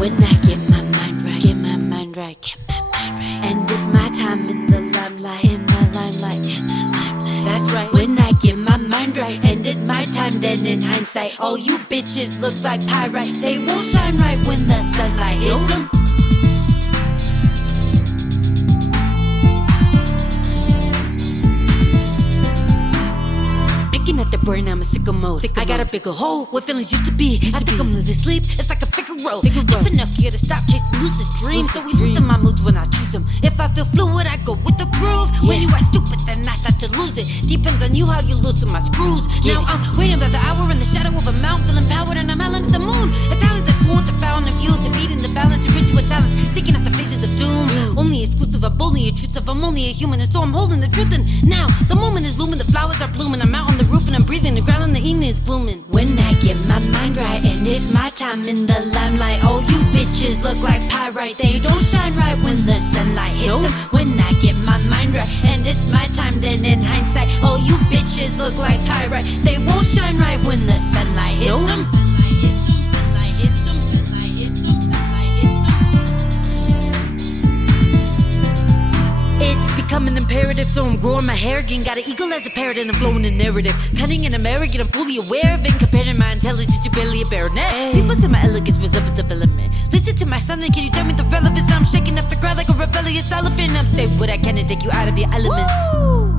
When I get my mind right, get my mind right, get my mind right. And it's my time in the limelight, in the limelight, in the limelight. That's right. When I get my mind right, and it's my time, then in hindsight, all you bitches look like pyrite. They won't shine right when the sunlight hits them. At the brain, I'm a sicko mode. I got a bigger hole where feelings used to be. I think I'm losing sleep, it's like a figure road. Deep enough here to stop chasing lucid dreams. So we loosen my moods when I choose them. If I feel fluid, I go with the groove. When you are stupid, then I start to lose it. Depends on you how you loosen my screws. Now I'm waiting by the hour in the shadow of a mountain, feeling powered, and I'm howling at the moon. A talented fool with the fountain of youth, the beat and the balance, a ritual talents, seeking out the faces of doom. Only exclusive, I'm only intrusive, I'm only a human, and so I'm holding the truth. And now the moment is looming, the flowers are blooming. I'm out on the roof and I'm breathing, the ground on the evening is glooming. When I get my mind right, and it's my time in the limelight, all you bitches look like pyrite. They don't shine right when the sunlight hits them. When I get my mind right, and it's my time, then in hindsight, all you bitches look like pyrite. They won't shine right when the sunlight hits them. It's becoming imperative, so I'm growing my hair again. Got an eagle as a parrot and I'm flowing a narrative. Cunning and I'm arrogant, I'm fully aware of it. Compared to my intelligence, you're barely a baronet. People say my elegance resembles development. Listen to my son, then can you tell me the relevance? Now I'm shaking up the crowd like a rebellious elephant. I'm saying what I can to take you out of your elements. Woo!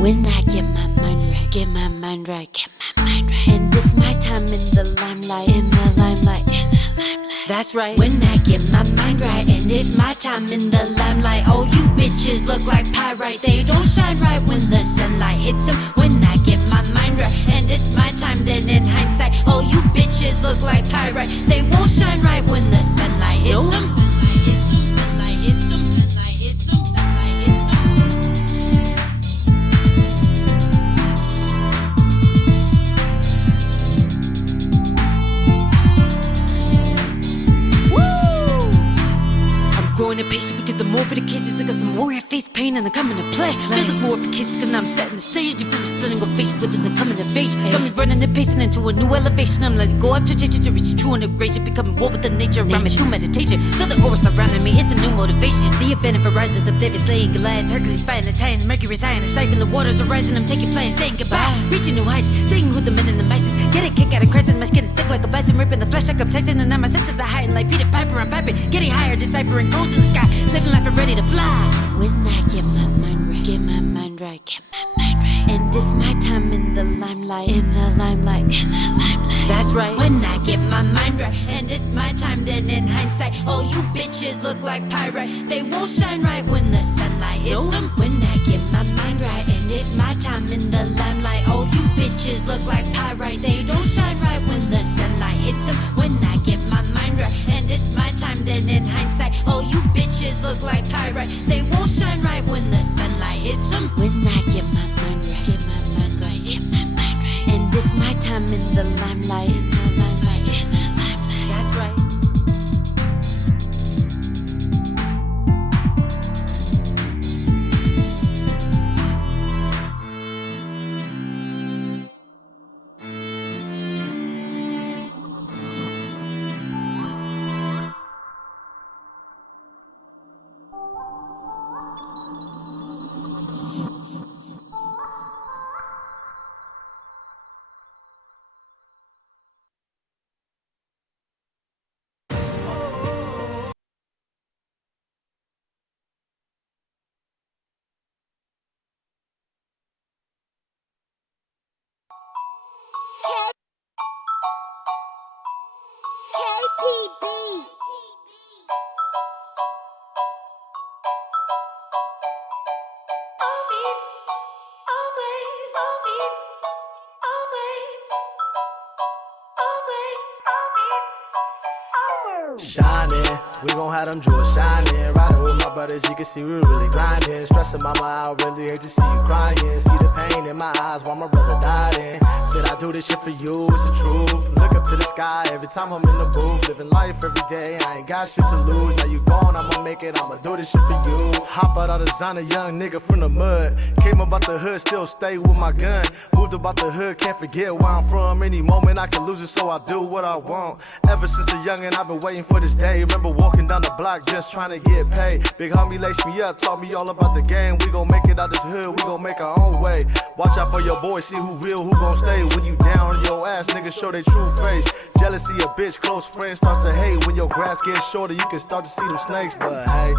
When I get my mind right, get my mind right, get my mind right. And it's my time in the limelight, in the limelight, in the limelight. That's right. When I get my mind right, and it's my time in the limelight, all you bitches look like pyrite. They don't shine right when the sunlight hits them. When I get my mind right, and it's my time, then in hindsight, all you bitches look like pyrite. They won't shine right when the sunlight hits them. Growing impatient because the morbid cases, I got some warrior face pain and I'm coming to play. Feel the glorification cause I'm setting the stage. You feel the stunning ovation within the coming of age. Gummies burning and pacing into a new elevation. I'm letting go of tradition to reach true integration. Becoming one with the nature around me through meditation. Feel the aura surrounding me, it's a new motivation. The event of horizons of David slaying Goliath. Hercules fighting the Titans, Mercury's high and it's safe in the waters are rising. I'm taking flight and saying goodbye. Reaching new heights, seeing who the men and the mice is. Get a kick out of crisis, my skin is thick like a bison. Ripping the flesh like I'm Tyson. And now my senses are heightened like Peter Piper, I'm piping. Getting higher, deciphering codes in the sky. Living life and ready to fly. When I get my mind right, get my mind right, get my mind right. And it's my time in the limelight, in the limelight, in the limelight. That's right. When I get my mind right, and it's my time, then in hindsight, all you bitches look like pyrite. They won't shine right when the sunlight hits them. When I get my mind right, and it's my time in the limelight, all you bitches look like pyrite. They don't shine right when the sunlight hits them. When I get my mind right, and it's my time, then in hindsight, all you bitches look like pyrite. They won't shine right when the sunlight hits them. When I get my mind right, get my mind right, get my mind right. And it's my time in the limelight, in the limelight, in the limelight. That's right. KPB. Shining, we gon' have them jewels shining. Riding with my brothers, you can see we really grinding. Stressing mama out, really hate to see you crying. See the pain in my eyes while my brother died in. Said I do this shit for you, it's the truth. Look up to the sky every time I'm in the booth. Living life every day, I ain't got shit to lose. Now you gone, I'ma make it, I'ma do this shit for you. Hop out of the zone, a young nigga from the mud. Came about the hood, still stay with my gun. Moved about the hood, can't forget where I'm from. Any moment I can lose it, so I do what I want. Ever since a youngin', I've been waiting for this day. Remember walking down the block just trying to get paid. Big homie laced me up, taught me all about the game. We gon' make it out this hood, we gon' make our own way. Watch out for your boys, see who real, who gon' stay. When you down on your ass, niggas show their true face. Jealousy a bitch, close friends start to hate. When your grass gets shorter, you can start to see them snakes. But hey,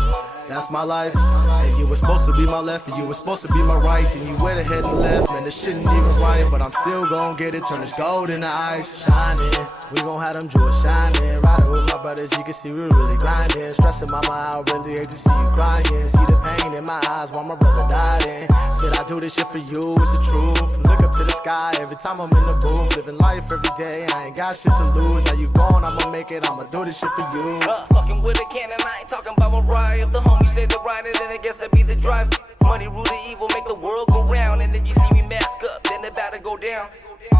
that's my life. And you were supposed to be my left, and you were supposed to be my right. Then you went ahead and left, man, this shit ain't even right. But I'm still gon' get it, turn this gold into ice. Shining, we gon' have them jewels shining. Riding with my brothers, you can see we really grinding. Stressing mama out, really hate to see you crying. See the pain in my eyes while my brother died in. Said I do this shit for you, it's the truth. Look up to the sky every time I'm in the booth. Living life every day, I ain't got shit to lose. Now you gone, I'ma make it, I'ma do this shit for you. Fucking with a cannon, I ain't talking about my ride. If the homie say the ride, then I guess I be the driver. Money rule the evil, make the world go round. And if you see me mask up, then it about to go down.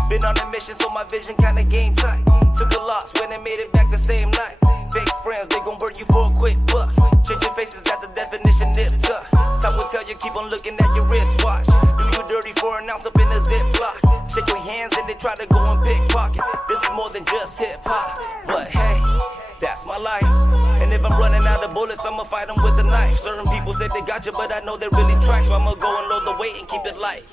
Been on a mission, so my vision kinda game tight. Took a loss when they made it back the same night. Fake friends, they gon' burn you for a quick buck. Changing faces, that's the definition, nip tuck. Time will tell you, keep on looking at your wristwatch. Do you dirty for an ounce up in a ziplock? Shake your hands and they try to go and pickpocket. This is more than just hip hop. But hey, that's my life. And if I'm running out of bullets, I'ma fight them with a knife. Certain people say they got you, but I know they're really trash. So I'ma go and load the weight and keep it light.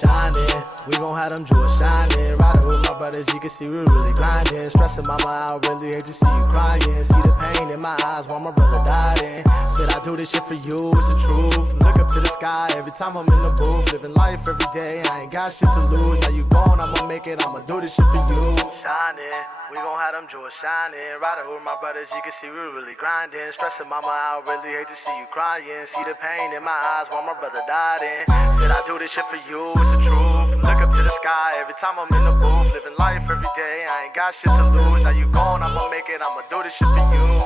Shining, we gon' have them jewels shining. Riding with my brothers, you can see we really grinding. Stressing mama out, really hate to see you crying. See the pain in my eyes while my brother died in. Said I do this shit for you, it's the truth. Look up to the sky every time I'm in the booth. Living life every day, I ain't got shit to lose. Now you gone, I'ma make it, I'ma do this shit for you. Shining, we gon' have them jewels shining. Riding with my brothers, you can see we really grinding. Stressing mama out, really hate to see you crying. See the pain in my eyes while my brother died in. Said I do this shit for you, it's the truth. Look up to the sky every time I'm in the booth. Living life every day, I ain't got shit to lose. Now you gone, I'ma make it, I'ma do this shit for you.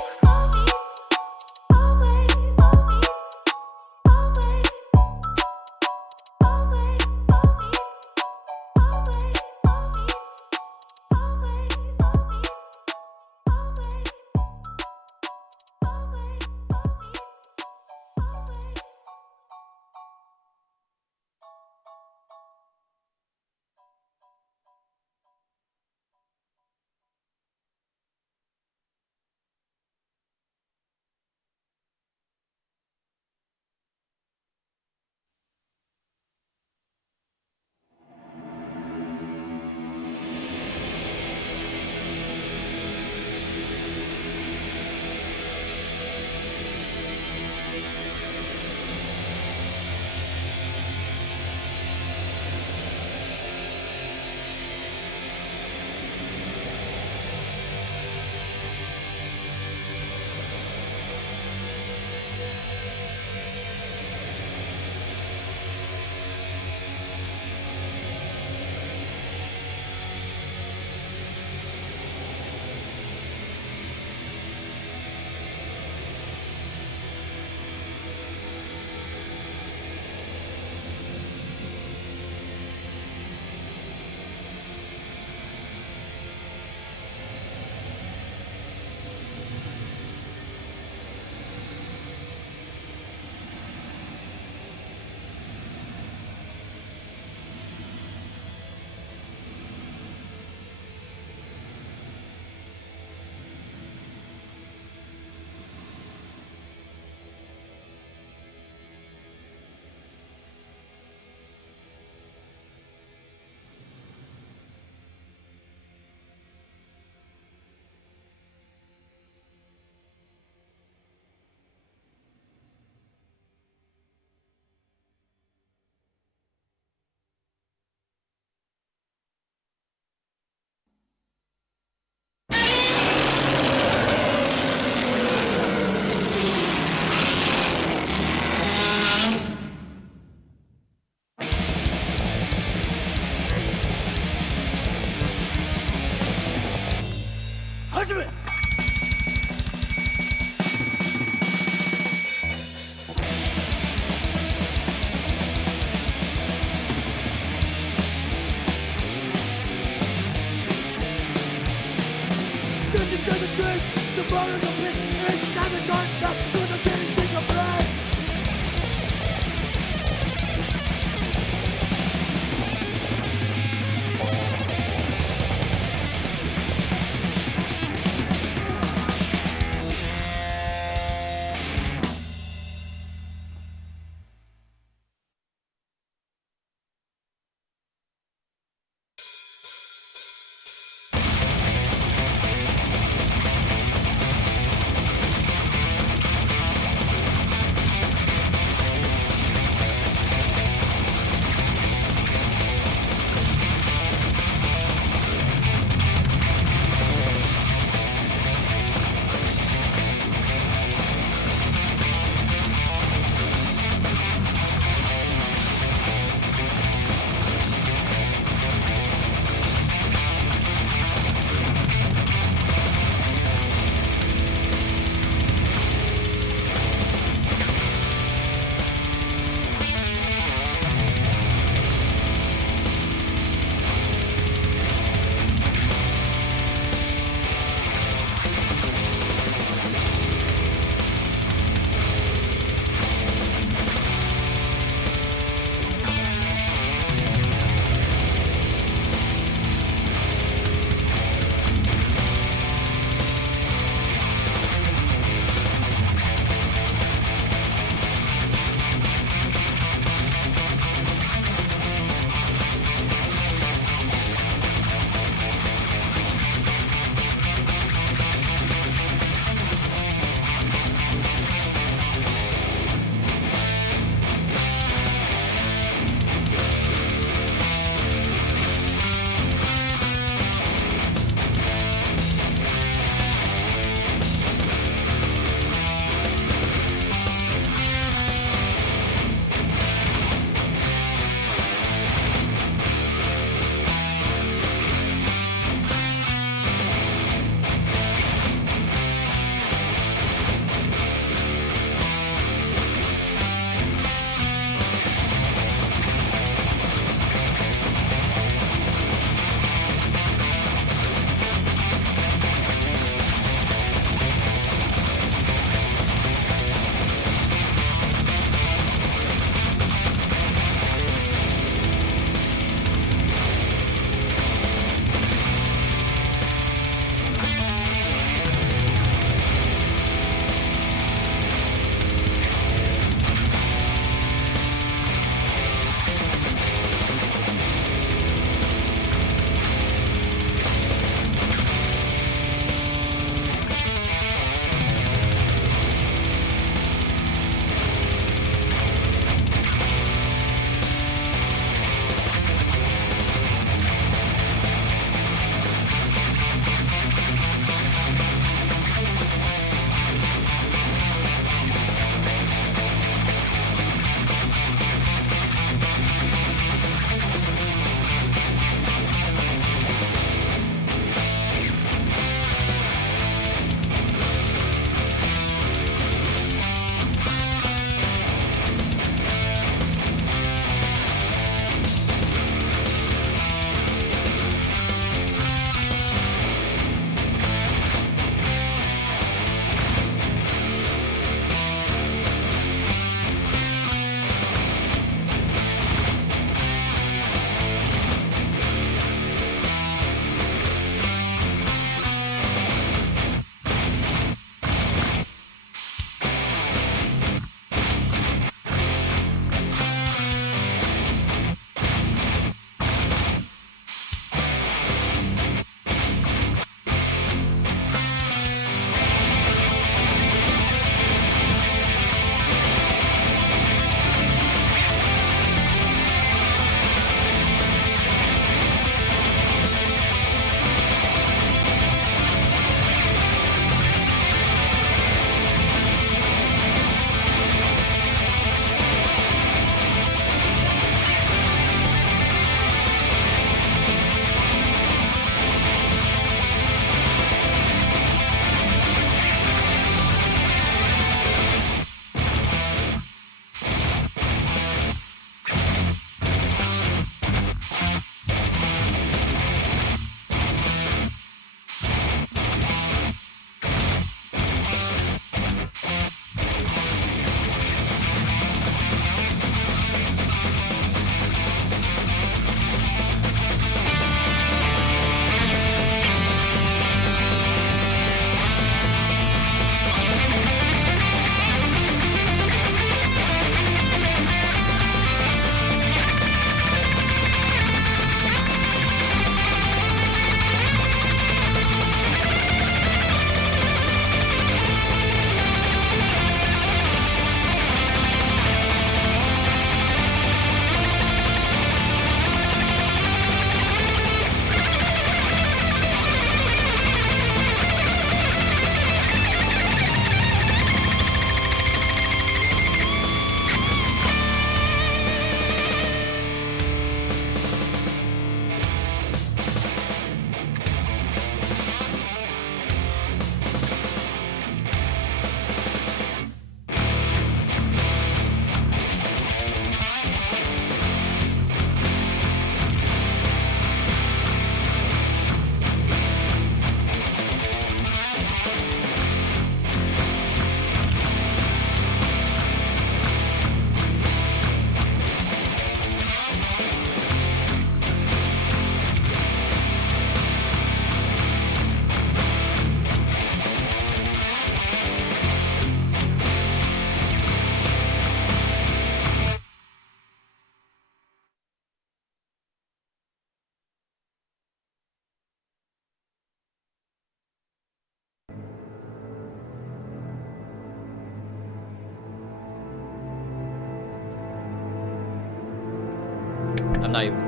not even...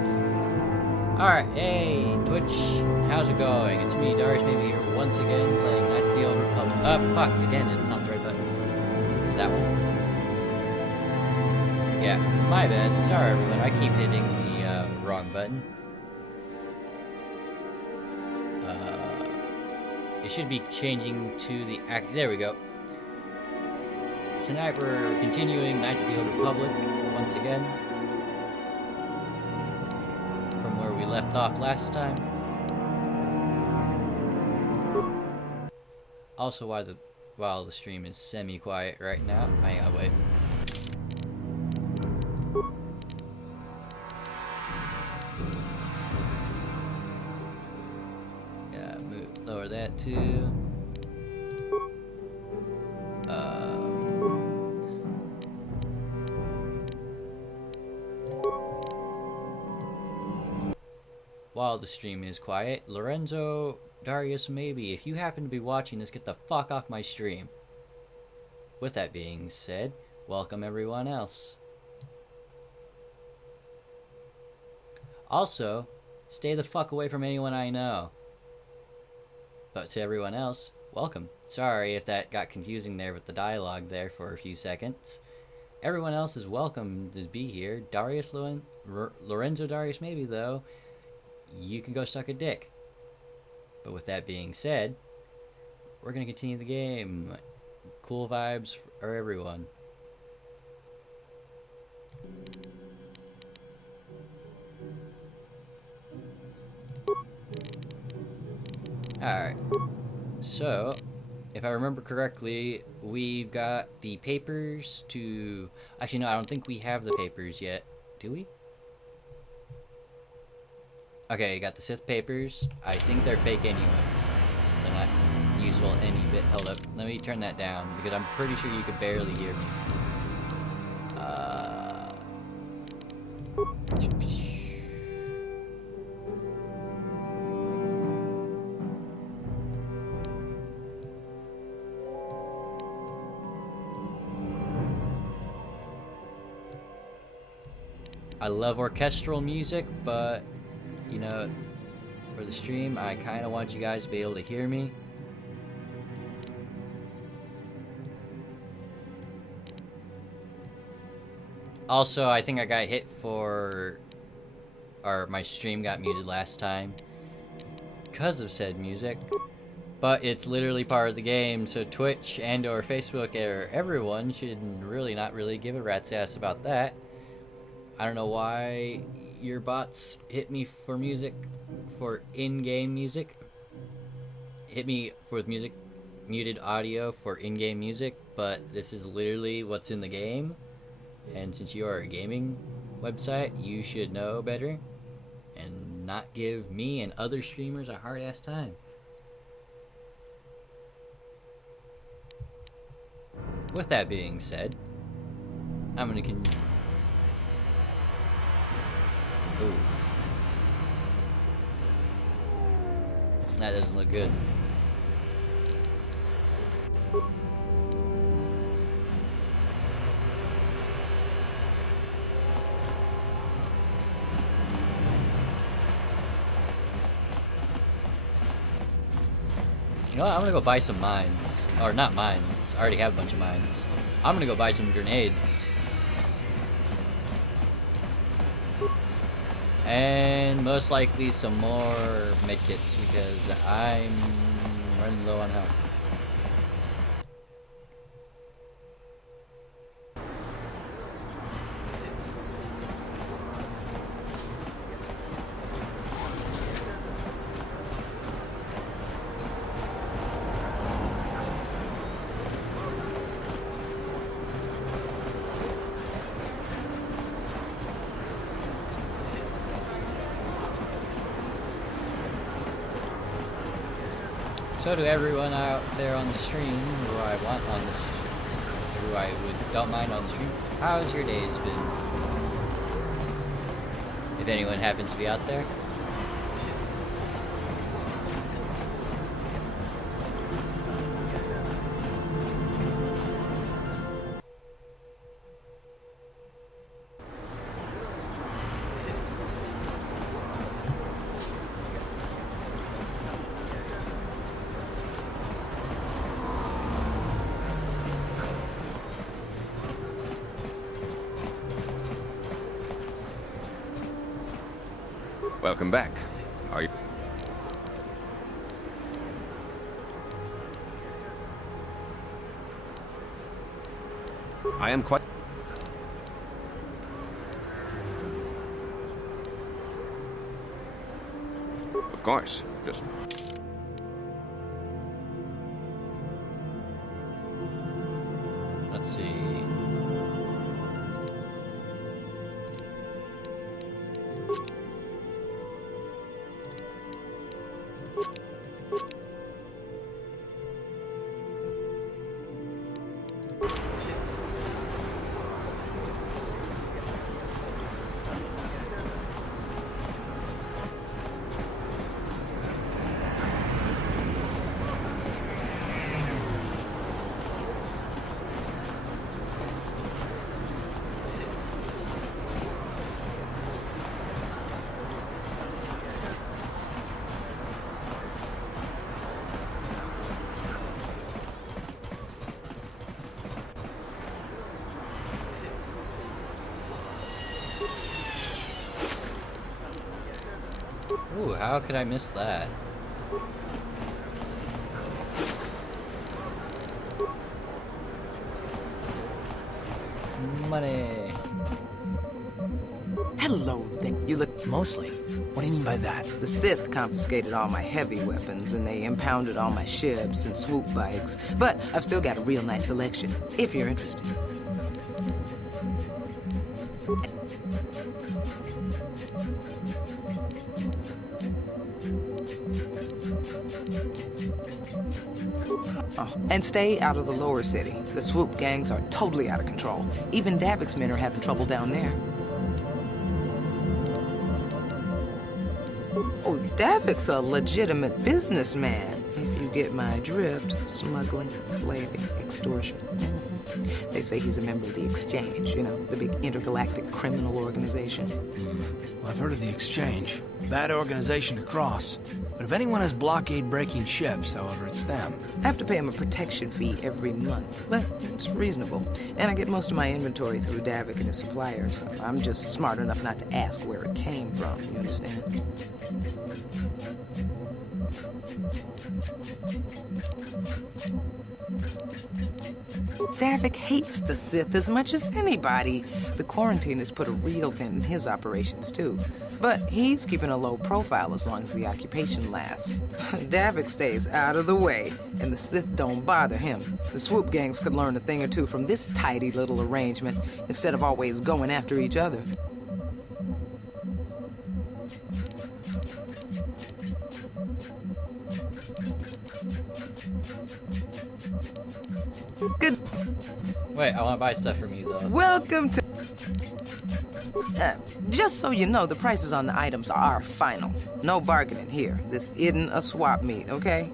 Alright, hey, Twitch, how's it going? It's me, Darius Maybee here once again, playing Knights of the Old Republic. Fuck, again, it's not the right button. It's that one. Yeah, my bad. Sorry, everyone, I keep hitting the wrong button. It should be changing to the there we go. Tonight we're continuing Knights of the Old Republic once again. From where we left off last time. Also while the stream is semi-quiet right now. Hang on, wait. Lower that too. While the stream is quiet, Lorenzo, Darius Maybee, if you happen to be watching this, get the fuck off my stream. With that being said, welcome everyone else. Also, stay the fuck away from anyone I know. But to everyone else, welcome. Sorry if that got confusing there with the dialogue there for a few seconds. Everyone else is welcome to be here. Lorenzo Darius Maybee, though, you can go suck a dick. But with that being said, we're going to continue the game. Cool vibes for everyone. Alright, so, if I remember correctly, we've got the papers to... Actually, no, I don't think we have the papers yet. Do we? Okay, got the Sith papers. I think they're fake anyway. They're not useful any bit. Hold up, let me turn that down, because I'm pretty sure you could barely hear me. I love orchestral music, but, you know, for the stream, I kind of want you guys to be able to hear me. Also, I think I got hit for... or my stream got muted last time because of said music. But it's literally part of the game, so Twitch and or Facebook or everyone should really not really give a rat's ass about that. I don't know why your bots hit me for music, for in-game music. Hit me with music, muted audio for in-game music, but this is literally what's in the game. And since you are a gaming website, you should know better and not give me and other streamers a hard-ass time. With that being said, I'm gonna Ooh. That doesn't look good. You know what? I'm gonna go buy some mines. Or not mines. I already have a bunch of mines. I'm gonna go buy some grenades. And most likely some more medkits because I'm running low on health. So to everyone out there on the stream, who I want on the who I don't mind on the stream, how's your days been? If anyone happens to be out there. Welcome back. Are you... I am quite... Of course. Just... Let's see. Ooh, how could I miss that? Money. Hello there. You look... Mostly. What do you mean by that? The Sith confiscated all my heavy weapons, and they impounded all my ships and swoop bikes. But I've still got a real nice selection, if you're interested. Oh, and stay out of the lower city. The swoop gangs are totally out of control. Even Davik's men are having trouble down there. Oh, Davik's a legitimate businessman, if you get my drift. Smuggling, slaving, extortion. They say he's a member of the Exchange, you know, the big intergalactic criminal organization. Well, I've heard of the Exchange. Bad organization to cross. But if anyone has blockade-breaking ships, however, it's them. I have to pay him a protection fee every month, but it's reasonable. And I get most of my inventory through Davik and his suppliers. I'm just smart enough not to ask where it came from, you understand? Davik hates the Sith as much as anybody. The quarantine has put a real dent in his operations, too. But he's keeping a low profile as long as the occupation lasts. Davik stays out of the way, and the Sith don't bother him. The swoop gangs could learn a thing or two from this tidy little arrangement, instead of always going after each other. Good. Wait, I want to buy stuff from you, though. Welcome to... just so you know, the prices on the items are final. No bargaining here. This isn't a swap meet, okay?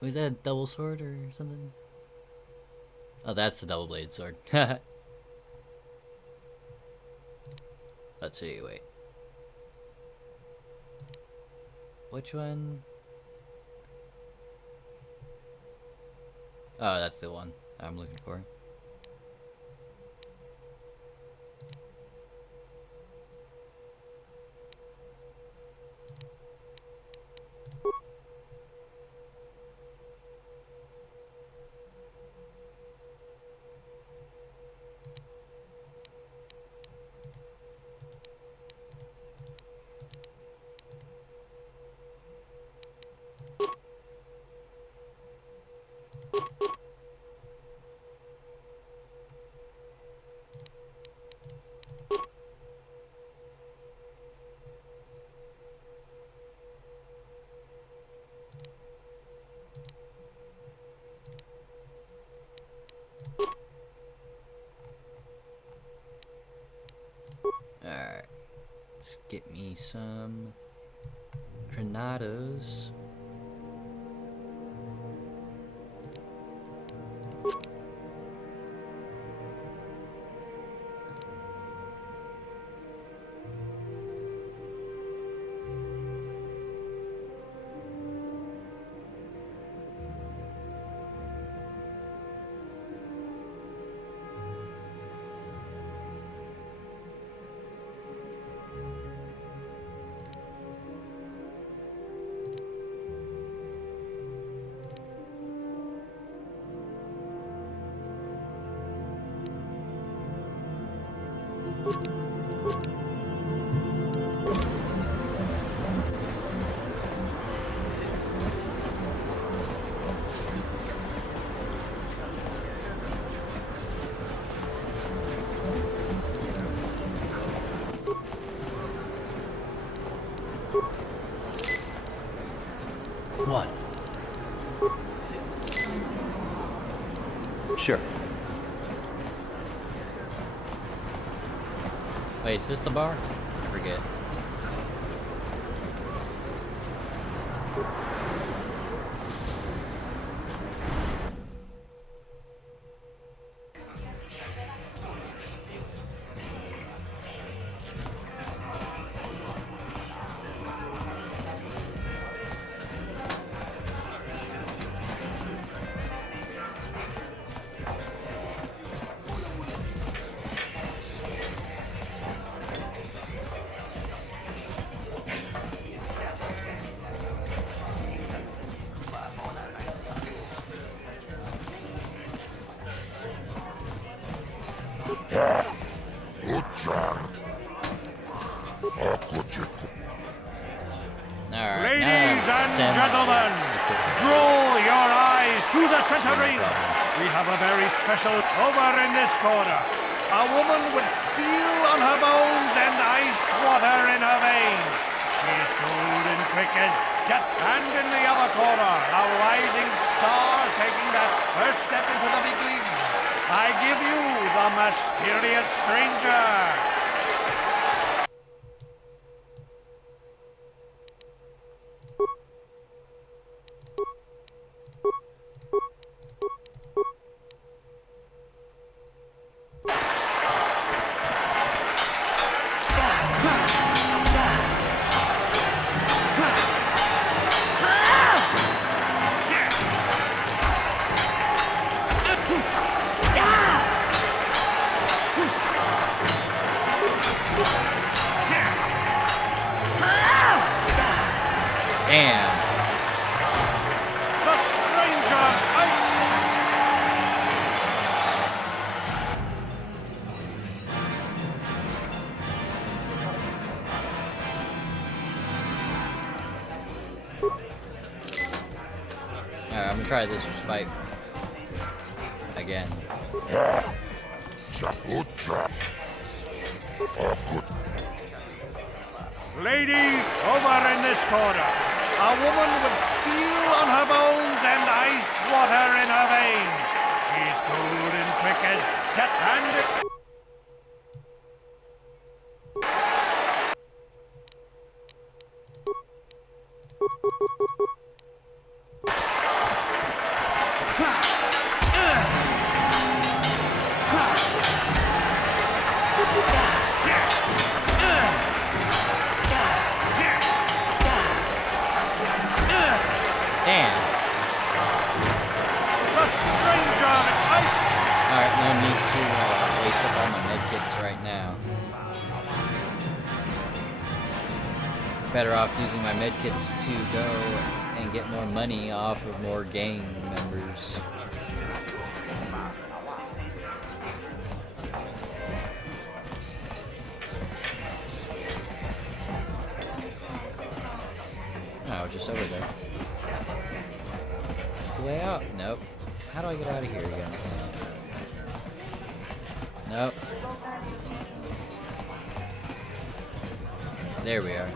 Was that a double sword or something? Oh, that's the double blade sword. Let's see, wait. Which one? Oh, that's the one I'm looking for. Alright, let's get me some granadas. What? Sure. Wait, is this the bar? Forget. Alright, Ladies and gentlemen, draw your eyes to the center ring. We have a very special over in this corner. A woman with steel on her bones and ice water in her veins. She's cold and quick as death. And in the other corner, a rising star taking that first step into the big leagues. I give you the mysterious stranger. Damn. The stranger. Alright, I'm gonna try this fight again. Ladies, over in this corner, a woman with steel on her bones and ice water in her veins. She's cold and quick as death and... Damn. The stranger ice... Alright, no need to waste up all my medkits right now. Better off using my medkits to go and get more money off of more gang members. Oh, just over there. Is the way out? Nope. How do I get out of here again? Nope. There we are.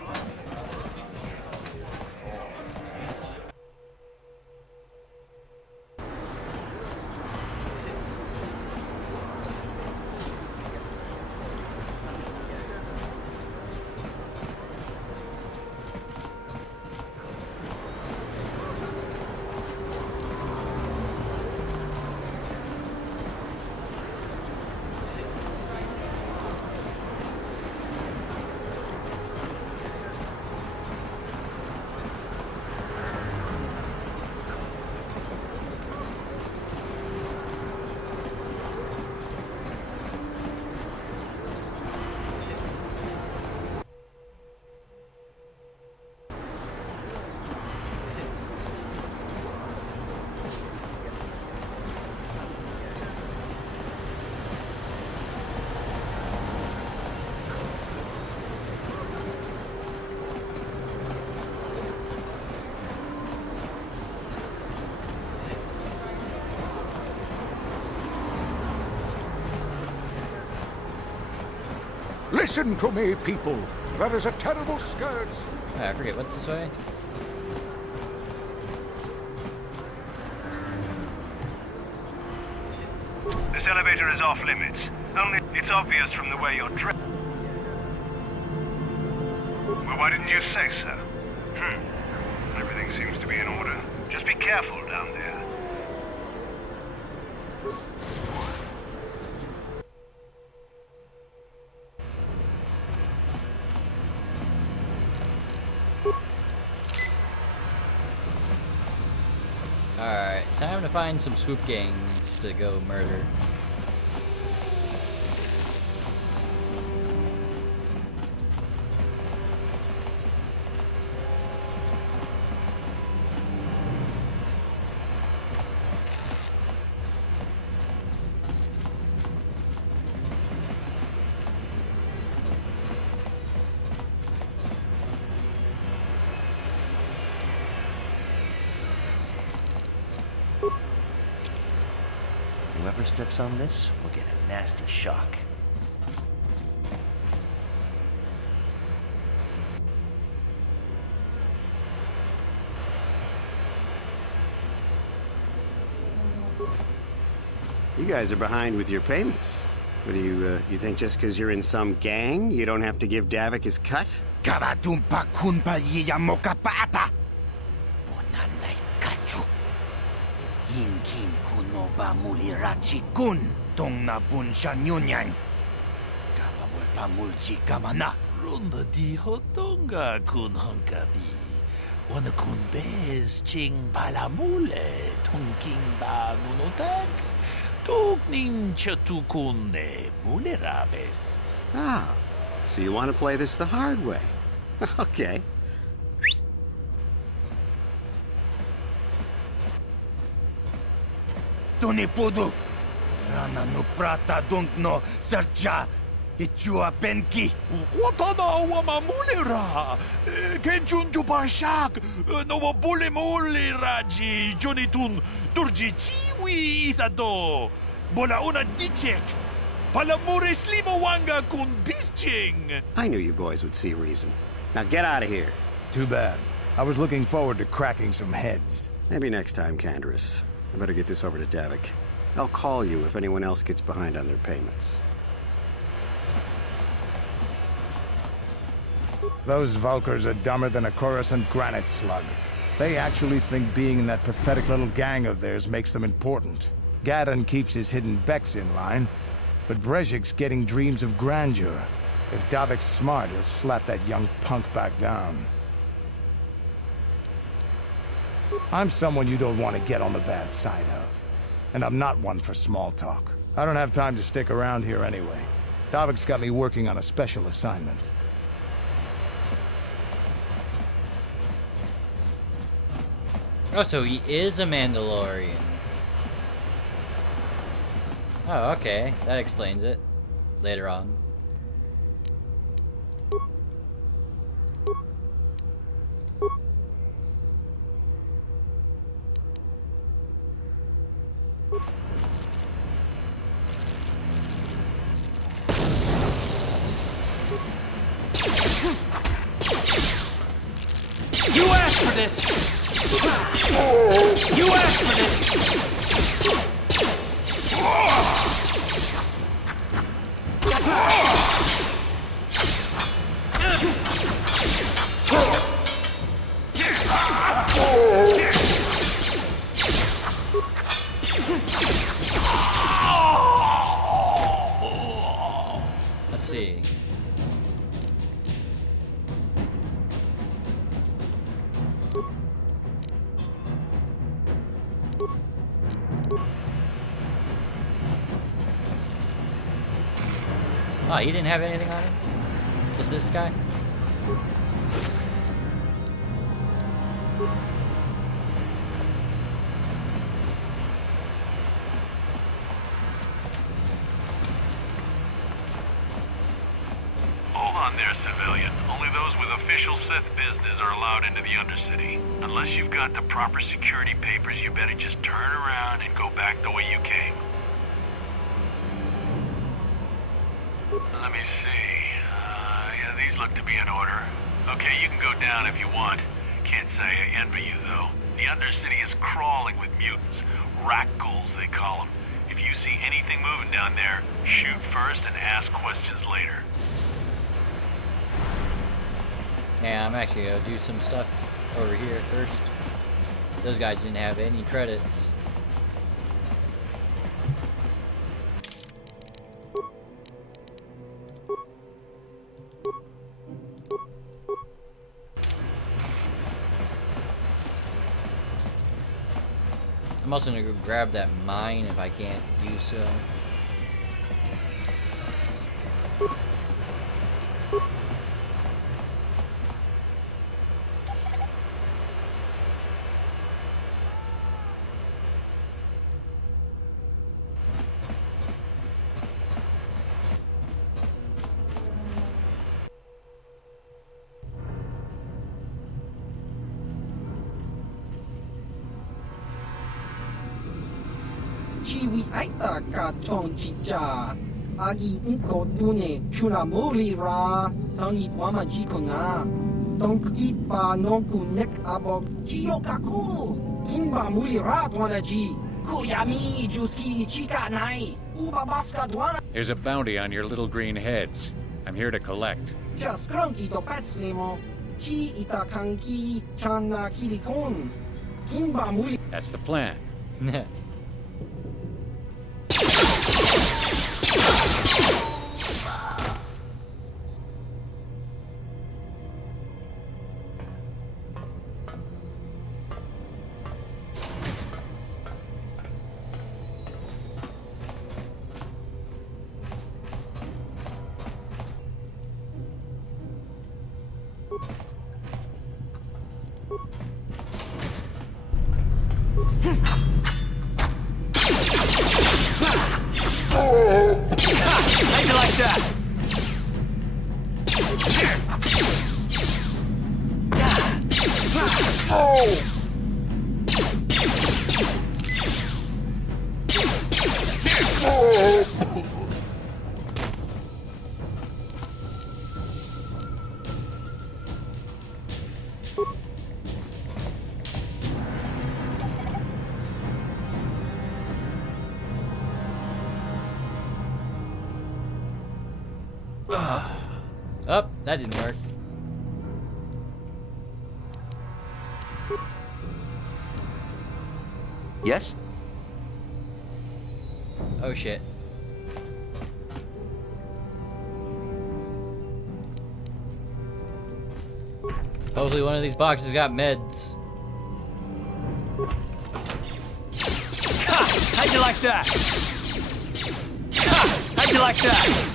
Listen to me, people. There is a terrible scourge. Oh, I forget, what's this way? This elevator is off limits. Only it's obvious from the way you're dressed. Well, why didn't you say so? Everything seems to be in order. Just be careful down there. Alright, time to find some swoop gangs to go murder. Whoever steps on this will get a nasty shock. You guys are behind with your payments. What do you think just because you're in some gang, you don't have to give Davik his cut? Kavadumpa kunpalyiya mokapaata! Bonanay kachu! Yinkin kunoba mulirachi kun tong na bunsha nyunyan. Kavavulpa mulchi kamana. Runda di hotonga kun honkabi. Wana kun bez ching palamule tungking ba nunotak. Tugning chatukunde mulerabes. Ah, so you want to play this the hard way. Okay. Tunipudu! Rana no prata don't no sarcha! Ichua penki! Watana wamamulera! Kenchunju parshak! No bule muli raji junitun turji chiwi itado! Bola una dichek! Palamure slimo wanga kun bisching! I knew you boys would see reason. Now get out of here. Too bad. I was looking forward to cracking some heads. Maybe next time, Canderous. I better get this over to Davik. I'll call you if anyone else gets behind on their payments. Those Valkyrs are dumber than a Coruscant granite slug. They actually think being in that pathetic little gang of theirs makes them important. Gadon keeps his hidden Becks in line, but Brezhik's getting dreams of grandeur. If Davik's smart, he'll slap that young punk back down. I'm someone you don't want to get on the bad side of. And I'm not one for small talk. I don't have time to stick around here anyway. Davik's got me working on a special assignment. Oh, so he is a Mandalorian. Oh, okay. That explains it. Later on. You asked for this! You asked for this! Let's see. Oh, he didn't have anything on him? Just this guy? Hold on there, civilian. Only those with official Sith business are allowed into the Undercity. Unless you've got the proper security papers, you better just turn around and go back the way you came. Let me see. These look to be in order. Okay, you can go down if you want. Can't say I envy you, though. The Undercity is crawling with mutants. Rat ghouls, they call them. If you see anything moving down there, shoot first and ask questions later. Yeah, I'm actually gonna do some stuff over here first. Those guys didn't have any credits. I'm also gonna go grab that mine if I can't do so. Chiwi aita ka tong chicha. Agi inko dune chuna muri ra. Tangi wama jiko nga. Tonki pa nonku nek abok. Chiyokaku. Kinba muri ra dwana ji. Kuyami juski chika nai. Uba baska dwana. There's a bounty on your little green heads. I'm here to collect. Just cronky to pets nemo. Chi ita kanki chana kilikon. Kinba muri. That's the plan. How'd you like that? Oh! Oh, that didn't work. Yes? Oh shit. Hopefully one of these boxes got meds. How'd you like that? How'd you like that?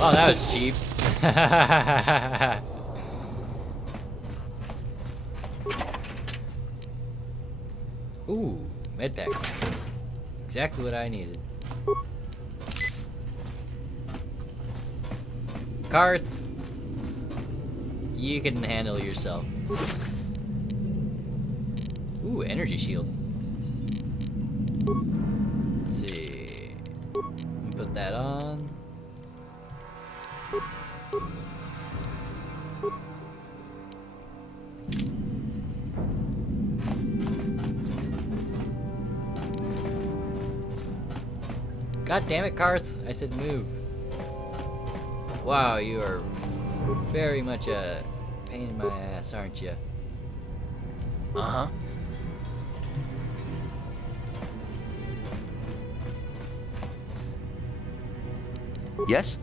Oh, that was cheap. Ooh, med pack. Exactly what I needed. Karth, you can handle yourself. Ooh, energy shield. Let's see. Put that on. God damn it, Karth. I said move. Wow, you are very much a pain in my ass, aren't you? Uh-huh. Yes?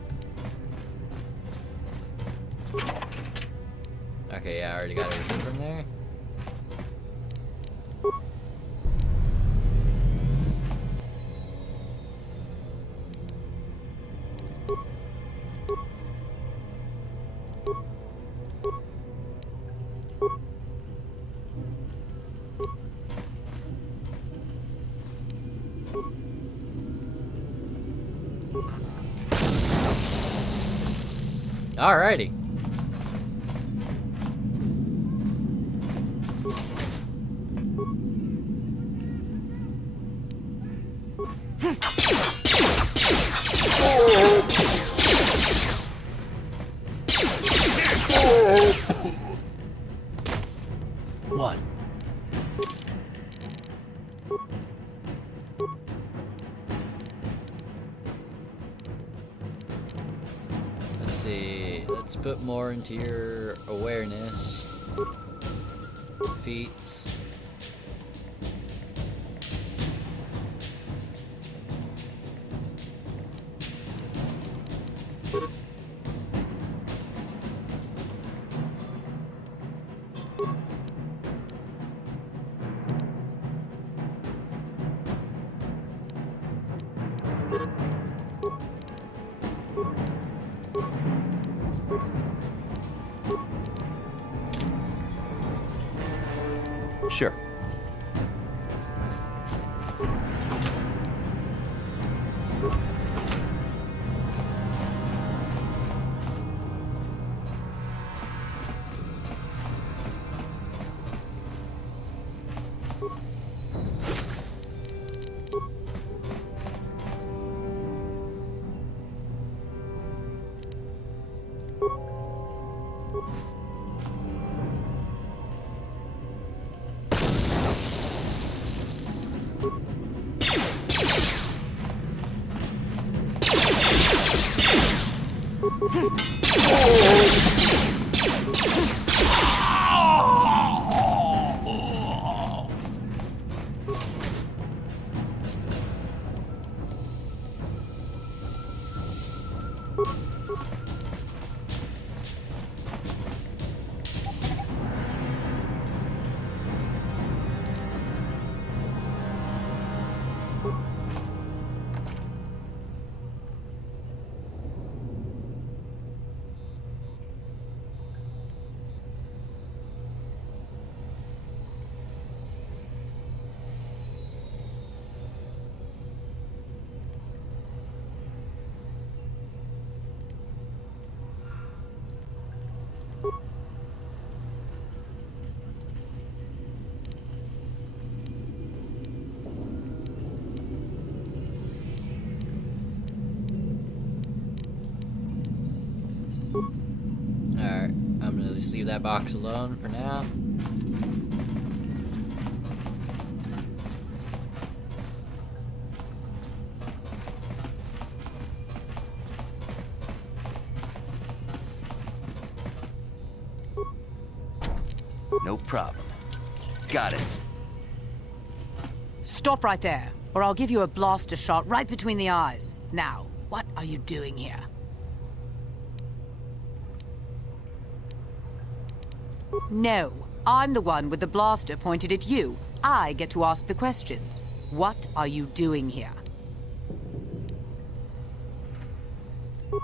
Okay, yeah, I already got everything from there. Alrighty. What? Let's see. Let's put more into your awareness. Feats. Sure. Alright, I'm gonna just leave that box alone for now. No problem. Got it. Stop right there, or I'll give you a blaster shot right between the eyes. Now, what are you doing here? No, I'm the one with the blaster pointed at you. I get to ask the questions. What are you doing here?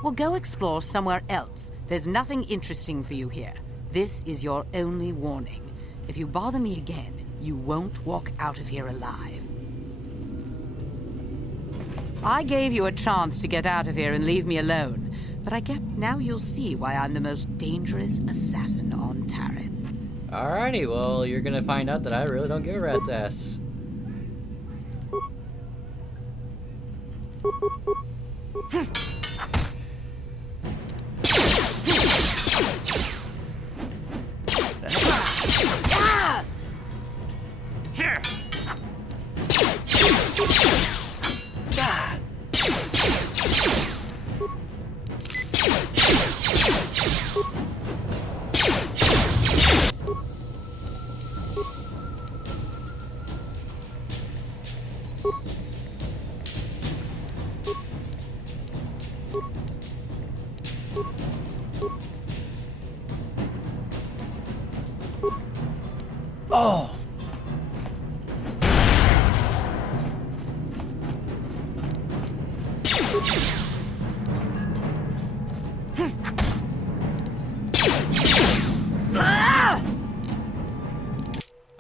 Well, go explore somewhere else. There's nothing interesting for you here. This is your only warning. If you bother me again, you won't walk out of here alive. I gave you a chance to get out of here and leave me alone, but I get now you'll see why I'm the most dangerous assassin on Taryn. Alrighty, well, you're gonna find out that I really don't give a rat's ass. Here. Oh!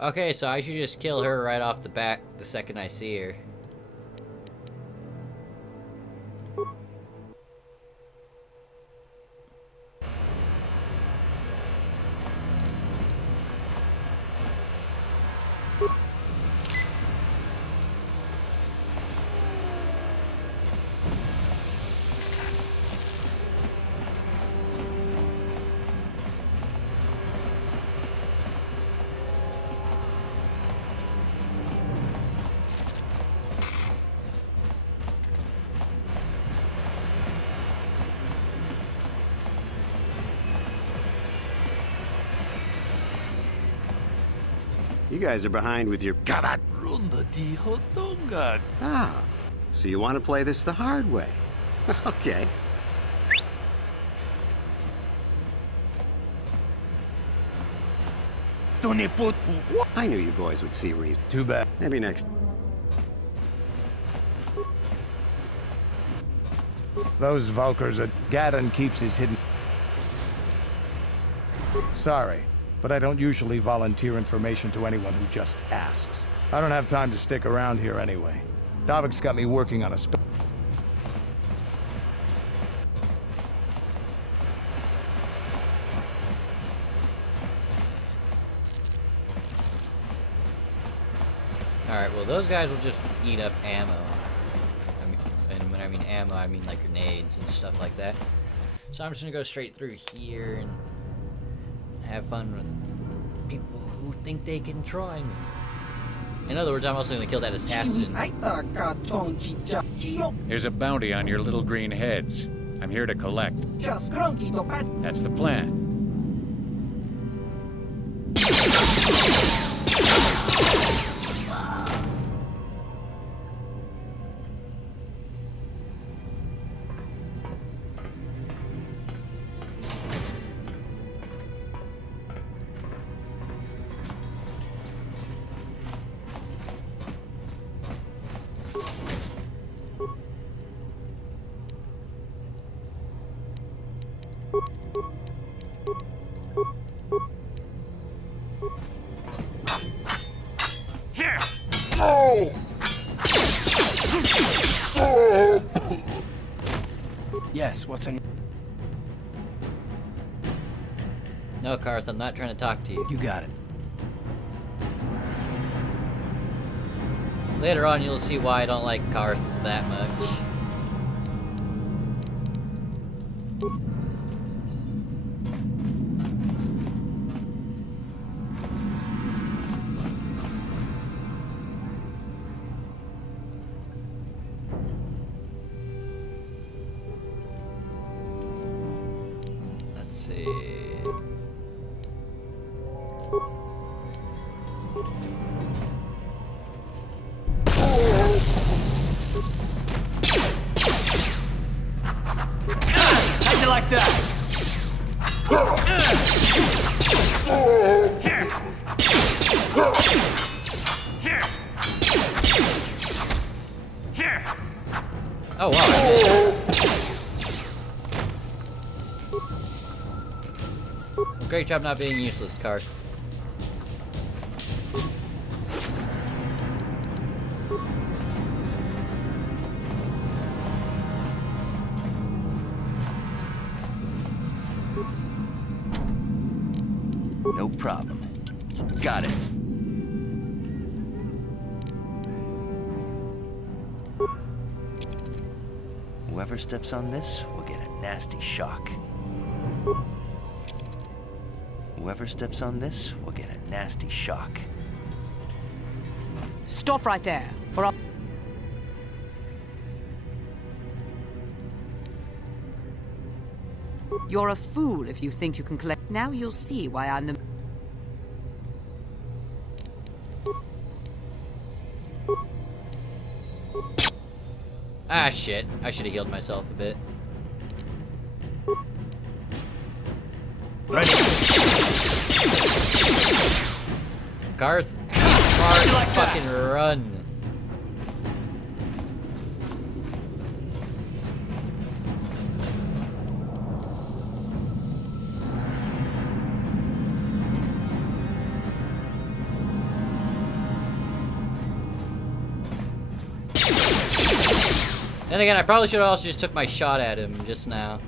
Okay, so I should just kill her right off the bat the second I see her. You guys are behind with your... Ah, so you want to play this the hard way? Okay. I knew you boys would see reason. Too bad. Maybe next. Those Volkers are... Gadden keeps his hidden... Sorry, but I don't usually volunteer information to anyone who just asks. I don't have time to stick around here anyway. Davik's got me working on a Alright, well those guys will just eat up ammo. And when I mean ammo, I mean like grenades and stuff like that. So I'm just gonna go straight through here and have fun with people who think they can try me. In other words, I'm also gonna kill that assassin. Here's a bounty on your little green heads. I'm here to collect. That's the plan. Yes, what's in... No, Karth, I'm not trying to talk to you. You got it. Later on, you'll see why I don't like Karth that much. Let's see. How'd you like that? Oh wow. Great job not being useless, Karth. No problem. Got it. Whoever steps on this will get a nasty shock. Whoever steps on this will get a nasty shock. Stop right there, or I'll... You're a fool if you think you can collect... Now you'll see why I'm the... Ah, shit. I should have healed myself a bit. Ready. Karth, Karth, like fucking run. Then again, I probably should have also just took my shot at him just now.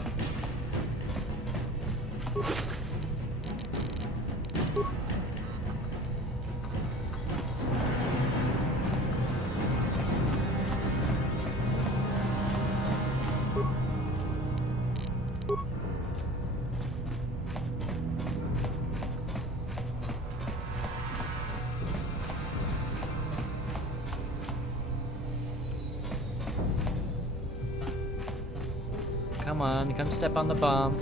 Come on, come step on the bomb.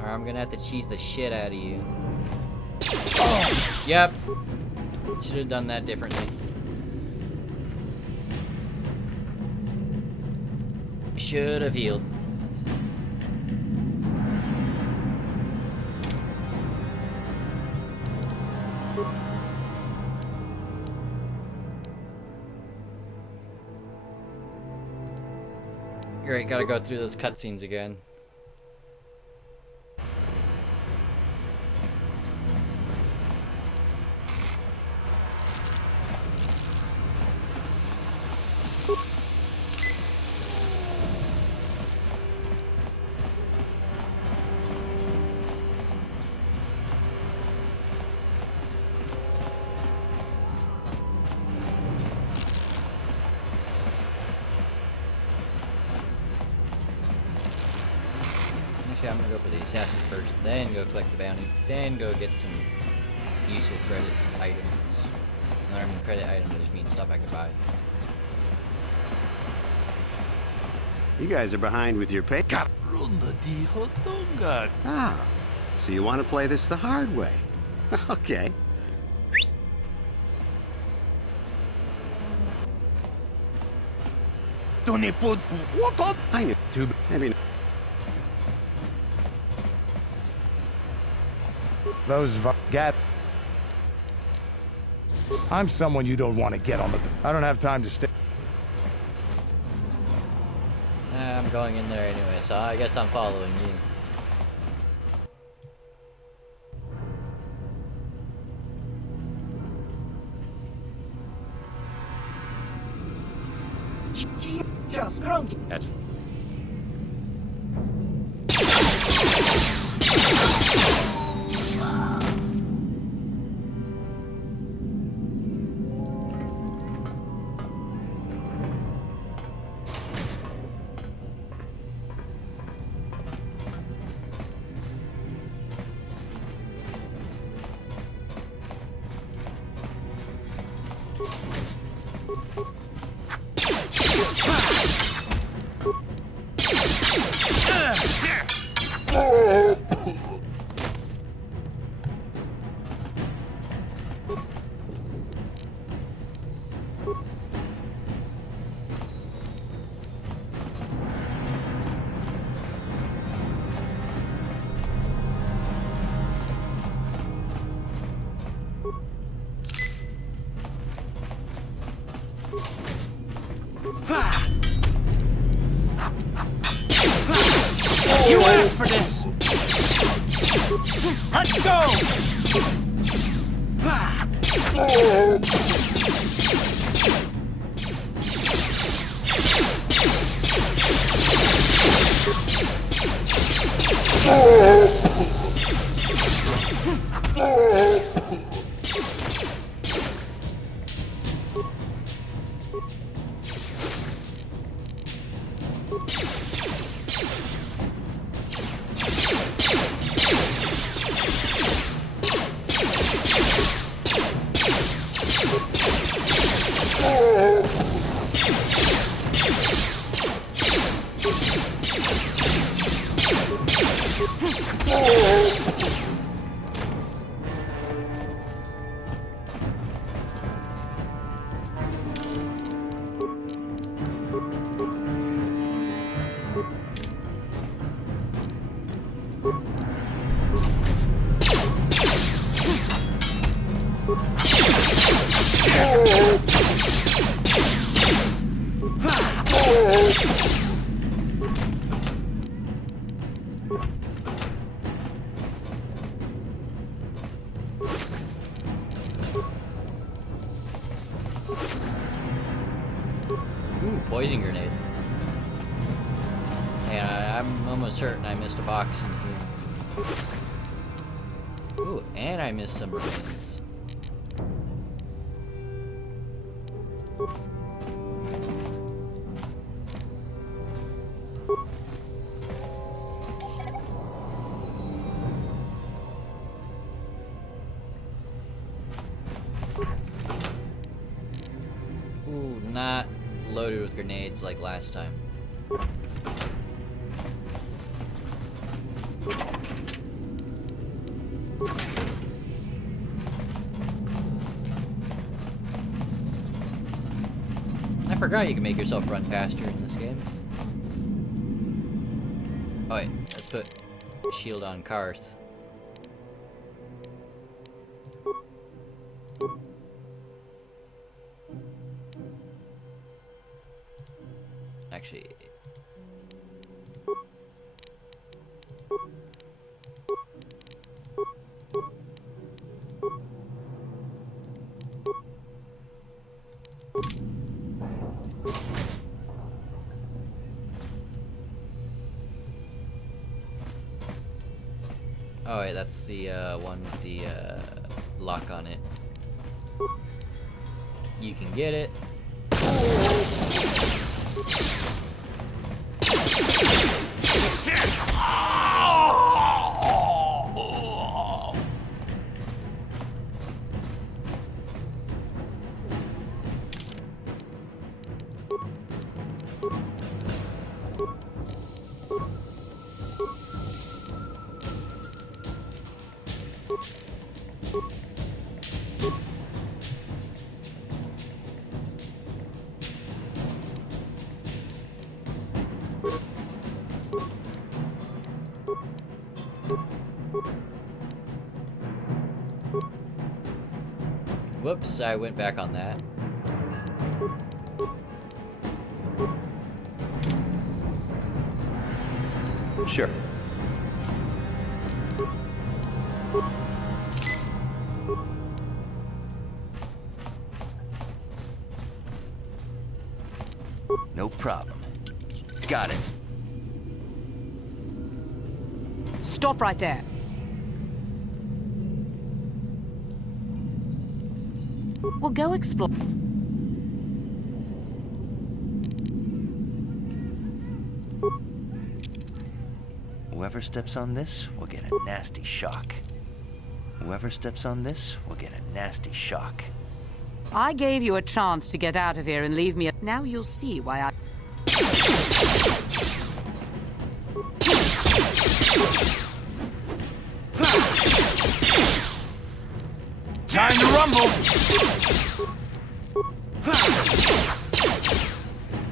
Or I'm gonna have to cheese the shit out of you. Oh, yep. Should have done that differently. Should have healed. Great, gotta go through those cutscenes again. Actually, I'm gonna go for the assassin first, then go collect the bounty, then go get some useful credit items. When I mean credit items, I just mean stuff I could buy. You guys are behind with your pay. Ah, so you want to play this the hard way? Okay. I knew. Too maybe. Those gat. I'm someone you don't want to get on the. I don't have time to stay. I'm going in there anyway, so I guess I'm following you. That's... You asked for this! Let's go! Ooh, poison grenade. Yeah, I'm almost certain I missed a box in here. Ooh, and I missed some grenades. Ooh, not loaded with grenades like last time. I forgot you can make yourself run faster in this game. Oh wait, let's put shield on Karth. Actually... Oh wait, that's the one with the lock on it. You can get it. Whoops, I went back on that. Sure. No problem. Got it. Stop right there. We'll go explore. Whoever steps on this will get a nasty shock. Whoever steps on this will get a nasty shock. I gave you a chance to get out of here and leave me. Now you'll see why I... Time to rumble!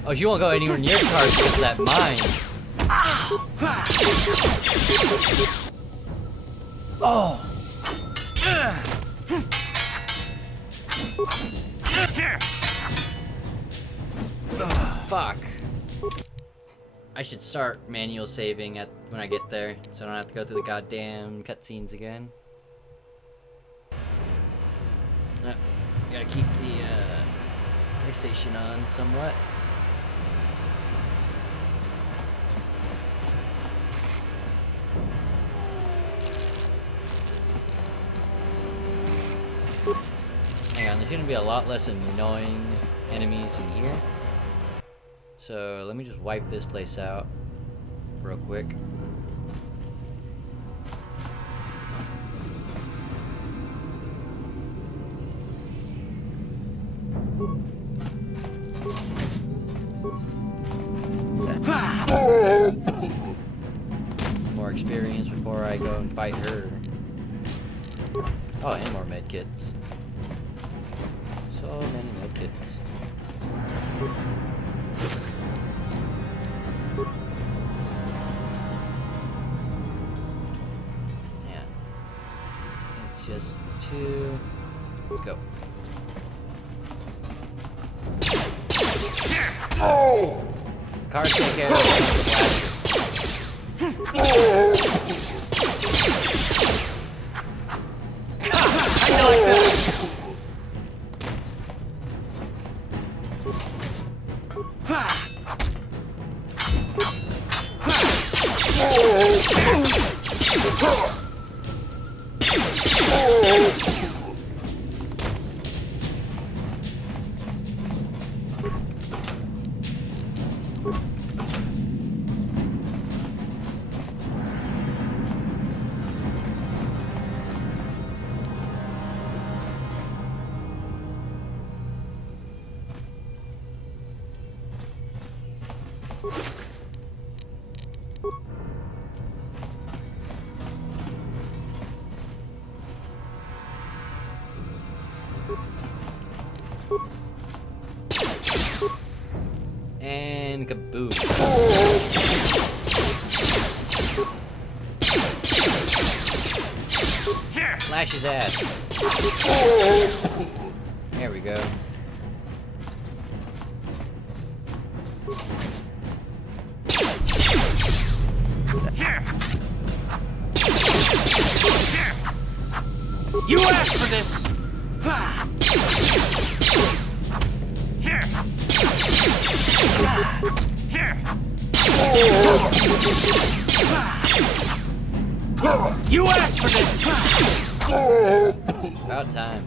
Oh, you won't go anywhere near the cars because of that mine. Oh! Fuck. I should start manual saving at when I get there, so I don't have to go through the goddamn cutscenes again. Gotta keep the PlayStation on somewhat. Hang on, there's gonna be a lot less annoying enemies in here. So let me just wipe this place out real quick. More experience before I go and fight her. Oh, and more medkits. So many medkits. Yeah. It's just 2. Let's go. Oh! Cars take care of the blaster. I know I could. And kaboom. Slash his ass. There we go. You asked for this! Here! Here! You asked for this! About time.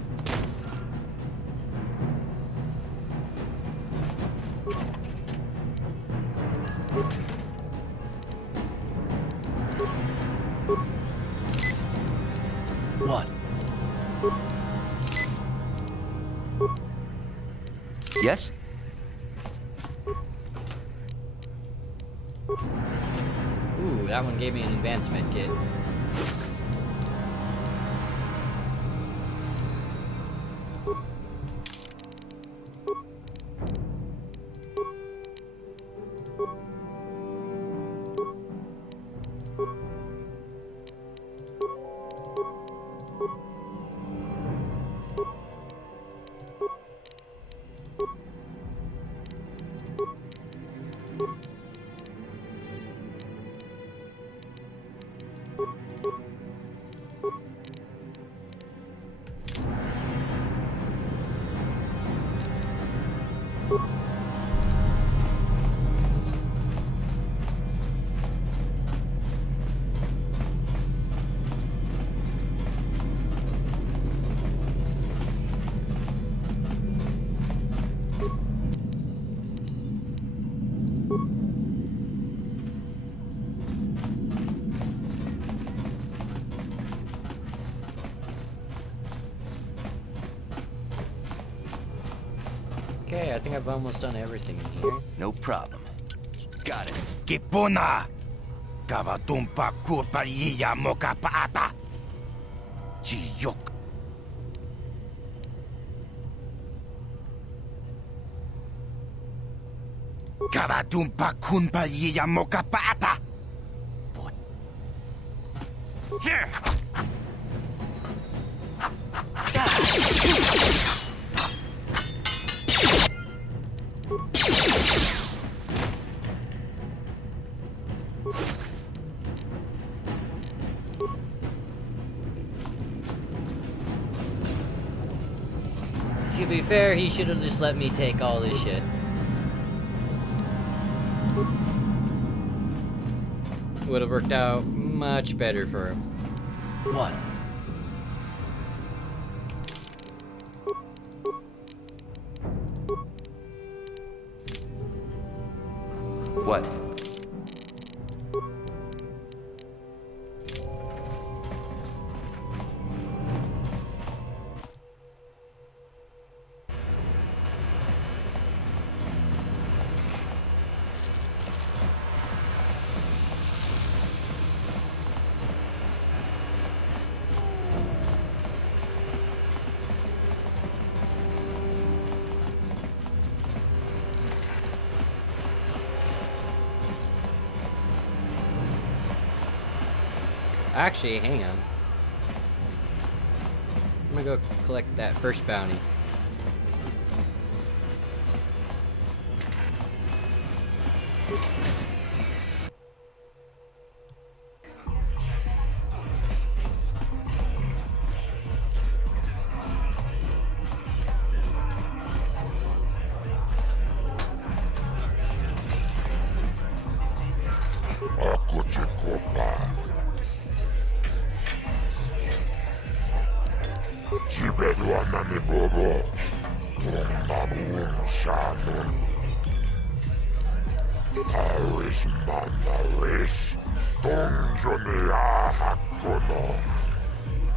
What? Yes? Ooh, that one gave me an advancement kit. Okay, I think I've almost done everything in here. No problem. Got it. Kipuna! Kavatumpa kurpaliya moka paata! Chiyok! Kavatumpa kunpaliya moka paata! Here! To be fair, he should have just let me take all this shit. Would have worked out much better for him. What? What? Actually, hang on. I'm gonna go collect that first bounty. Jibeluanani bobo, Tonabun Shanun, Paris Manaris, Tonjonia Hakono,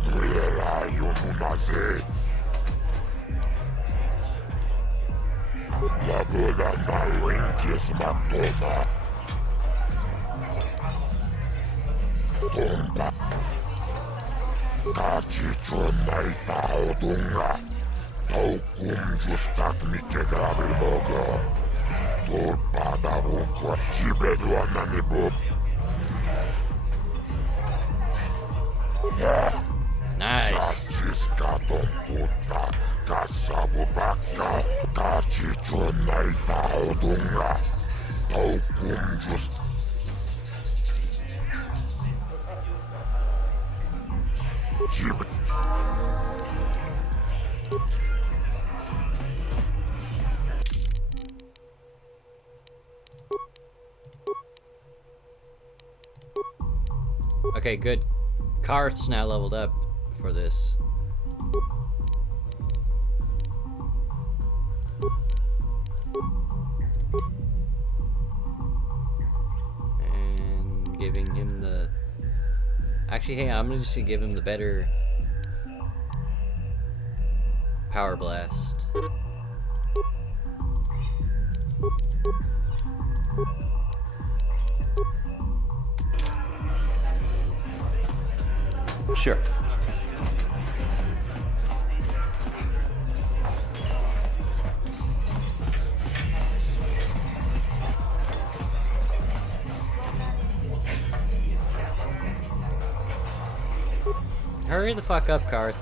Nulera Yomunaze, Labuda Narinkis Matoma, Tonga. Kachicho Naithaudunga, Taukum Justak Mikegabi Mogo, Torpadavuko Chibeduanani Bob. Nice. Kachiskaton putta. Kassavupakka. Kachichonnaitautunga. Taukum just. Chib. Okay, good. Karth's now leveled up for this. And giving him the... Actually, hey, I'm gonna just give him the better Power Blast. Sure. Hurry the fuck up, Karth.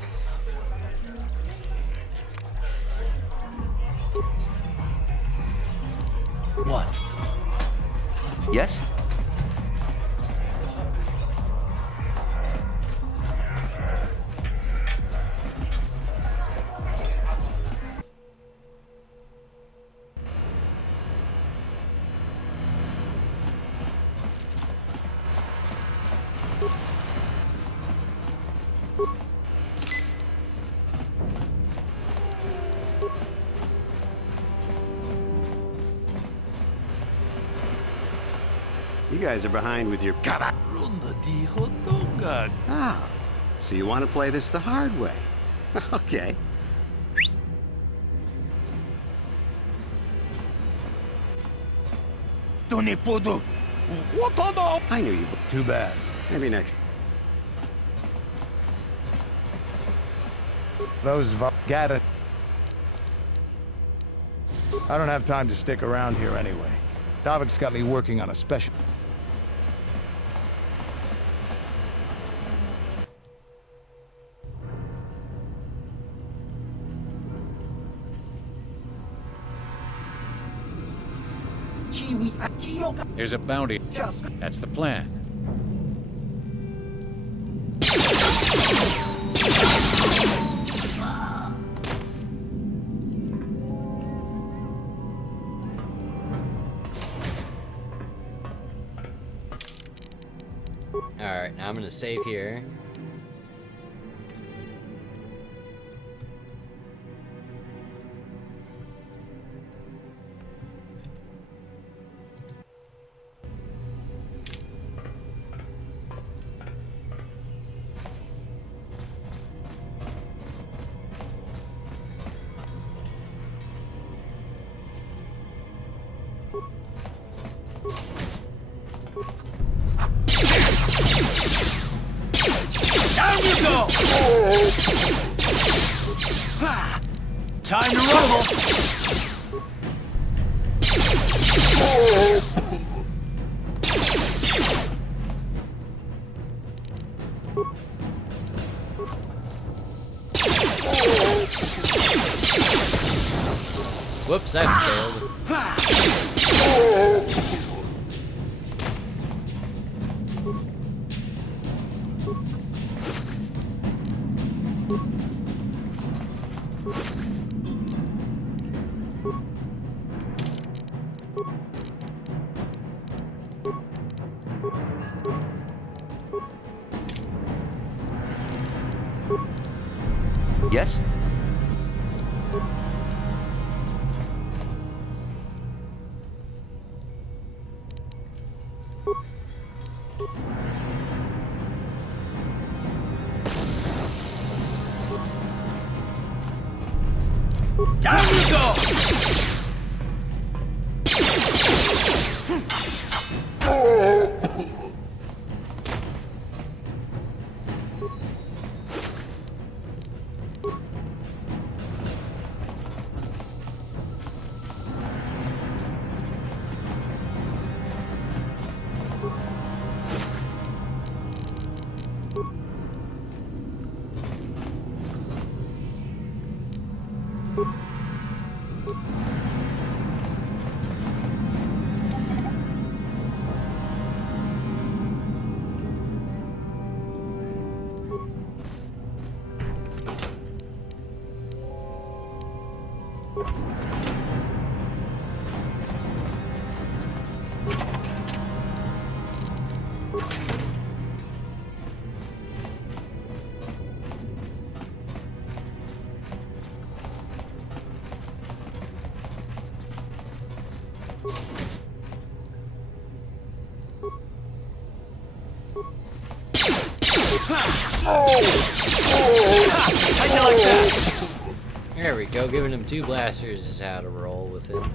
What? Yes? You guys are behind with your... Ah, so you want to play this the hard way? Okay. I knew you... Too bad. Maybe next... Those got it. I don't have time to stick around here anyway. Davik's got me working on a special... Here's a bounty. That's the plan. Alright, now I'm gonna save here. Down you go! Time to rumble! Whoops, that failed. Yes? Down you go! How'd you like that? There we go. Giving him 2 blasters is how to roll with him.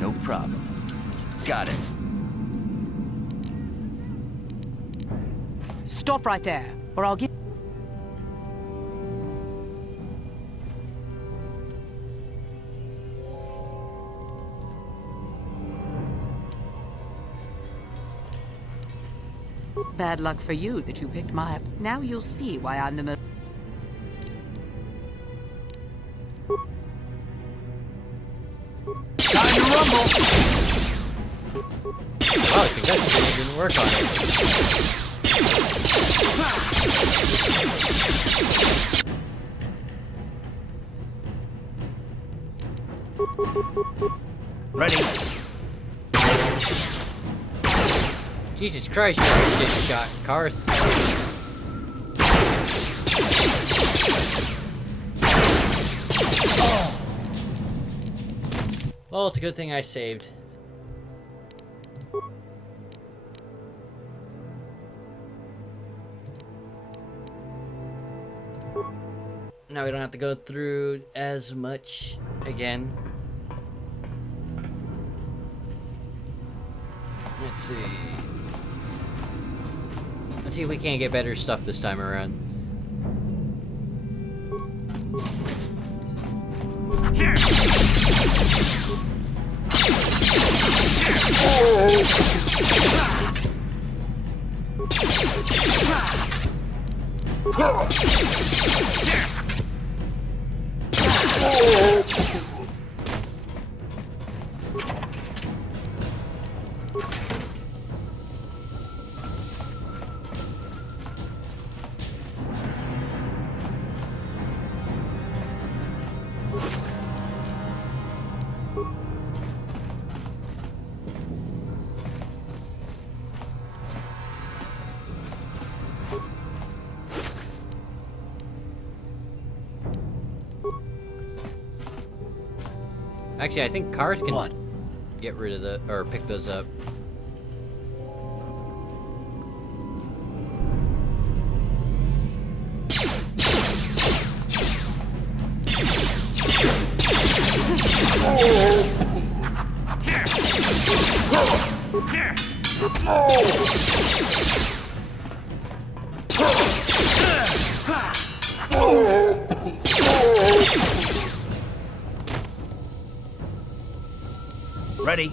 No problem. Got it. Stop right there, or I'll give... Bad luck for you that you picked my... Now you'll see why I'm the most... Time to rumble! Oh, the concussion didn't work on it. Ready. Jesus Christ, you're a shit shot, Karth. Well, it's a good thing I saved. Now we don't have to go through as much again. Let's see. Let's see if we can't get better stuff this time around. Actually, I think Karth can get rid of the, or pick those up. Ready.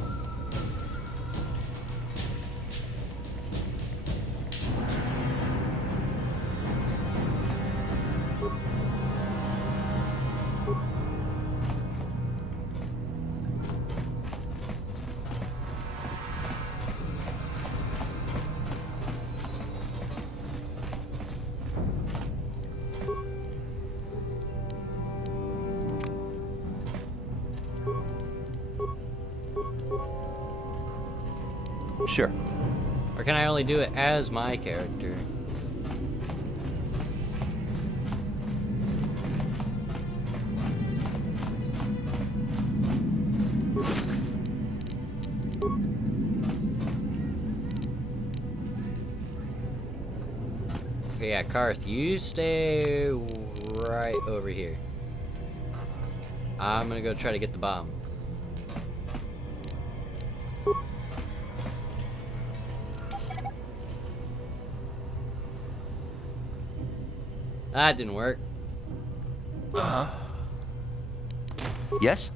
Sure. Or can I only do it as my character? Okay, yeah, Karth, you stay right over here. I'm gonna go try to get the bomb. That didn't work. Yes?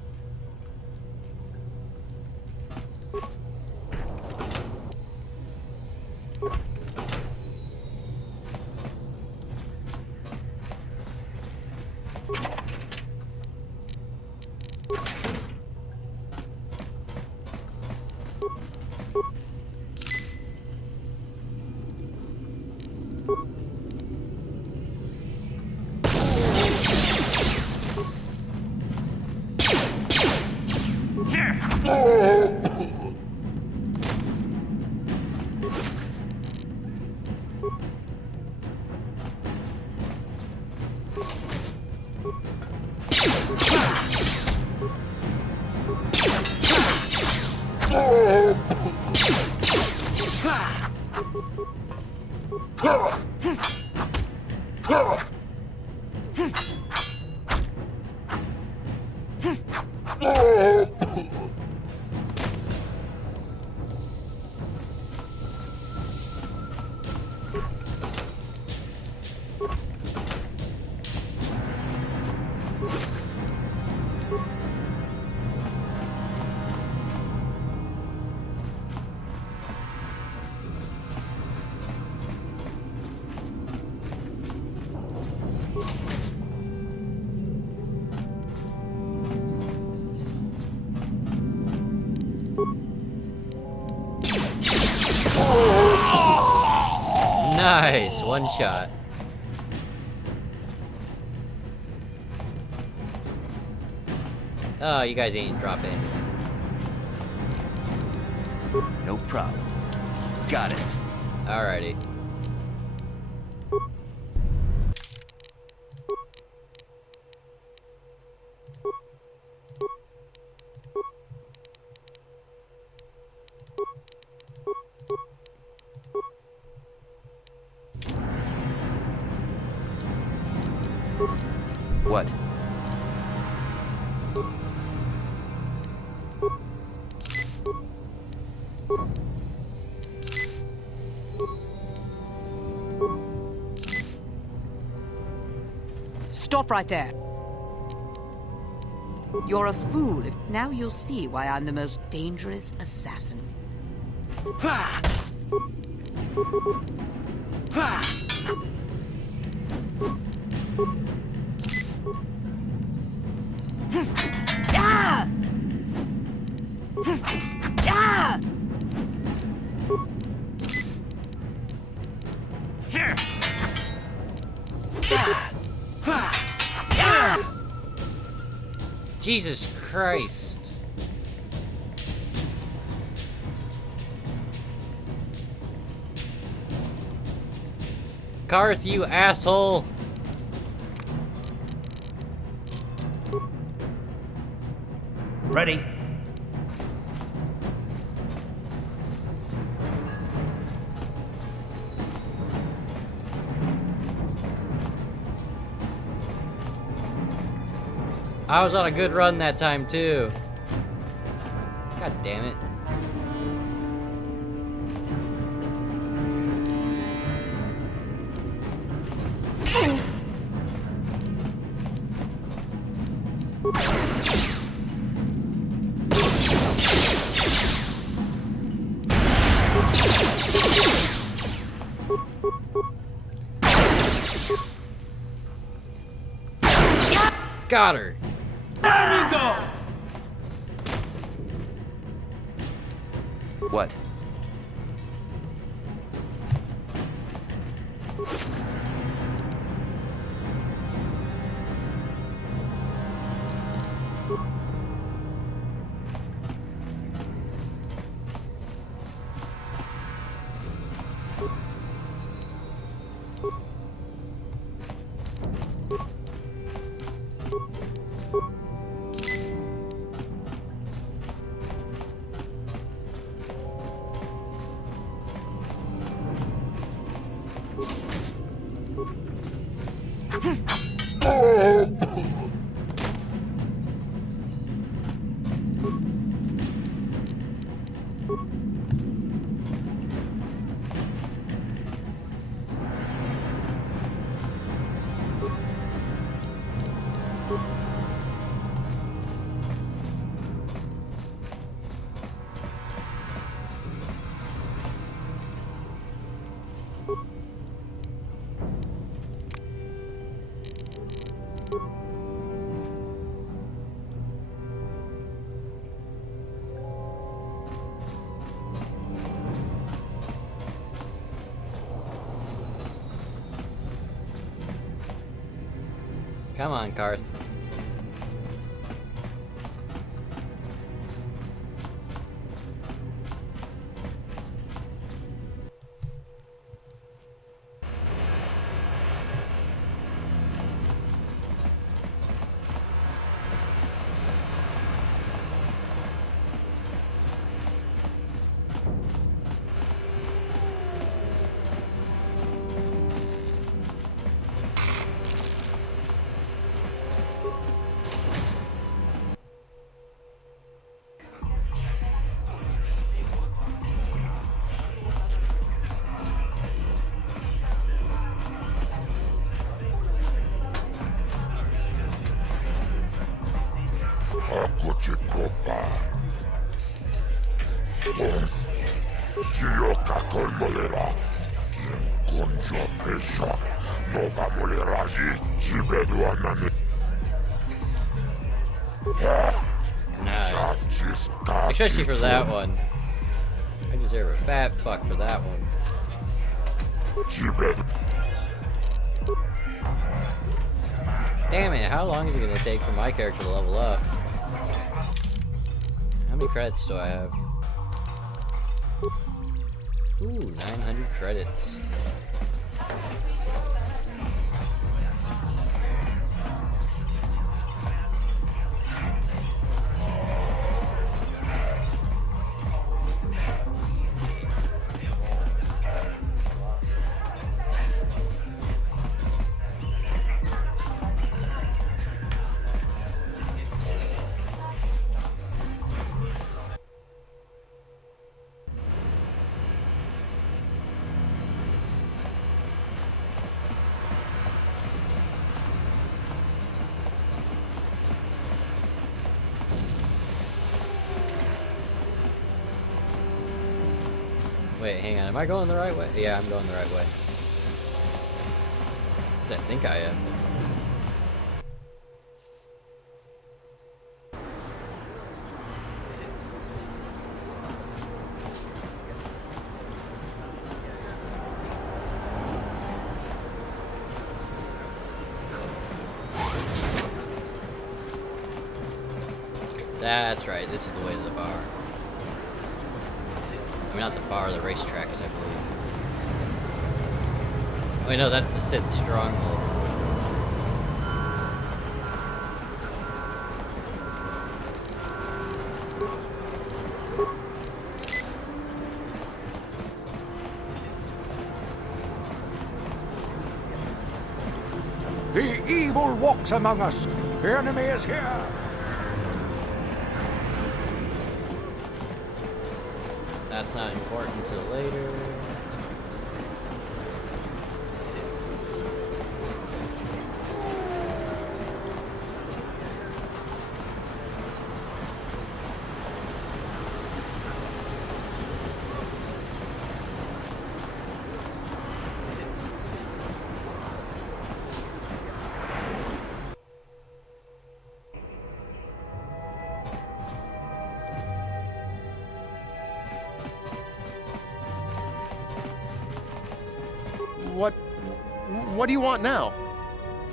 Nice, one shot. Oh, you guys ain't dropping anything. No problem. Got it. Alrighty. What? Stop right there. You're a fool. Now you'll see why I'm the most dangerous assassin. Ha! Ha! Ah! Ah! Here. Jesus Christ. Karth, you asshole. Ready? I was on a good run that time too. God damn it. Got her. Down you go! What? Come on, Karth. Nice. Especially for that one. I deserve a fat fuck for that one. Damn it, how long is it gonna take for my character to level up? How many credits do I have? Ooh, 900 credits. Wait, hang on. Am I going the right way? Yeah, I'm going the right way. I think I am. That's right. This is the way to the bar. I mean, not the bar, the racetracks, I believe. Wait, no, that's the Sith Stronghold. The evil walks among us. The enemy is here. That's not important until later. What do you want now?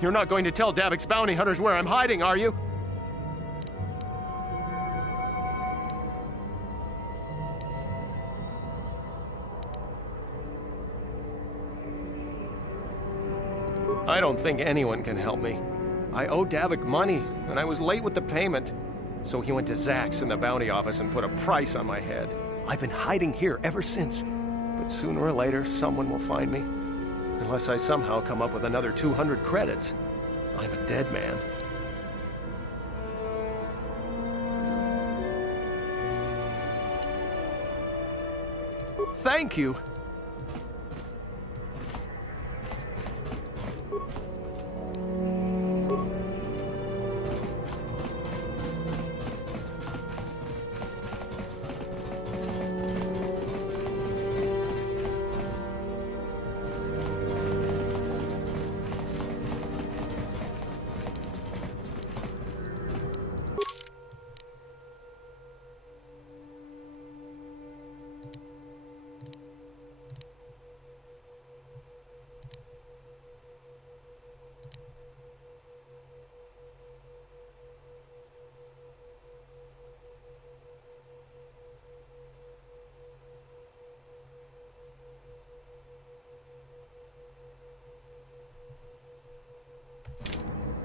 You're not going to tell Davik's bounty hunters where I'm hiding, are you? I don't think anyone can help me. I owe Davik money, and I was late with the payment. So he went to Zach's in the bounty office and put a price on my head. I've been hiding here ever since. But sooner or later, someone will find me. Unless I somehow come up with another 200 credits. I'm a dead man. Thank you.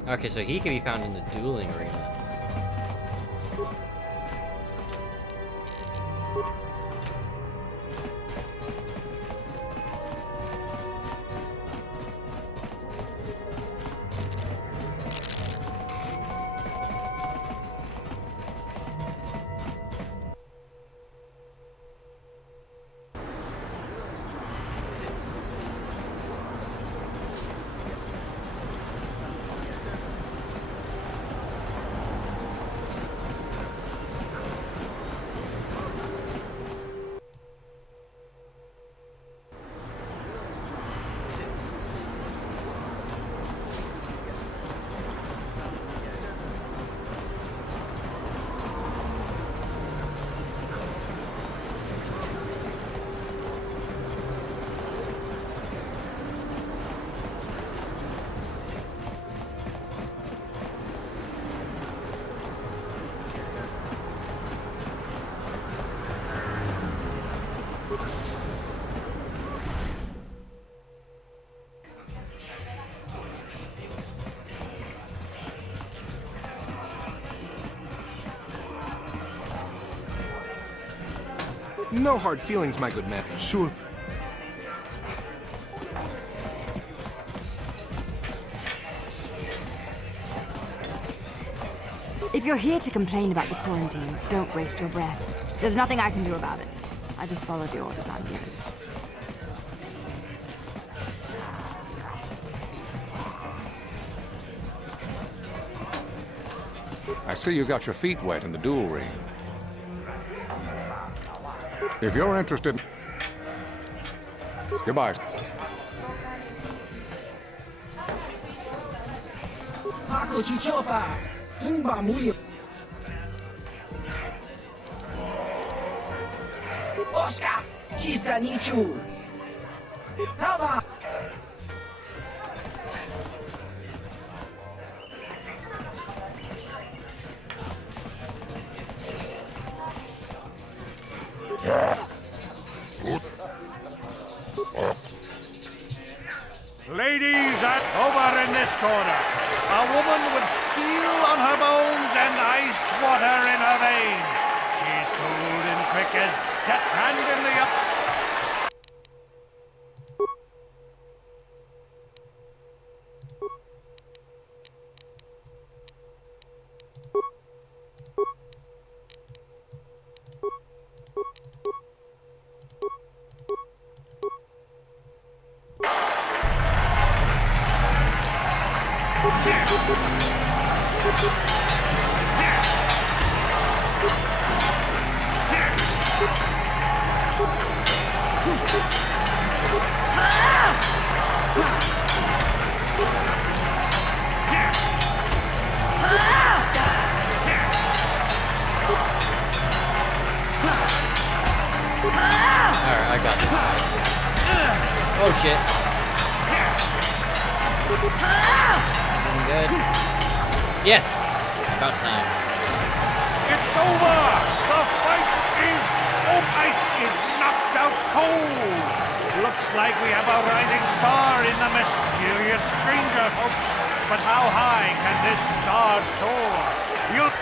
Okay, so he can be found in the dueling arena. No hard feelings, my good man. Sure. If you're here to complain about the quarantine, don't waste your breath. There's nothing I can do about it. I just follow the orders I'm given. I see you got your feet wet in the duel ring. If you're interested... Goodbye. Oscar, Kiska Nichu. Hava. Ladies, over in this corner, a woman with steel on her bones and ice water in her veins. She's cool and quick as death hand in the up. Alright, I got this guy. Oh shit. Doing good. Yes! About time. It's over! The fight is over! Ice is knocked out cold! Looks like we have a rising star in the mysterious stranger, folks. But how high can this star soar? You'll...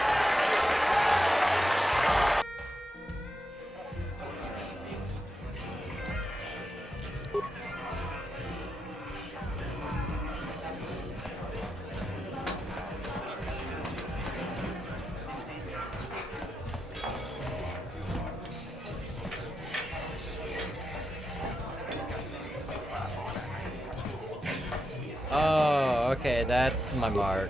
Oh, okay, that's my mark.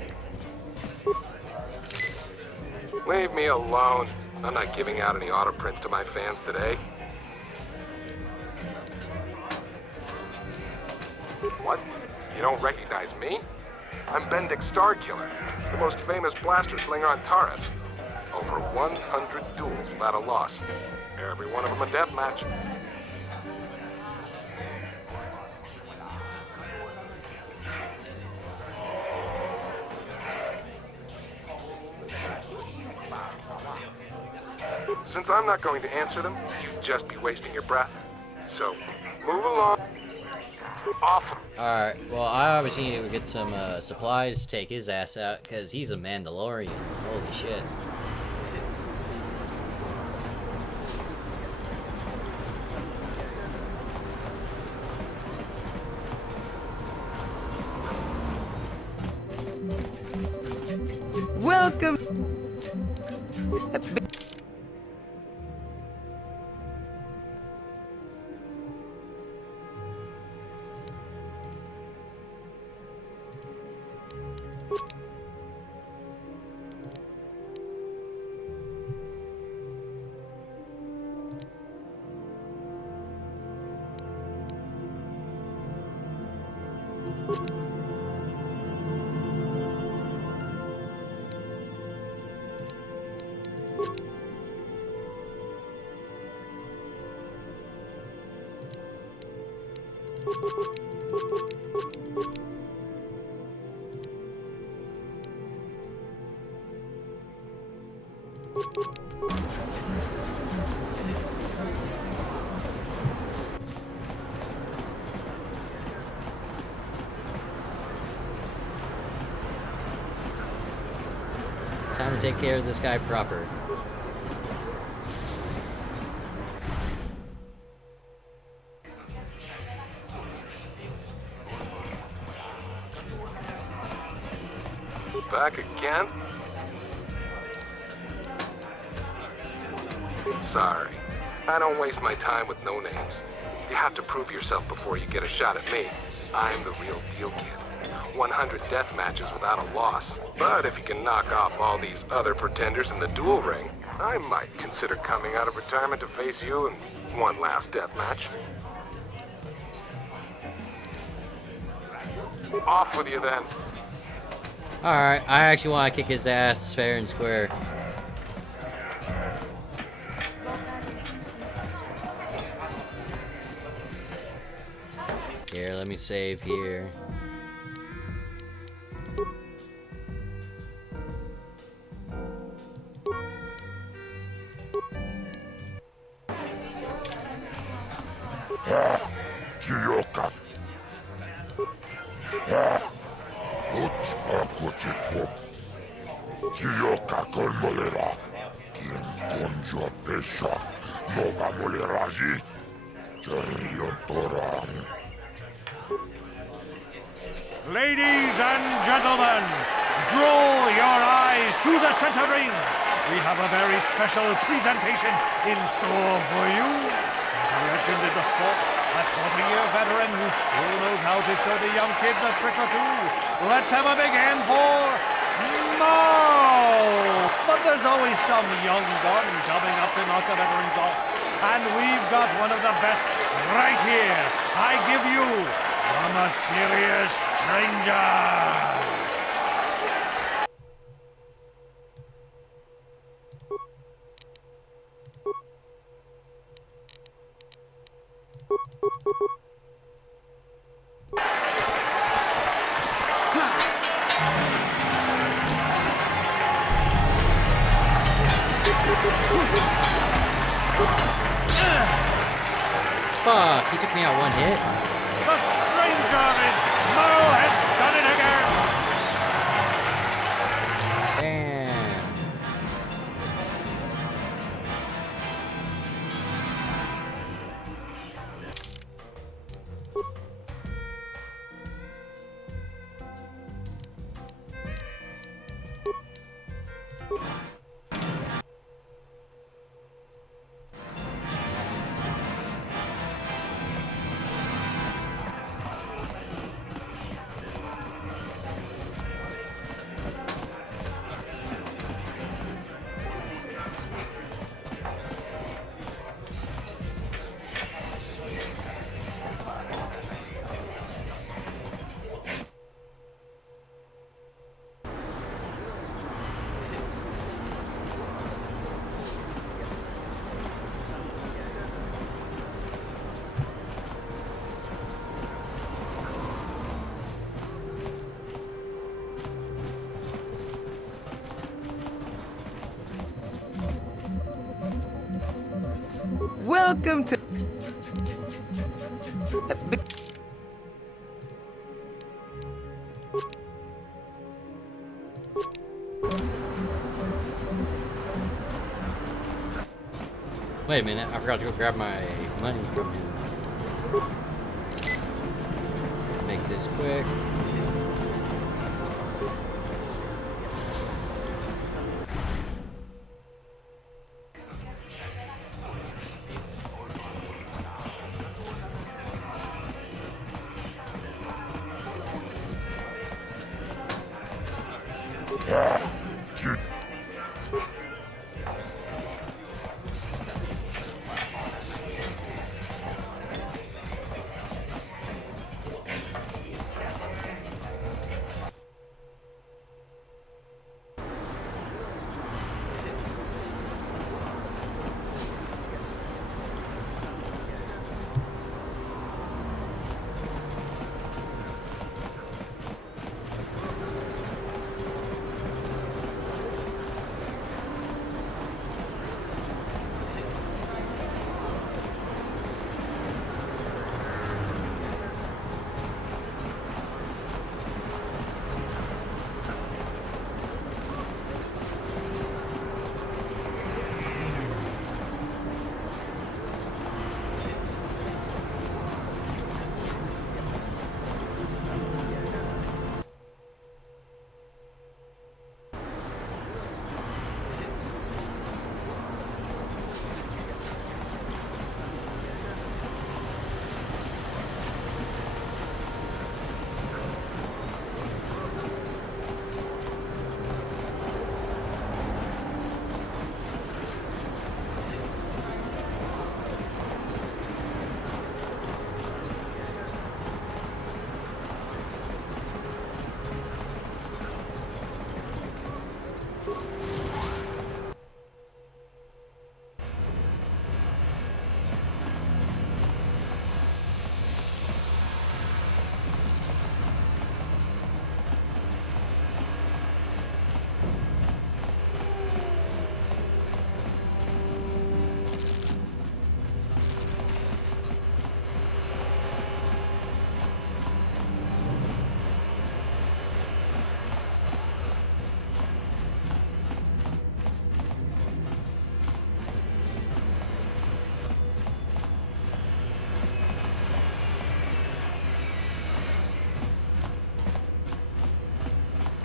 Leave me alone. I'm not giving out any auto prints to my fans today. What? You don't recognize me? I'm Bendick Starkiller, the most famous blaster slinger on Taurus. Over 100 duels without a loss. Every one of them a death match. Since I'm not going to answer them, you'd just be wasting your breath. So, move along. Awful. Alright, well, I obviously need to get some supplies to take his ass out, because he's a Mandalorian. Holy shit. Welcome. Time to take care of this guy proper. Back again? Sorry. I don't waste my time with no names. You have to prove yourself before you get a shot at me. I'm the real deal kid. 100 death matches without a loss. But if you can knock off all these other pretenders in the duel ring, I might consider coming out of retirement to face you in one last death match. Off with you then. Alright, I actually want to kick his ass fair and square. Here, let me save here. Chioka. Uts akuchiko. Chioka kolmolera. Quien conjo pesha. No gamoleraji. Cherion torang. Ladies and gentlemen, draw your eyes to the center ring. We have a very special presentation in store for you. There's a legend in the sport, a 20-year veteran who still knows how to show the young kids a trick or two. Let's have a big hand for Mo! But there's always some young gun coming up to knock the veterans off. And we've got one of the best right here. I give you the mysterious stranger. Fuck, he took me out one hit. The stranger is Mo has done it again. Damn. Welcome to... Wait a minute, I forgot to go grab my money from him. Make this quick.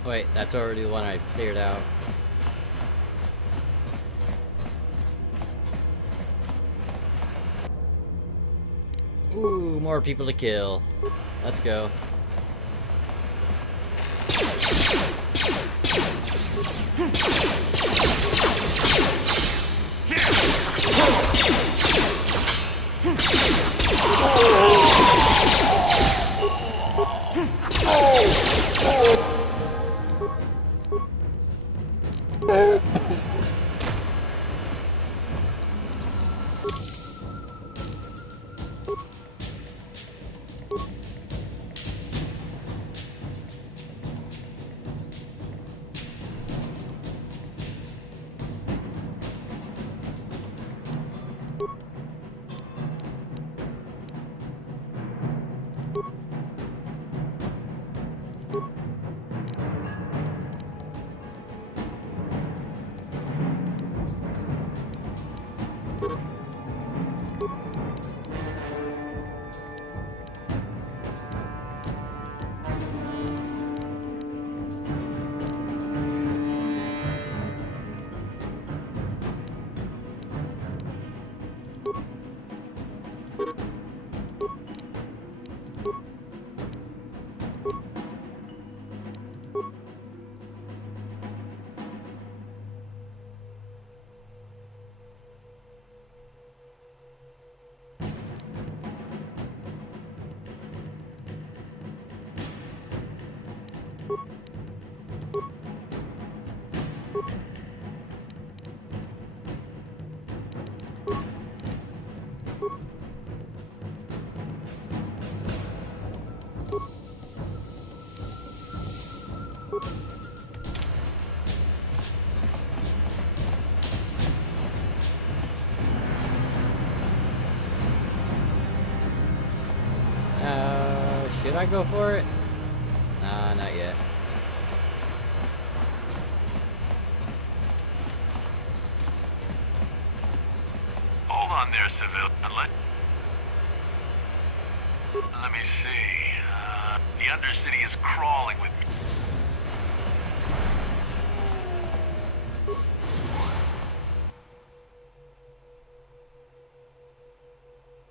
Wait, that's already the one I cleared out. Ooh, more people to kill. Let's go. Should I go for it? Nah, not yet. Oh, there, civil. Unless... Let me see. The Undercity is crawling with me.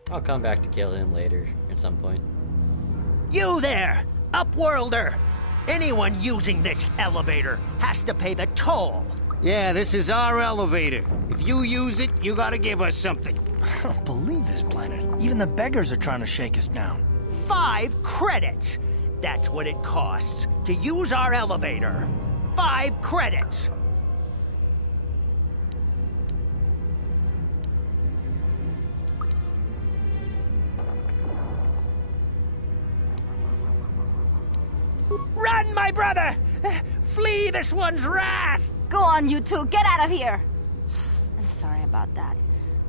I'll come back to kill him later at some point. You there, Upworlder! Anyone using this elevator has to pay the toll. Yeah, this is our elevator. If you use it, you gotta give us something. I don't believe this planet. Even the beggars are trying to shake us down. 5 credits! That's what it costs to use our elevator. 5 credits! Run, my brother! Flee this one's wrath! Go on, you two. Get out of here. I'm sorry about that.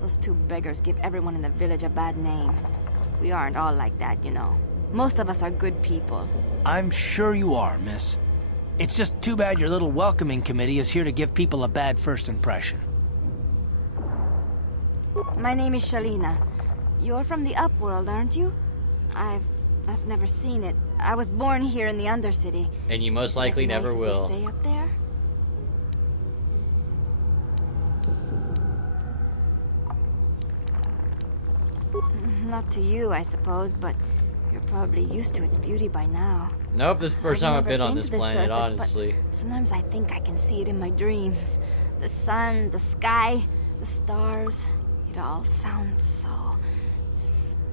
Those 2 beggars give everyone in the village a bad name. We aren't all like that, you know. Most of us are good people. I'm sure you are, miss. It's just too bad your little welcoming committee is here to give people a bad first impression. My name is Shalina. You're from the Upworld, aren't you? I've never seen it. I was born here in the Undercity. And you most likely never will. As nice as they say up there? Not to you, I suppose, but you're probably used to its beauty by now. Nope, this is the first time I've been on this planet, surface, honestly. Sometimes I think I can see it in my dreams. The sun, the sky, the stars. It all sounds so...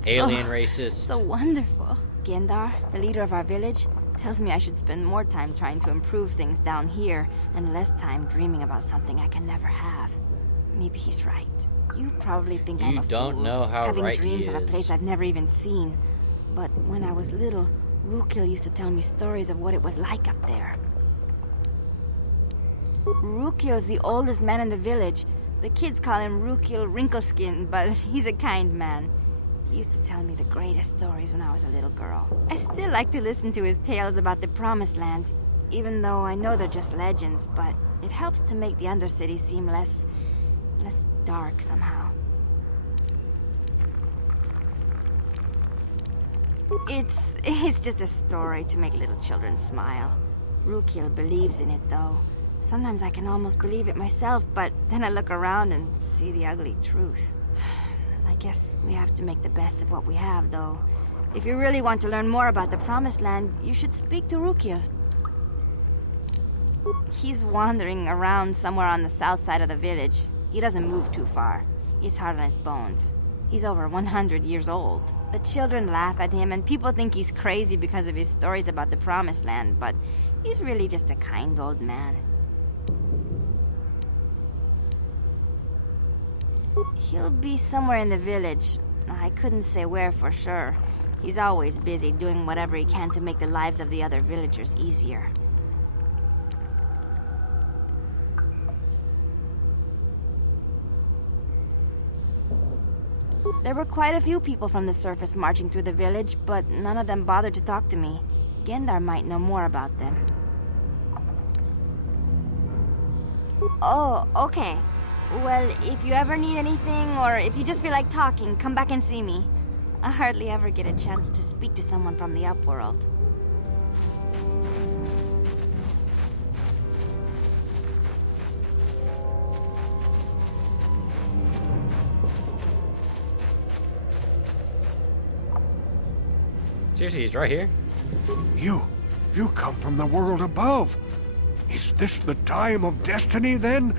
Alien racist. So wonderful. Gendar, the leader of our village, tells me I should spend more time trying to improve things down here and less time dreaming about something I can never have. Maybe he's right. You probably think I'm a fool, don't know how having right dreams he of a is. place I've never even seen. But when I was little, Rukil used to tell me stories of what it was like up there. Rukil's the oldest man in the village. The kids call him Rukil Wrinkleskin, but he's a kind man. He used to tell me the greatest stories when I was a little girl. I still like to listen to his tales about the Promised Land, even though I know they're just legends, but it helps to make the Undercity seem less dark somehow. It's just a story to make little children smile. Rukil believes in it, though. Sometimes I can almost believe it myself, but then I look around and see the ugly truth. I guess we have to make the best of what we have, though. If you really want to learn more about the Promised Land, you should speak to Rukil. He's wandering around somewhere on the south side of the village. He doesn't move too far. He's hard on his bones. He's over 100 years old. The children laugh at him, and people think he's crazy because of his stories about the Promised Land, but he's really just a kind old man. He'll be somewhere in the village. I couldn't say where for sure. He's always busy doing whatever he can to make the lives of the other villagers easier. There were quite a few people from the surface marching through the village, but none of them bothered to talk to me. Gendar might know more about them. Oh, okay. Well, if you ever need anything, or if you just feel like talking, come back and see me. I hardly ever get a chance to speak to someone from the Upworld. Seriously, he's right here. You come from the world above. Is this the time of destiny, then?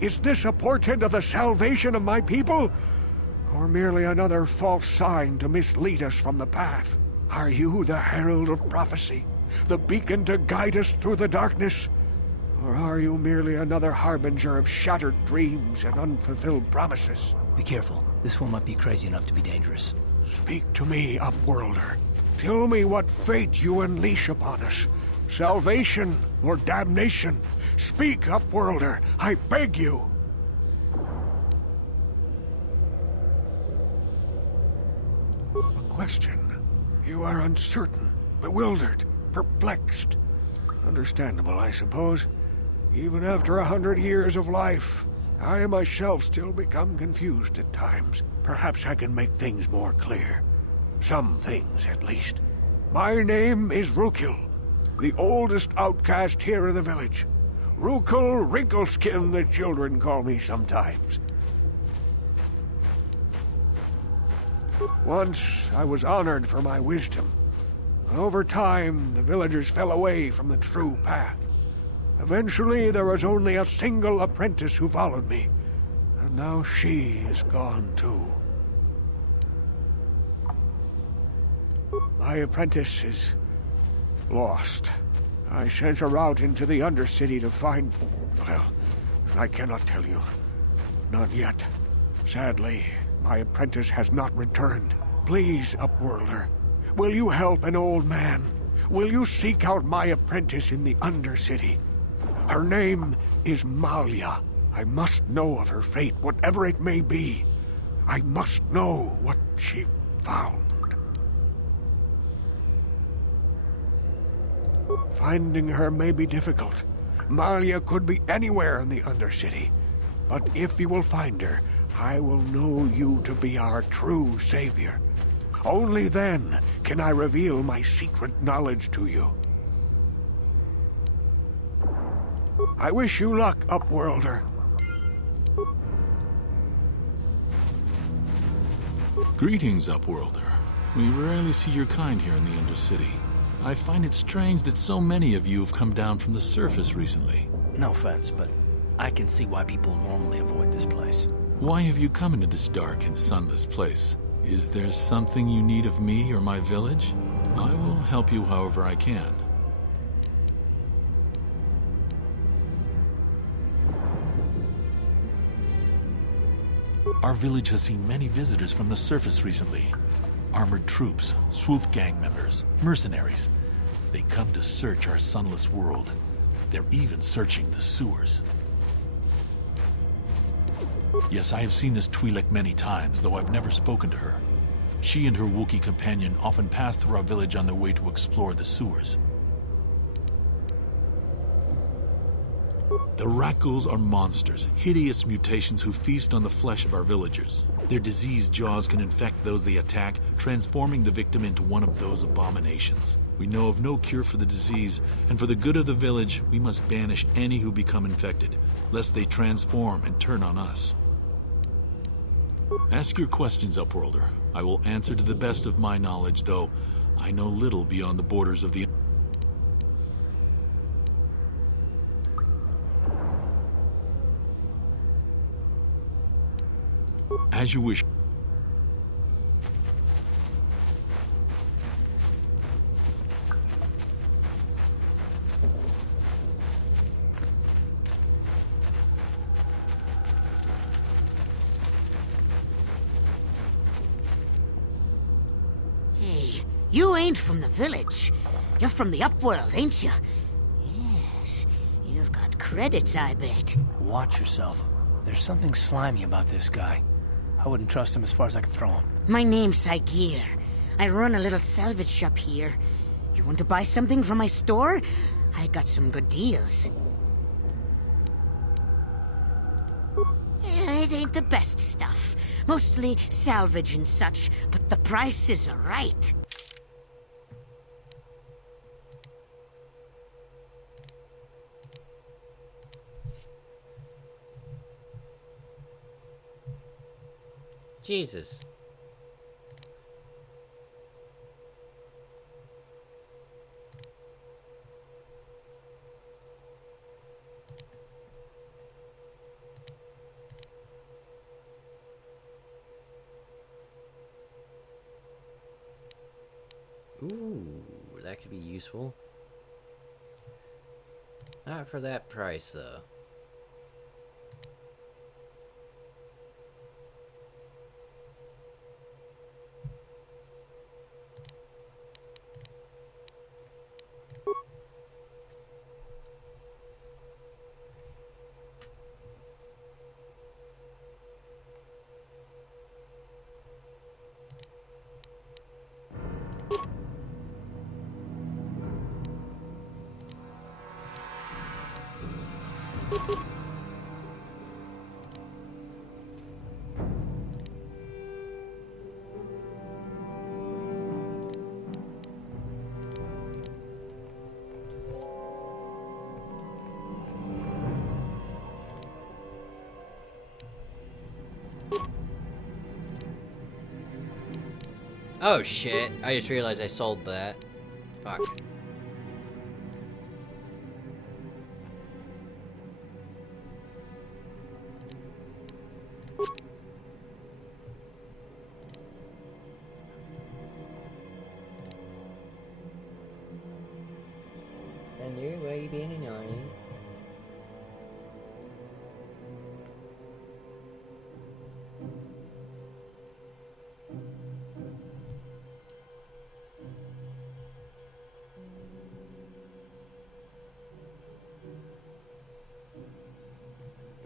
Is this a portent of the salvation of my people? Or merely another false sign to mislead us from the path? Are you the herald of prophecy? The beacon to guide us through the darkness? Or are you merely another harbinger of shattered dreams and unfulfilled promises? Be careful. This one might be crazy enough to be dangerous. Speak to me, Upworlder. Tell me what fate you unleash upon us. Salvation or damnation? Speak, Upworlder, I beg you. A question. You are uncertain, bewildered, perplexed. Understandable, I suppose. Even after 100 years of life, I myself still become confused at times. Perhaps I can make things more clear. Some things, at least. My name is Rukil, the oldest outcast here in the village. Rukil Wrinkleskin, the children call me sometimes. Once, I was honored for my wisdom. But over time, the villagers fell away from the true path. Eventually, there was only a single apprentice who followed me. And now she is gone too. My apprentice is lost. I sent her out into the Undercity to find... Well, I cannot tell you. Not yet. Sadly, my apprentice has not returned. Please, Upworlder, will you help an old man? Will you seek out my apprentice in the Undercity? Her name is Malia. I must know of her fate, whatever it may be. I must know what she found. Finding her may be difficult. Malia could be anywhere in the Undercity. But if you will find her, I will know you to be our true savior. Only then can I reveal my secret knowledge to you. I wish you luck, Upworlder. Greetings, Upworlder. We rarely see your kind here in the Undercity. I find it strange that so many of you have come down from the surface recently. No offense, but I can see why people normally avoid this place. Why have you come into this dark and sunless place? Is there something you need of me or my village? I will help you however I can. Our village has seen many visitors from the surface recently. Armored troops, swoop gang members, mercenaries. They come to search our sunless world. They're even searching the sewers. Yes, I have seen this Twi'lek many times, though I've never spoken to her. She and her Wookiee companion often pass through our village on their way to explore the sewers. The Rakghouls are monsters, hideous mutations who feast on the flesh of our villagers. Their diseased jaws can infect those they attack, transforming the victim into one of those abominations. We know of no cure for the disease, and for the good of the village, we must banish any who become infected, lest they transform and turn on us. Ask your questions, Upworlder. I will answer to the best of my knowledge, though I know little beyond the borders of the... As you wish. Hey, you ain't from the village. You're from the Upworld, ain't you? Yes, you've got credits, I bet. Watch yourself. There's something slimy about this guy. I wouldn't trust him as far as I could throw him. My name's Saigir. I run a little salvage shop here. You want to buy something from my store? I got some good deals. It ain't the best stuff. Mostly salvage and such, but the prices are right. Jesus. Ooh, that could be useful. Not for that price, though. Oh shit, I just realized I sold that. Fuck. Thunder, why are you being annoying?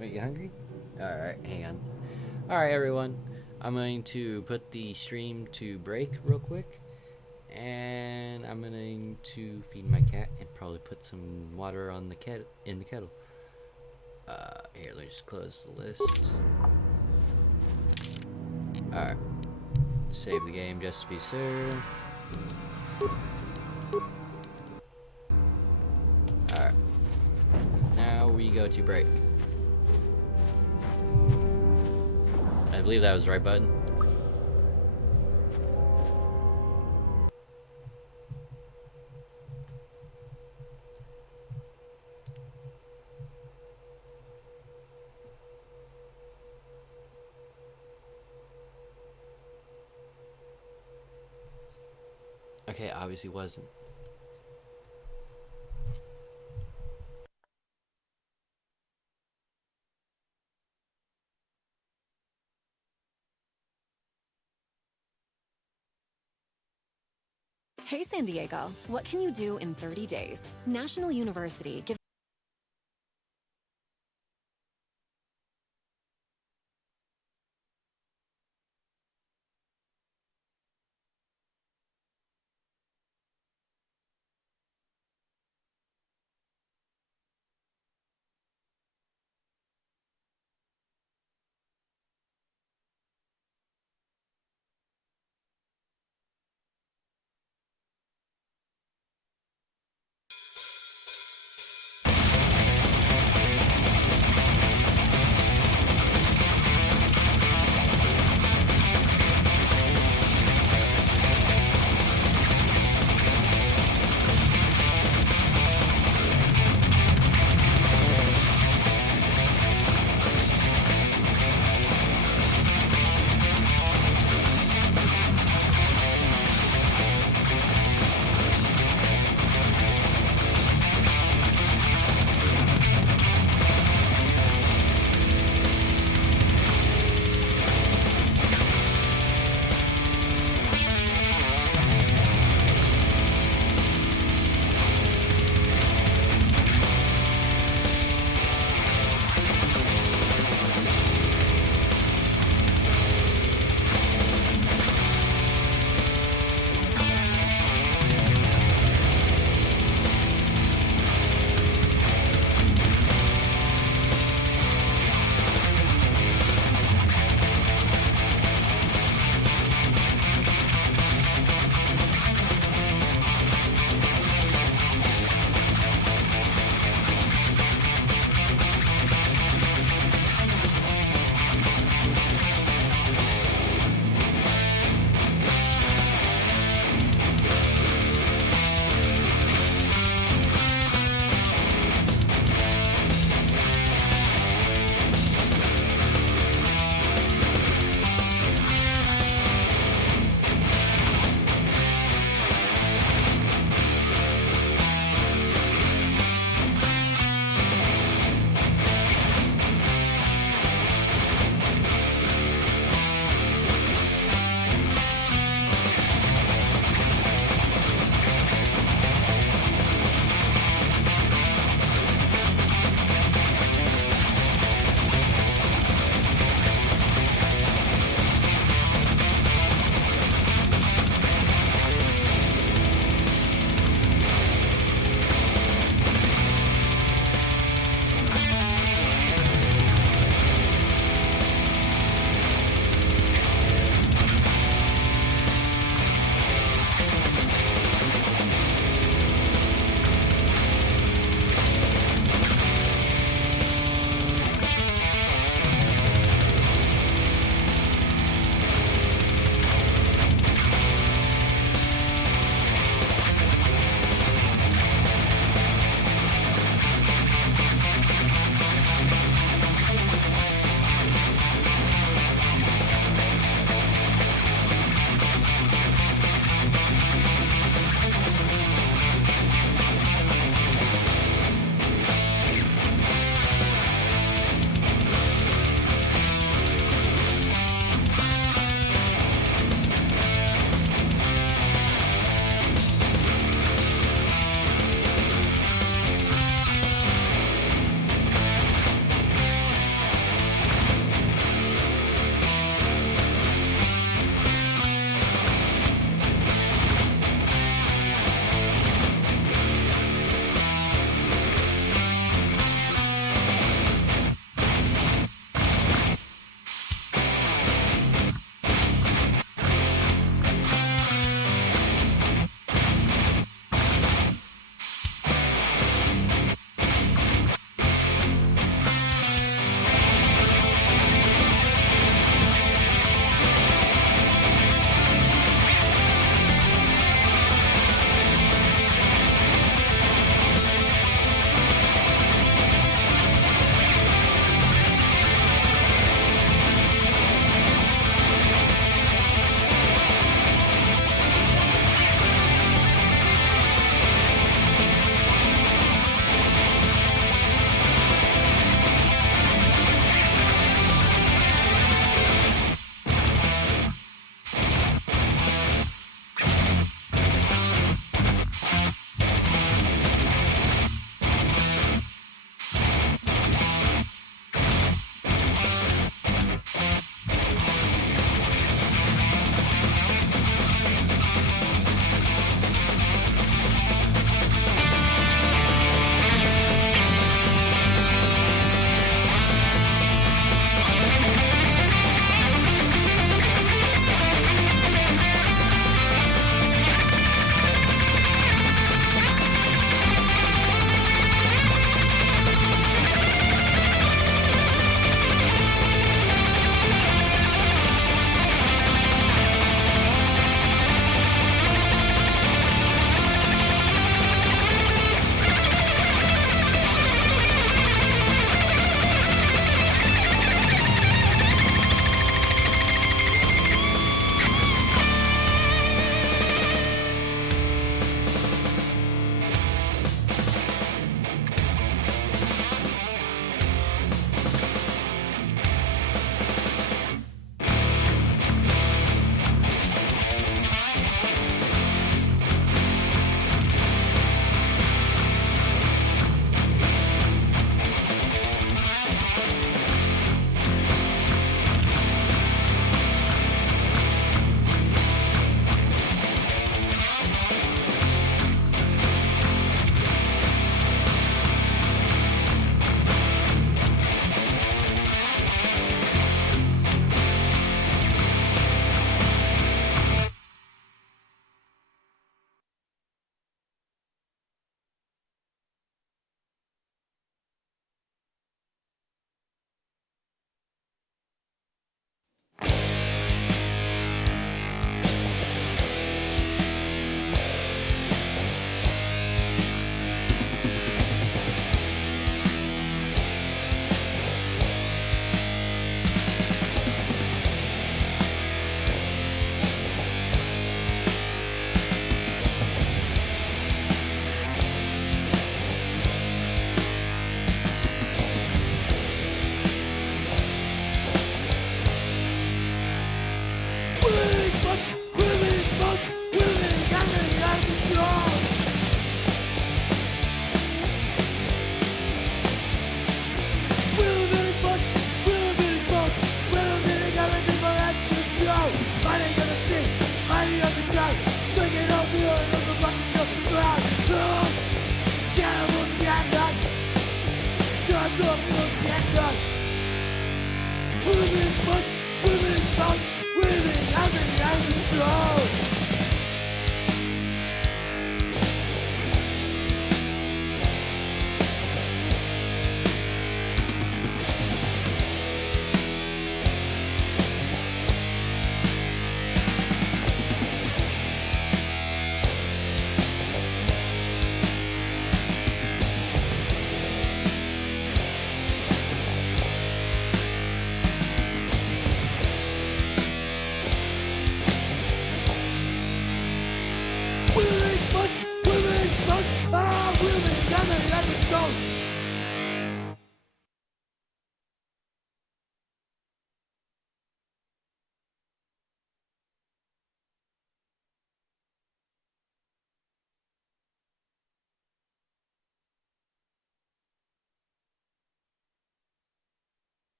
Wait, you hungry? Alright, hang on. Alright, everyone. I'm going to put the stream to break real quick. And I'm going to feed my cat and probably put some water on the in the kettle. Here, let me just close the list. Alright. Save the game just to be sure. Alright. Now we go to break. I believe that was the right button. Okay, obviously wasn't. Hey San Diego, what can you do in 30 days? National University gives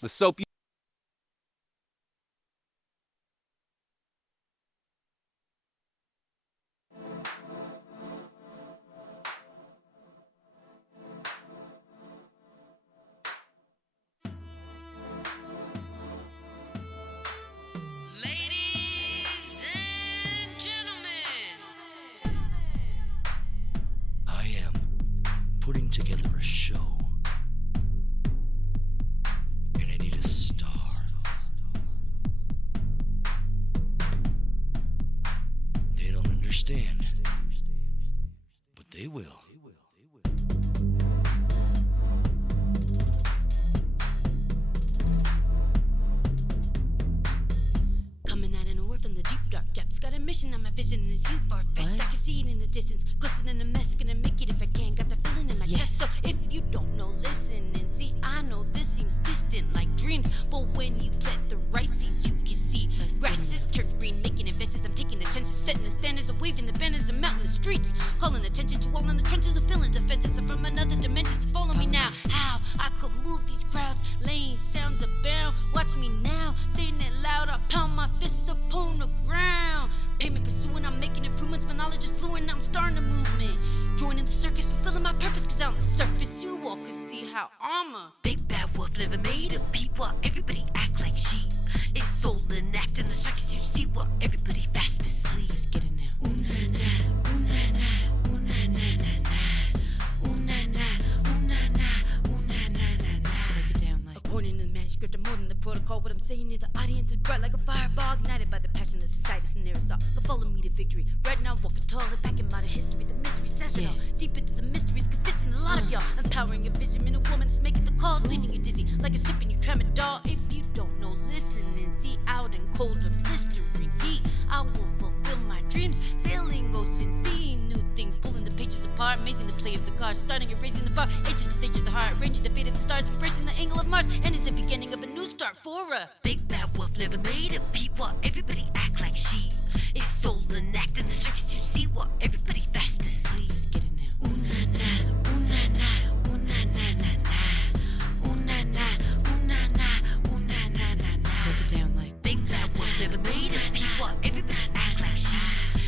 The soap you... I am putting together a show. And I need a star. They don't understand. But they will. Coming out of nowhere from the deep dark depths. Got a mission on my vision and it's too far-fetched. I can see it in the distance. Glistening a mess, gonna make it if I can. Got the feeling in my chest. So if you don't know, listen and see. I know this seems distant like dreams. But when you plant the right seeds, you can see. Grass is turning green, making advances. I'm taking the chances, setting the standards. I'm waving the banners and mounting the streets. Calling attention to all in the trenches who feeling defenses. I'm from another dimension, so follow me now. How I could move these crowds, laying sounds abound. Watch me now, saying it loud. I pound my fists upon the ground. Payment pursuing, I'm making improvements. My knowledge is fluent, now I'm starting a movement. Joining the circus, fulfilling my purpose. Cause out on the surface, you all can see how I'm a big bad wolf. Never made of peep while everybody act like sheep. It's soul and act in the circus, you see while everybody fast asleep. Just get it now. Ooh na na, ooh na na, ooh na na na na. Ooh na na, ooh na na, ooh na na na na. Break it down like. According to the manuscript, I'm more than the protocol. What I'm saying to the audience is bright like a fireball, ignited by the passion that's inside us and near us all. But follow me to victory. Right now, walking tall and back in modern history. The mystery says it all. Deep into the mysteries, convincing a lot of y'all. Empowering a vision in a woman that's making the calls, leaving you dizzy like a sipping you tramadol. If you don't know, listen and see out in colder blistering heat. I will fulfill my dreams, sailing oceans, seeing new things, pulling the pages apart, amazing the play of the cards, starting erasing the far edges, the stage of the heart, arranging the fate of the stars, embracing the angle of Mars, and it's the beginning of a new start for a big bad wolf. Never made of peep while everybody act like sheep. It's soul and act in the circus, you see while everybody fast asleep. Just get it now. Ooh na na, ooh na na, ooh na na na na. Ooh na na, ooh na na, ooh na na na na. Break it down like big bad wolf. Never made of peep while everybody act like sheep.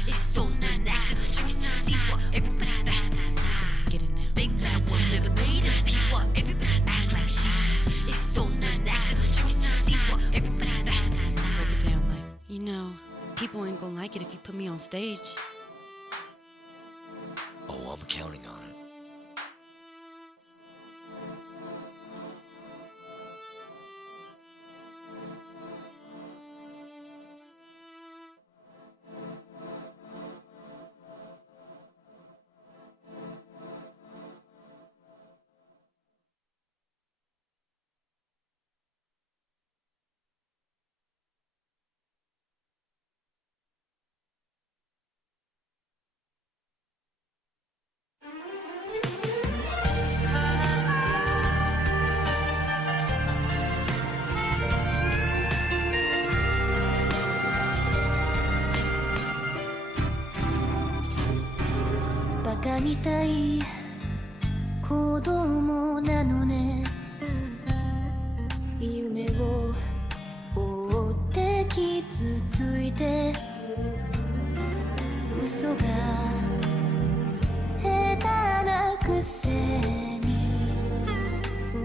It's soul and act in the circus, you see while everybody fast asleep. Get it now. Big bad wolf. Never made of peep while everybody act like sheep. It's soul and act in the circus, you see while everybody fast asleep. Break it down like, you know, people ain't gonna like it if you put me on stage. Oh, I'm counting on it.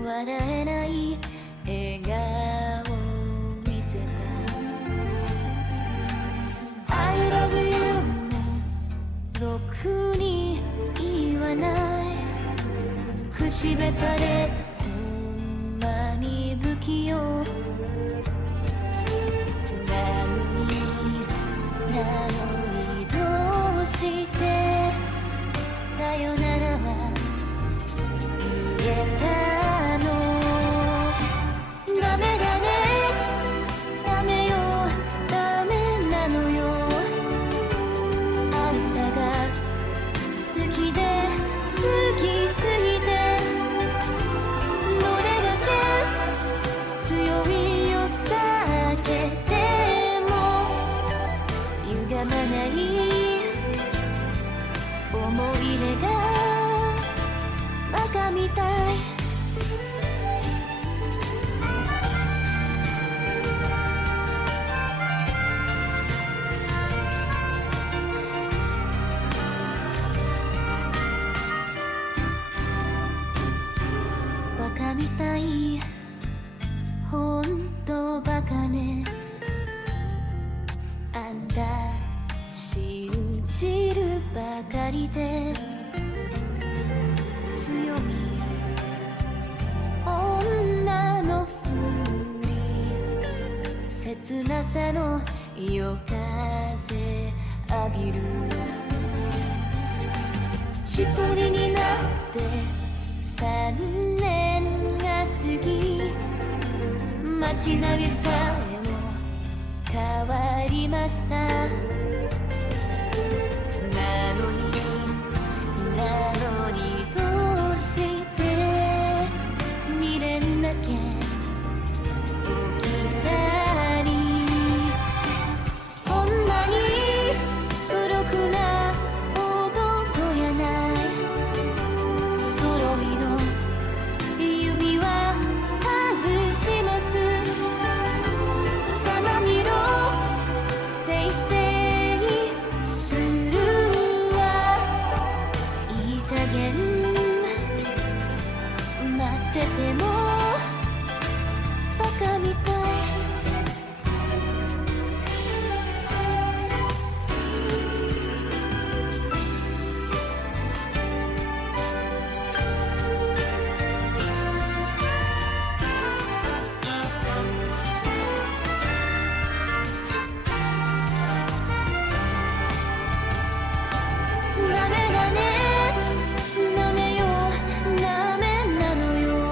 笑えない笑顔を見せた I love you もろくに言わない口下手でほんまに不器用なのにどうしてさよならは言えたのダメだねダメよダメなのよあんたが好きで好きすぎてどれだけ強いを避けても歪まない思い出がバカみたいバカみたいほんとバカねあんた信じるばかりで強い女のふり切なさの夜風浴びる一人になって3年が過ぎ街並みさえも変わりましたなのにどうして未練だけ置き去りほんまに孤独な男やない揃いの指輪外します様見ろせいせいするいい加減待っててもバカみたいダメだねダメよダメなのよ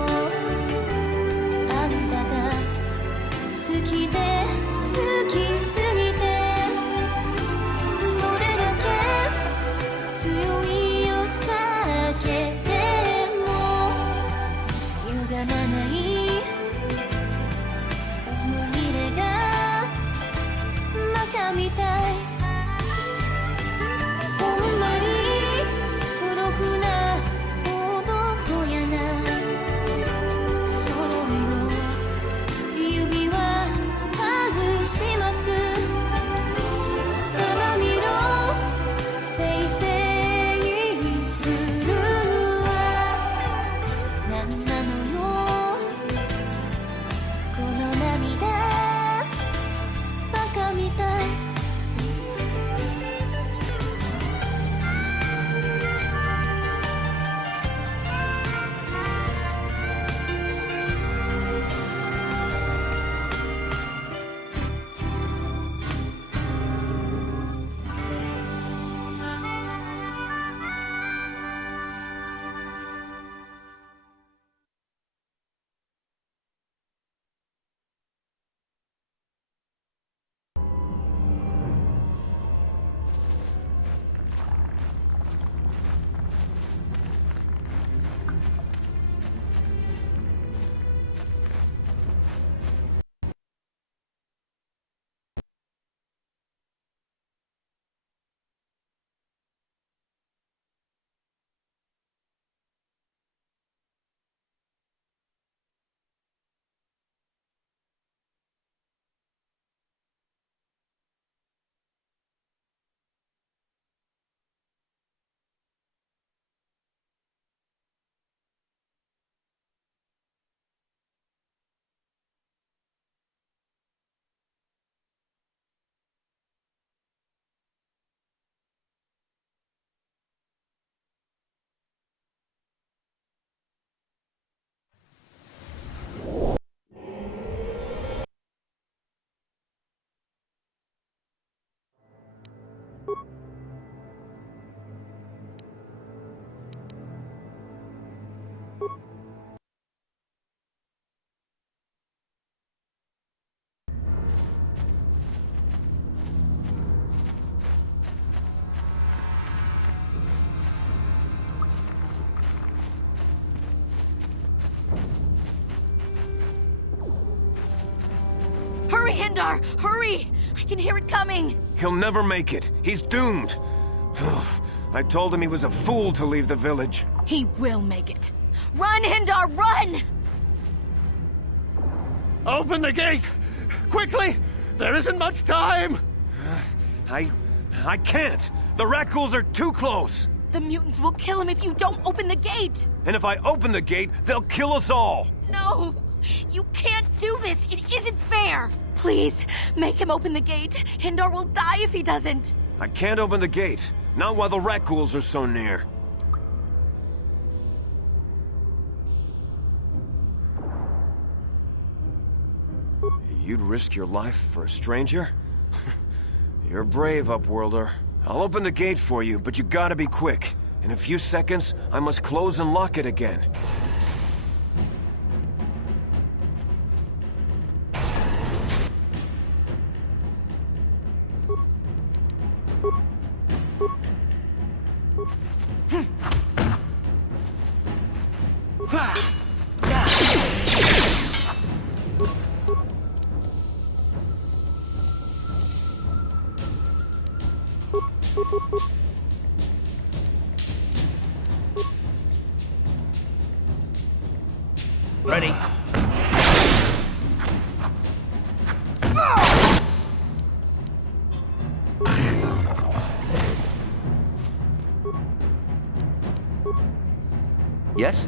Hurry, Hindar! Hurry! I can hear it coming! He'll never make it. He's doomed. I told him he was a fool to leave the village. He will make it. Run, Hindar, run! Open the gate! Quickly! There isn't much time! I can't. The Rakghouls are too close. The mutants will kill him if you don't open the gate! And if I open the gate, they'll kill us all. No! You can't do this! It isn't fair! Please, make him open the gate. Hindar will die if he doesn't. I can't open the gate. Not while the Rakghouls are so near. You'd risk your life for a stranger? You're brave, Upworlder. I'll open the gate for you, but you gotta be quick. In a few seconds, I must close and lock it again. Ready? Yes?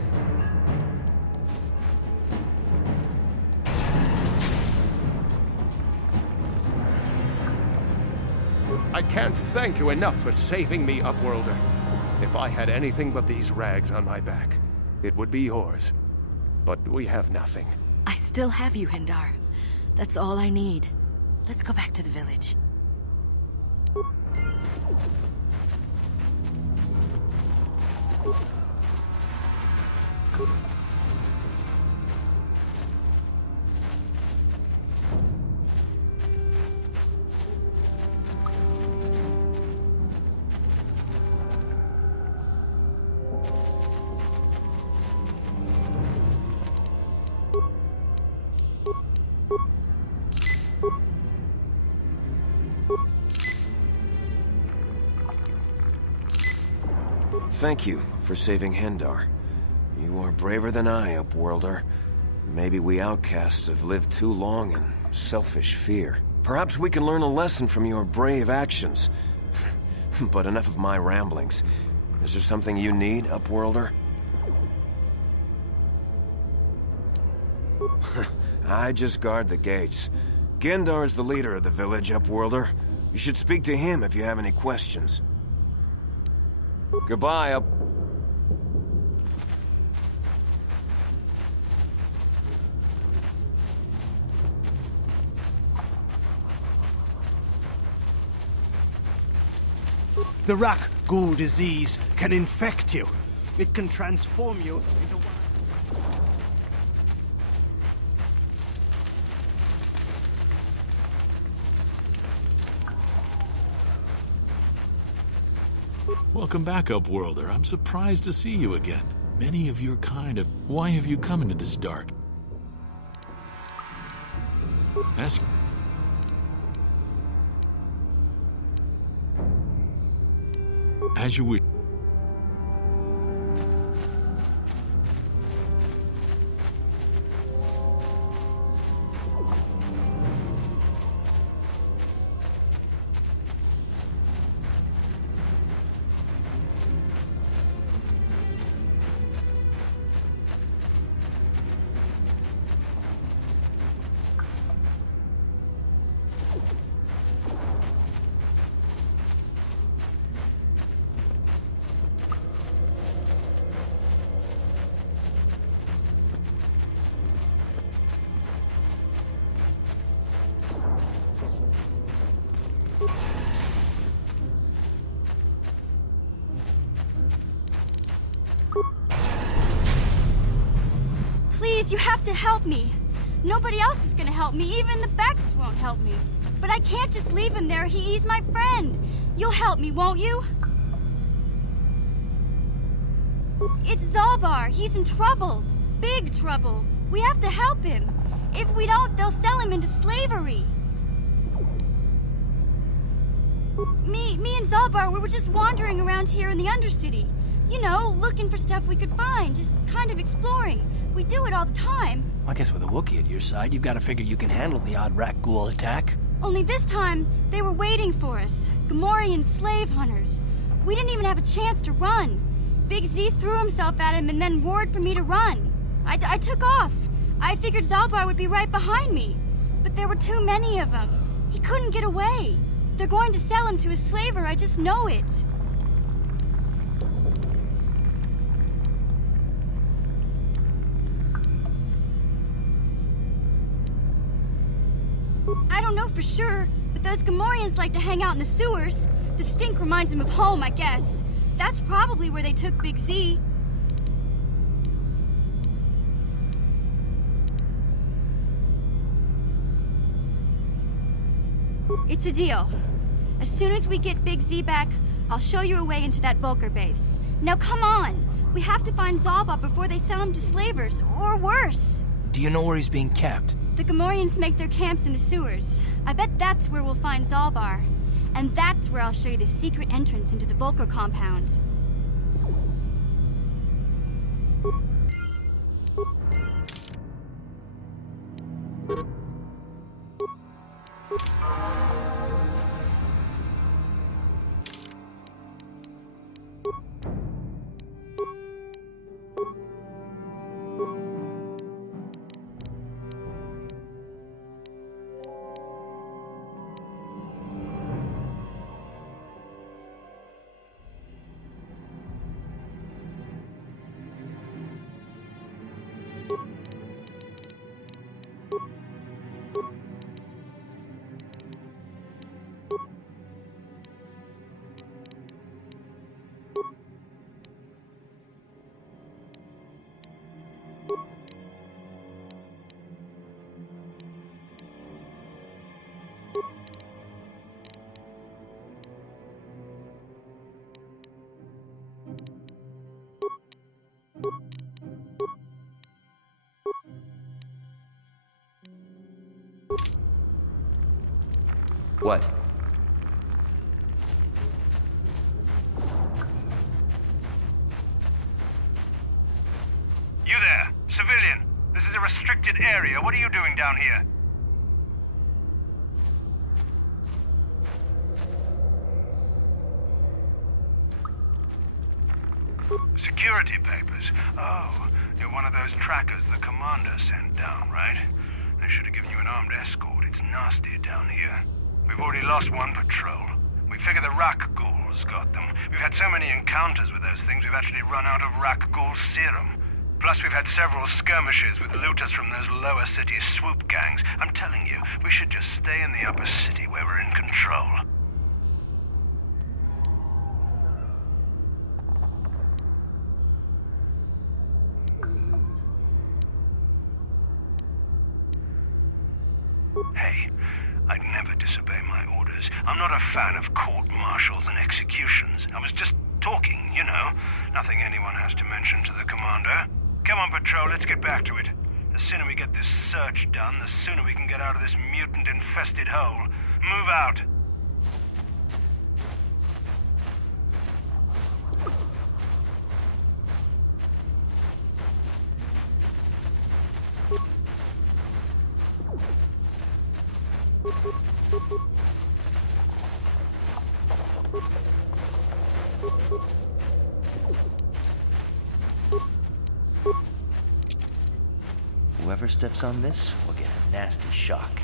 I can't thank you enough for saving me, Upworlder. If I had anything but these rags on my back, it would be yours. But we have nothing. I still have you, Hindar. That's all I need. Let's go back to the village. Thank you for saving Hindar. You are braver than I, Upworlder. Maybe we outcasts have lived too long in selfish fear. Perhaps we can learn a lesson from your brave actions. But enough of my ramblings. Is there something you need, Upworlder? I just guard the gates. Gendar's the leader of the village, Upworlder. You should speak to him if you have any questions. Goodbye, Up... The Rakghoul disease can infect you. It can transform you into... Welcome back, Upworlder. I'm surprised to see you again. Many of your kind have... Why have you come into this dark? Ask... As you wish. Please, you have to help me. Nobody else is gonna help me. Even the Becks won't help me. But I can't just leave him there. He's my friend. You'll help me, won't you? It's Zalbar. He's in trouble. Big trouble. We have to help him. If we don't, they'll sell him into slavery. Me and Zalbar, we were just wandering around here in the Undercity. You know, looking for stuff we could find, just kind of exploring. We do it all the time. I guess with a Wookiee at your side, you've got to figure you can handle the odd rat ghoul attack. Only this time, they were waiting for us. Gamorrean slave hunters. We didn't even have a chance to run. Big Z threw himself at him and then roared for me to run. I took off. I figured Zalbar would be right behind me. But there were too many of them. He couldn't get away. They're going to sell him to a slaver, I just know it. I don't know for sure, but those Gamorreans like to hang out in the sewers. The stink reminds them of home, I guess. That's probably where they took Big Z. It's a deal. As soon as we get Big Z back, I'll show you a way into that Vulcar base. Now come on! We have to find Zalba before they sell him to slavers, or worse. Do you know where he's being kept? The Gamorreans make their camps in the sewers. I bet that's where we'll find Zalbar. And that's where I'll show you the secret entrance into the Vulcar compound. What? You there, civilian. This is a restricted area. What are you doing down here? Security papers. Oh, you're one of those trackers the commander sent down, right? They should have given you an armed escort. It's nasty down here. We've already lost one patrol. We figure the Rak ghouls got them. We've had so many encounters with those things, we've actually run out of Rak ghoul serum. Plus, we've had several skirmishes with looters from those lower city swoop gangs. I'm telling you, we should just stay in the upper city where we're in control. Hey, I'd never disobey my orders. I'm not a fan of court-martials and executions. I was just talking, you know. Nothing anyone has to mention to the commander. Come on, Patrol, let's get back to it. The sooner we get this search done, the sooner we can get out of this mutant-infested hole. Move out. Whoever steps on this will get a nasty shock.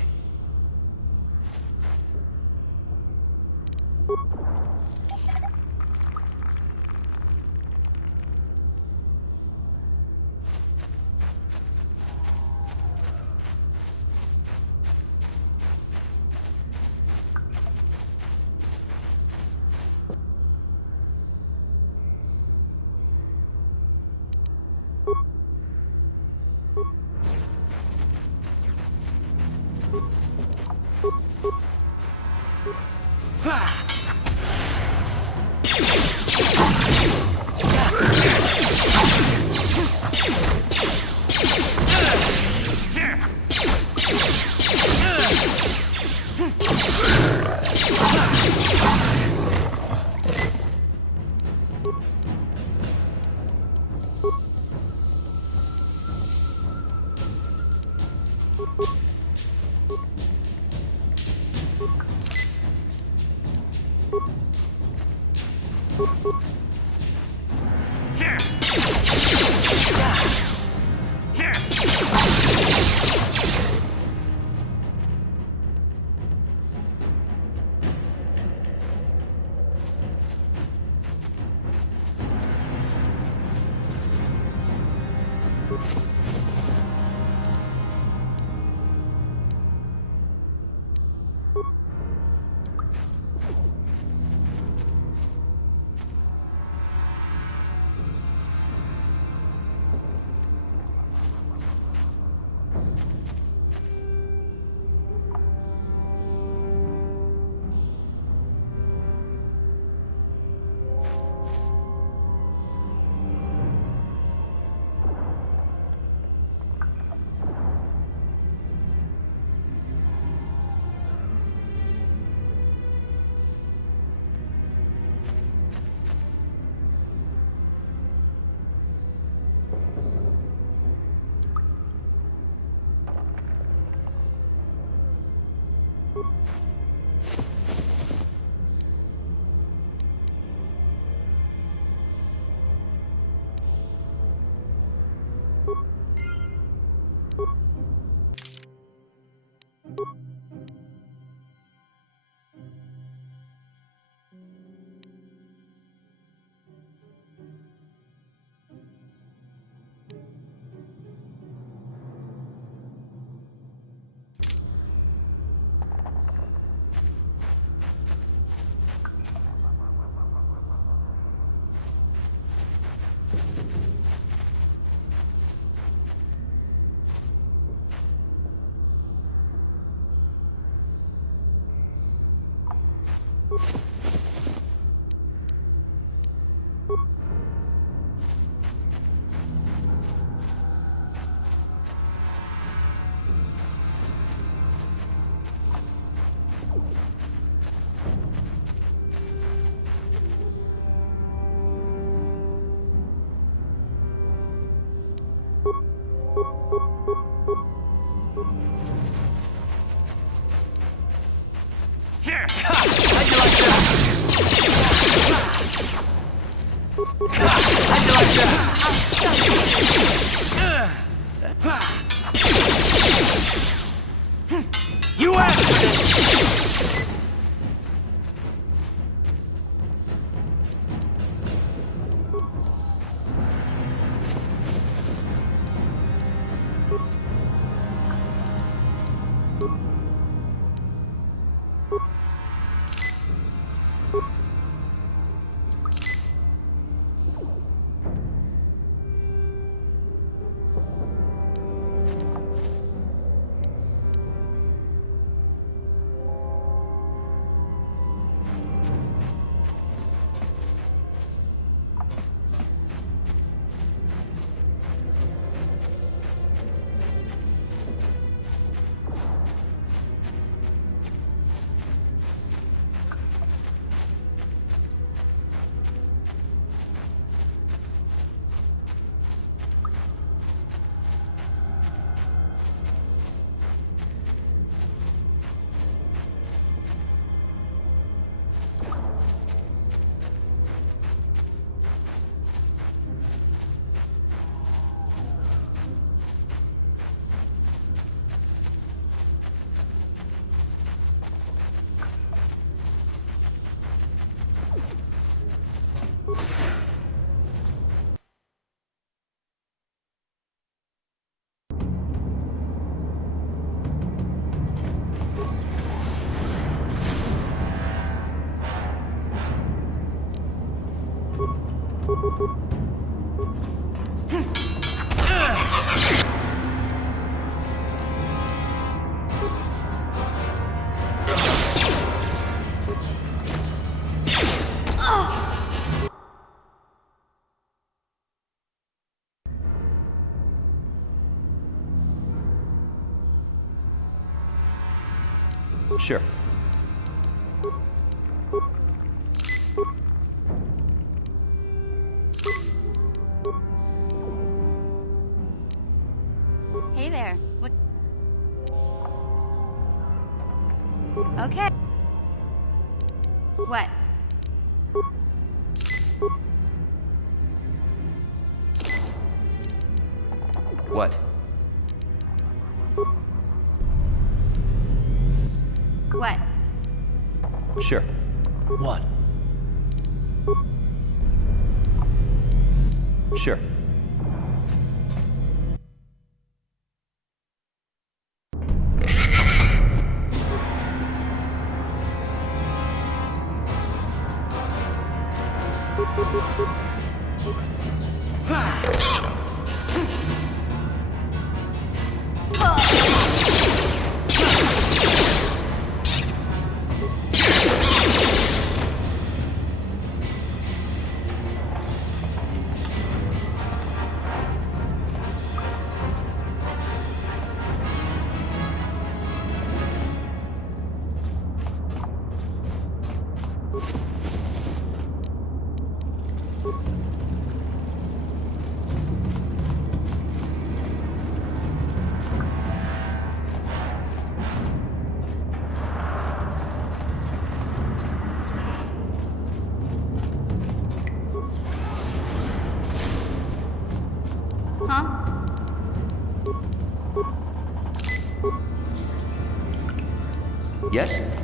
Here! How'd you like that? How'd you like that? You asked for this! Sure. Hey there. What? Okay. What? What? What? Sure. What? Sure. Huh? Yes?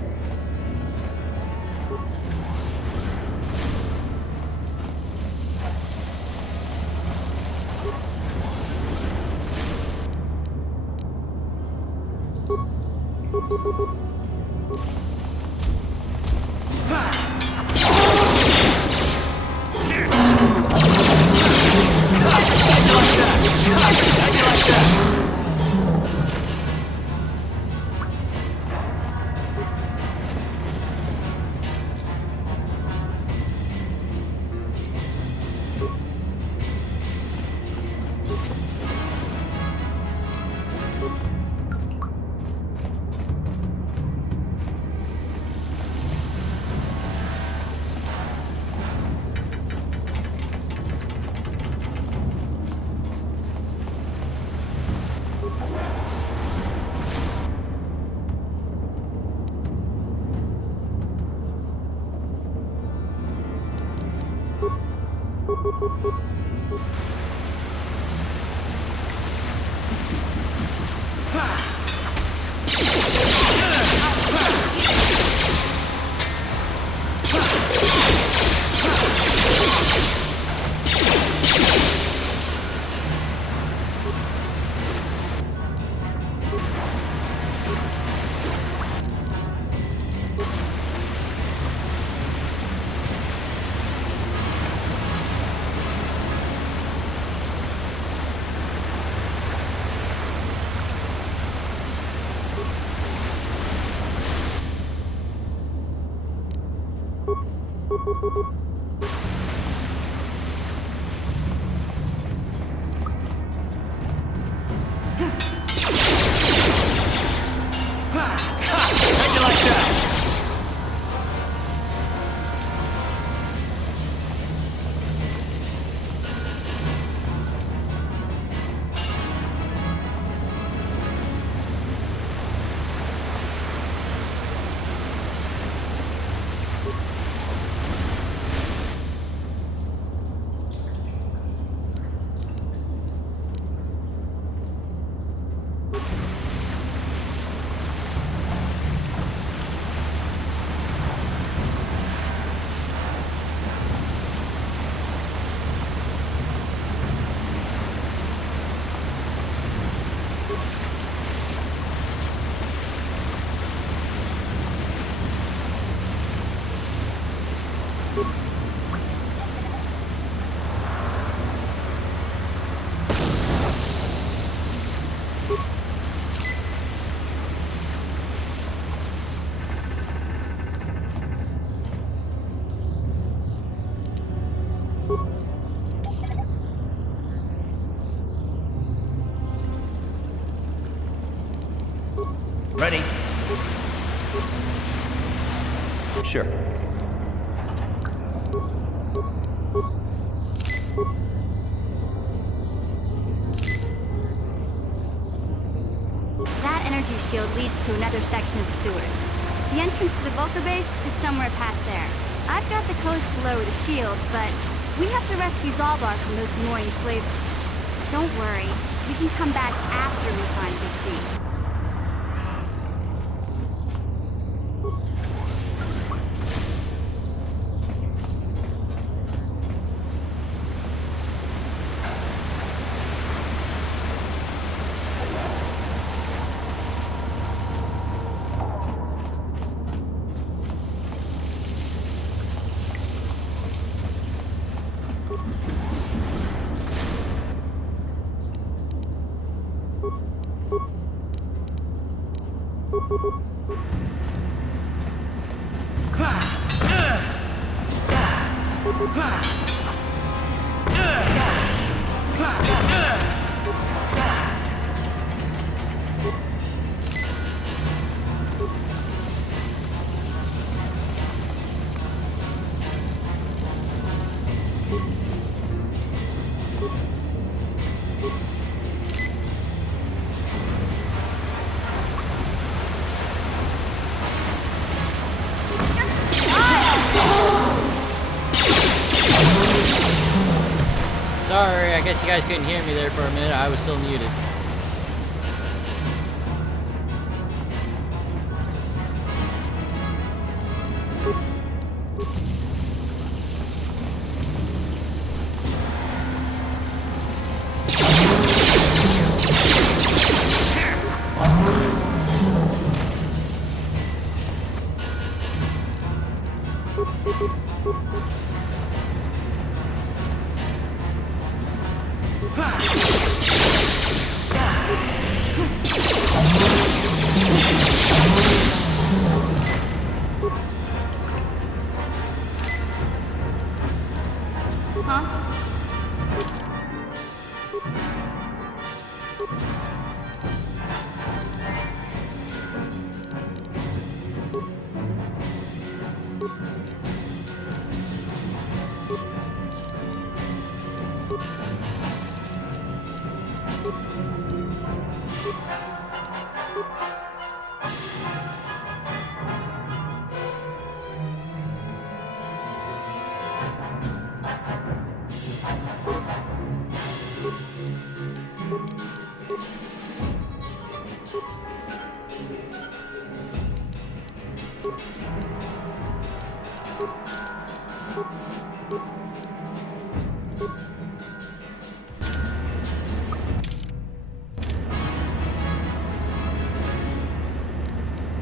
How'd you like that? Ready? Sure. That energy shield leads to another section of the sewers. The entrance to the Vulcan base is somewhere past there. I've got the codes to lower the shield, but we have to rescue Zalbar from those annoying slavers. Don't worry, we can come back after we find Big D. Sorry, I guess you guys couldn't hear me there for a minute. I was still muted.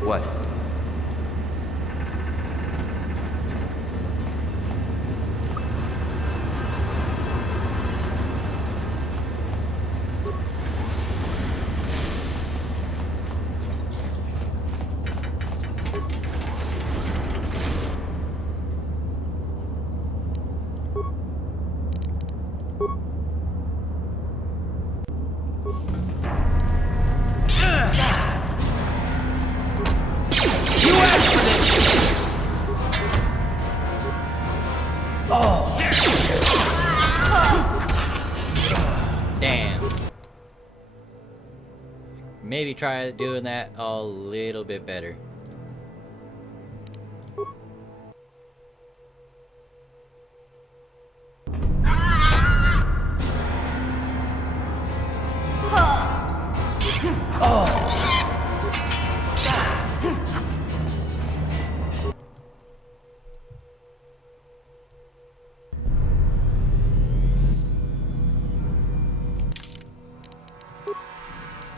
What? Maybe try doing that a little bit better.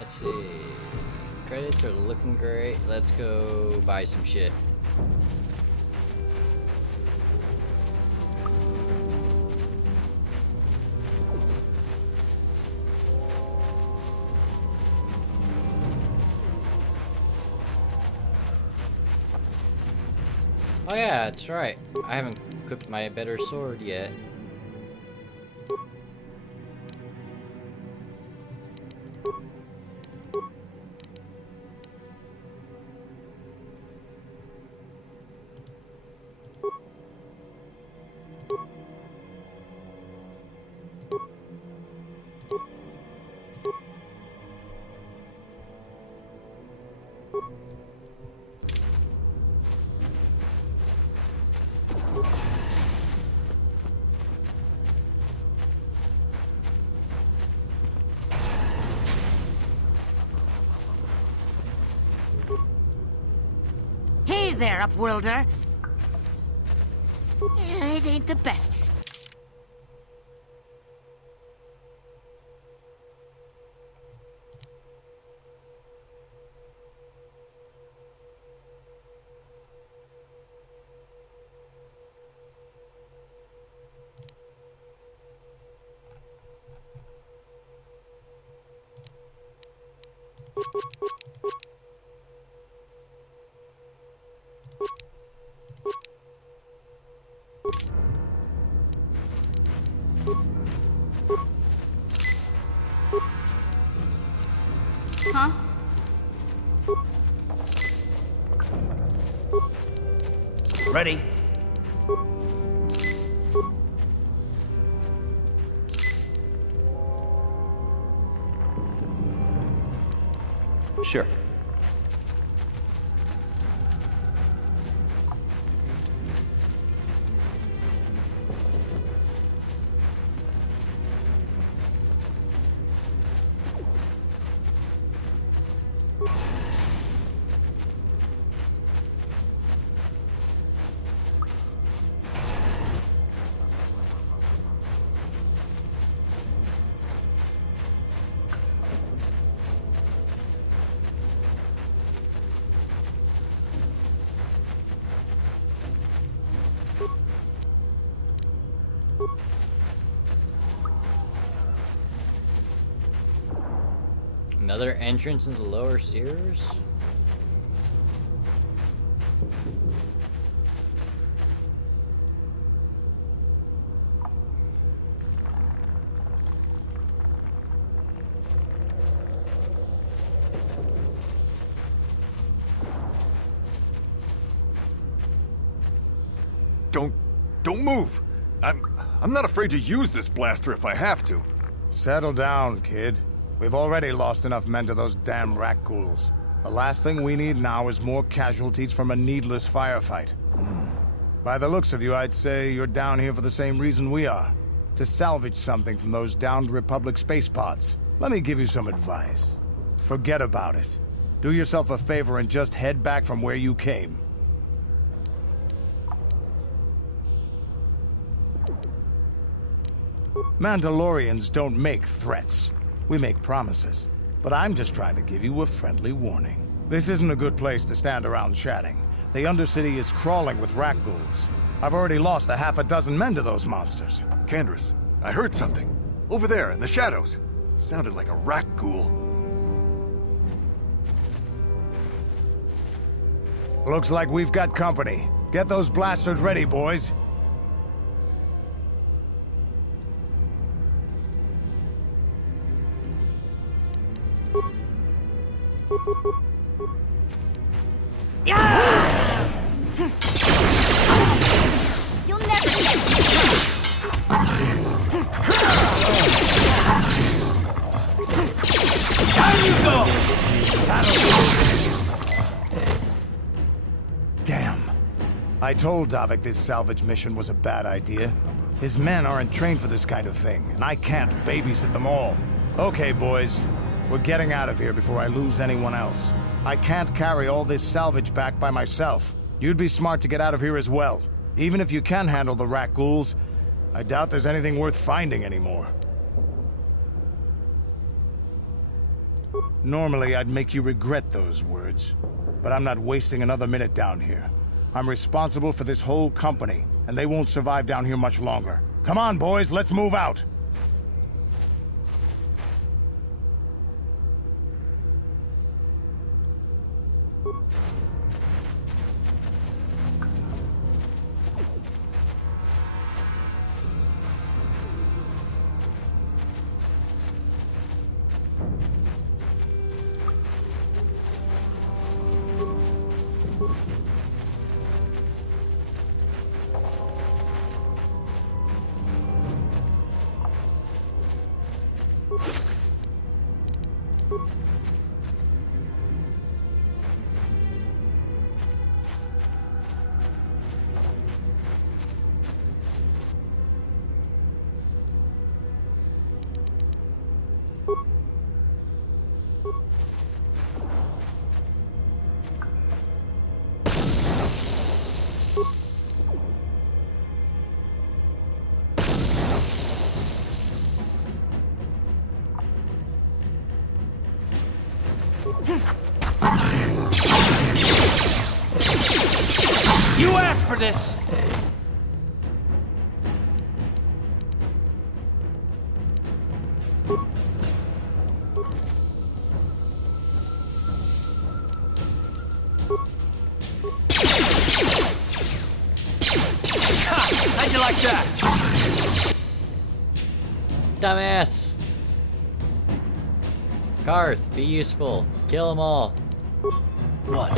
Let's see. Credits are looking great. Let's go buy some shit. Oh yeah, that's right. I haven't equipped my better sword yet. there, Upworlder. It ain't the best. Huh? Ready? Sure. Another entrance into the lower sewers? Don't move. I'm not afraid to use this blaster if I have to. Settle down, kid. We've already lost enough men to those damn rat ghouls. The last thing we need now is more casualties from a needless firefight. By the looks of you, I'd say you're down here for the same reason we are. To salvage something from those downed Republic space pods. Let me give you some advice. Forget about it. Do yourself a favor and just head back from where you came. Mandalorians don't make threats. We make promises. But I'm just trying to give you a friendly warning. This isn't a good place to stand around chatting. The Undercity is crawling with rat ghouls. I've already lost a half a dozen men to those monsters. Candace, I heard something. Over there, in the shadows. Sounded like a rat ghoul. Looks like we've got company. Get those blasters ready, boys. You'll never get Down you go! Damn. I told Davik this salvage mission was a bad idea. His men aren't trained for this kind of thing, and I can't babysit them all. Okay, boys. We're getting out of here before I lose anyone else. I can't carry all this salvage back by myself. You'd be smart to get out of here as well. Even if you can handle the rat ghouls, I doubt there's anything worth finding anymore. Normally, I'd make you regret those words, but I'm not wasting another minute down here. I'm responsible for this whole company, and they won't survive down here much longer. Come on, boys, let's move out! You asked for this! How'd you like that? Dumbass! Garth, be useful. Kill them all. What?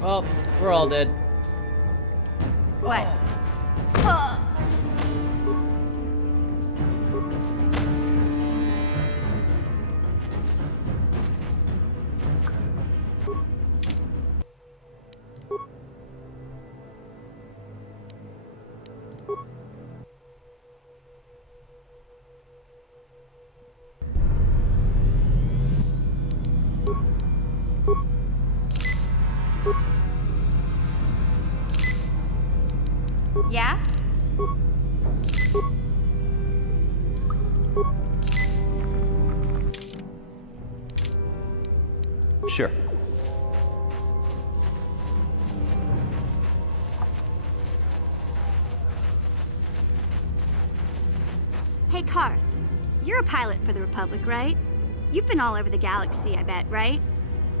Well, we're all dead. What? Yeah? Sure. Hey, Karth. You're a pilot for the Republic, right? You've been all over the galaxy, I bet, right?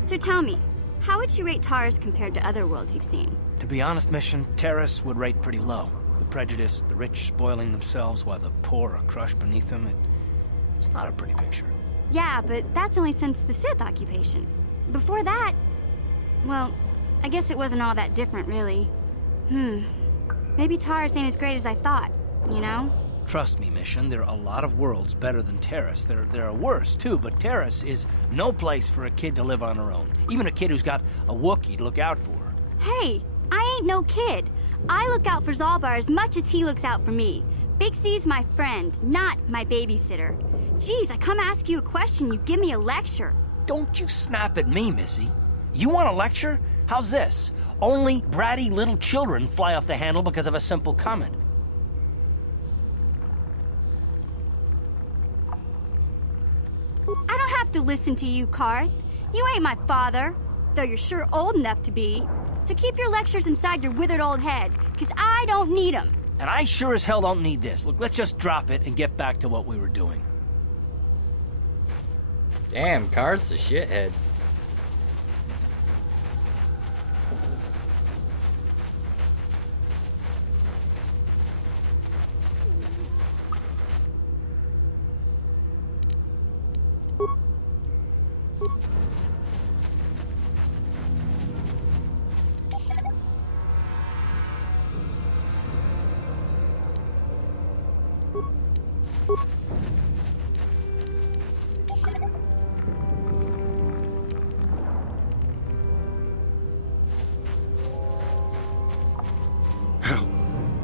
So tell me, how would you rate Tars compared to other worlds you've seen? To be honest, Mission, Terrace would rate pretty low. The prejudice, the rich spoiling themselves while the poor are crushed beneath them, it's not a pretty picture. Yeah, but that's only since the Sith occupation. Before that, well, I guess it wasn't all that different, really. Maybe Tars ain't as great as I thought, you know? Trust me, Mission, there are a lot of worlds better than Terrace. There are worse, too, but Terrace is no place for a kid to live on her own. Even a kid who's got a Wookiee to look out for. Hey, I ain't no kid. I look out for Zalbar as much as he looks out for me. Big C's my friend, not my babysitter. Geez, I come ask you a question, you give me a lecture. Don't you snap at me, Missy. You want a lecture? How's this? Only bratty little children fly off the handle because of a simple comment. I don't have to listen to you, Karth. You ain't my father, though you're sure old enough to be. So keep your lectures inside your withered old head, because I don't need them. And I sure as hell don't need this. Look, let's just drop it and get back to what we were doing. Damn, Karth's a shithead.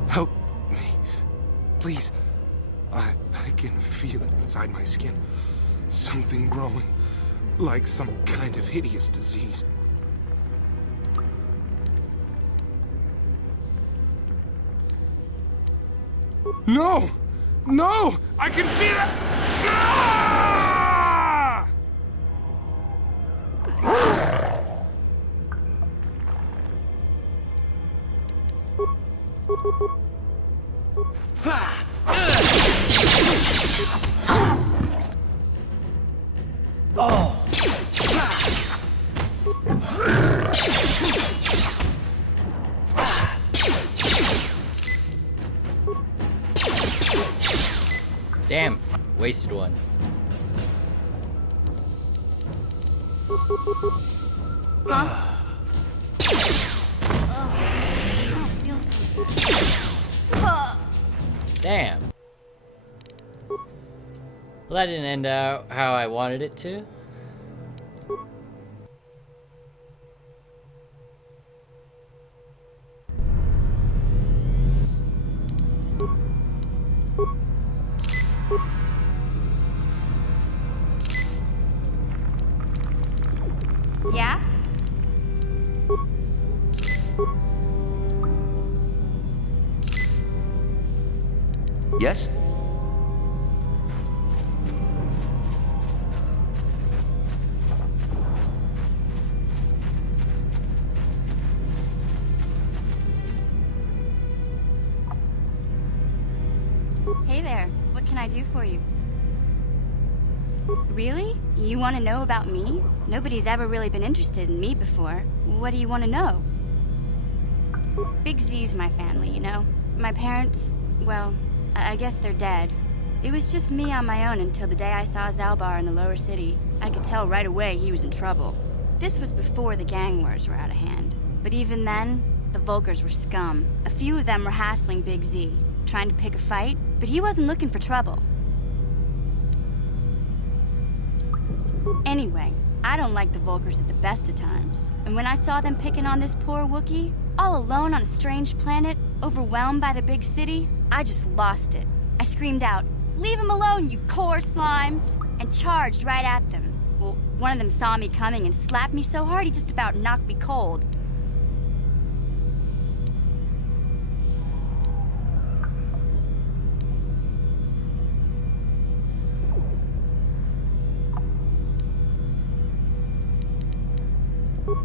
Help me. Please. I can feel it inside my skin. Something growing. Like some kind of hideous disease. No! No! I can feel it! Ah! Oh! Damn, wasted one. Huh? Damn. Well, that didn't end out how I wanted it to. Yeah? Yes? Hey there, what can I do for you? Really? You want to know about me? Nobody's ever really been interested in me before. What do you want to know? Big Z's my family, you know? My parents, well, I guess they're dead. It was just me on my own until the day I saw Zalbar in the lower city. I could tell right away he was in trouble. This was before the gang wars were out of hand. But even then, the Volkers were scum. A few of them were hassling Big Z, trying to pick a fight, but he wasn't looking for trouble. Anyway, I don't like the Volkers at the best of times. And when I saw them picking on this poor Wookiee, all alone on a strange planet, overwhelmed by the big city, I just lost it. I screamed out, "Leave him alone, you core slimes!" and charged right at them. Well, one of them saw me coming and slapped me so hard he just about knocked me cold.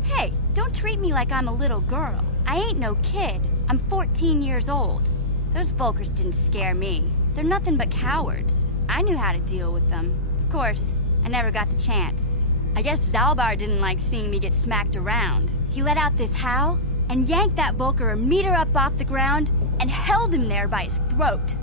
Hey, don't treat me like I'm a little girl. I ain't no kid. I'm 14 years old. Those Volkers didn't scare me. They're nothing but cowards. I knew how to deal with them. Of course, I never got the chance. I guess Zalbar didn't like seeing me get smacked around. He let out this howl and yanked that Volker a meter up off the ground and held him there by his throat.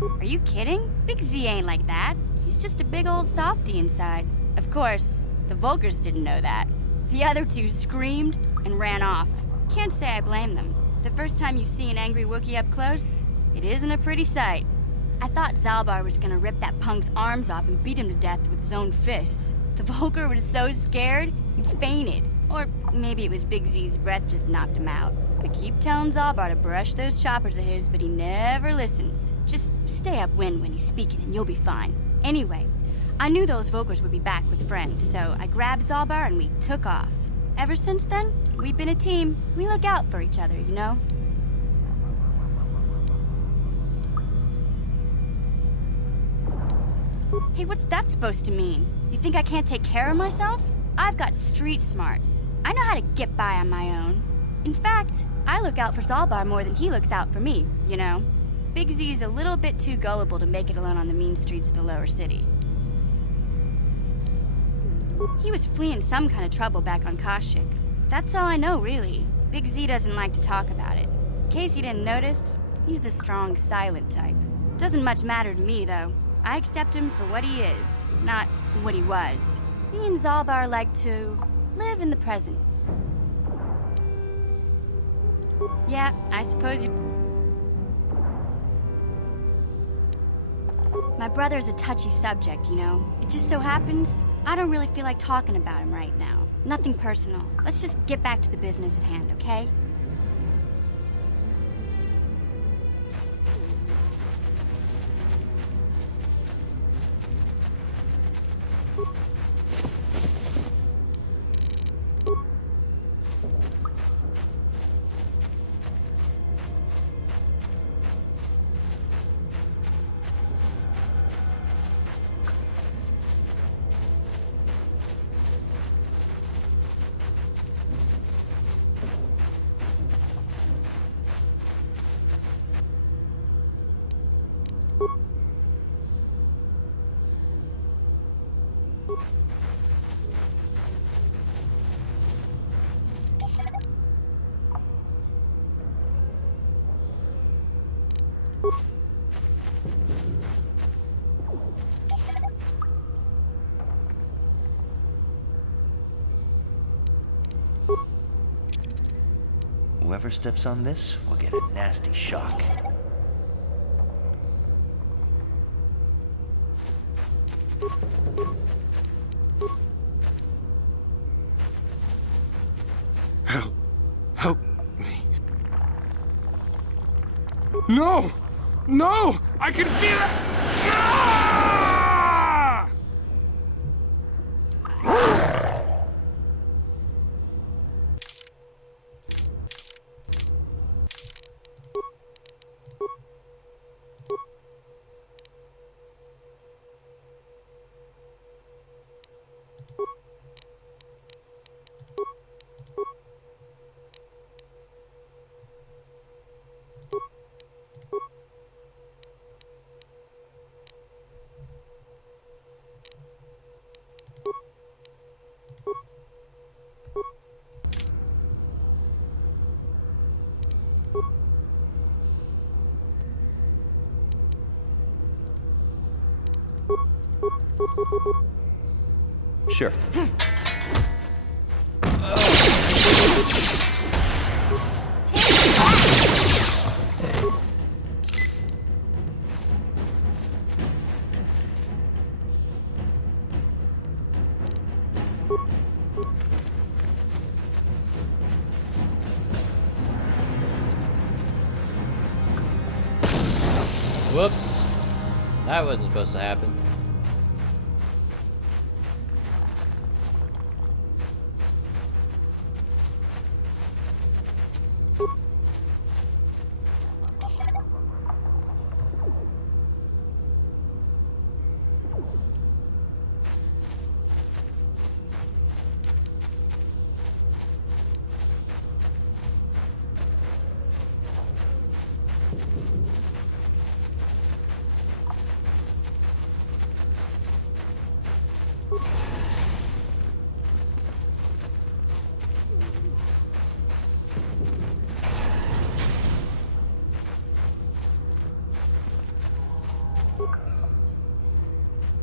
Are you kidding? Big Z ain't like that. He's just a big old softy inside. Of course, the Volkers didn't know that. The other two screamed and ran off. Can't say I blame them. The first time you see an angry Wookiee up close, it isn't a pretty sight. I thought Zalbar was gonna rip that punk's arms off and beat him to death with his own fists. The Volker was so scared, he fainted. Or maybe it was Big Z's breath just knocked him out. I keep telling Zalbar to brush those choppers of his, but he never listens. Just stay upwind when he's speaking and you'll be fine. Anyway, I knew those Volkers would be back with friends, so I grabbed Zalbar and we took off. Ever since then, we've been a team. We look out for each other, you know? Hey, what's that supposed to mean? You think I can't take care of myself? I've got street smarts. I know how to get by on my own. In fact, I look out for Zalbar more than he looks out for me, you know? Big Z's a little bit too gullible to make it alone on the mean streets of the lower city. He was fleeing some kind of trouble back on Kashyyyk. That's all I know, really. Big Z doesn't like to talk about it. In case you didn't notice, he's the strong, silent type. Doesn't much matter to me, though. I accept him for what he is, not what he was. Me and Zalbar like to live in the present. Yeah, I suppose you... My brother's a touchy subject, you know? It just so happens, I don't really feel like talking about him right now. Nothing personal. Let's just get back to the business at hand, okay? Whoever steps on this will get a nasty shock. Help me. No! No! I can feel it! Ah! Sure. Whoops. That wasn't supposed to happen.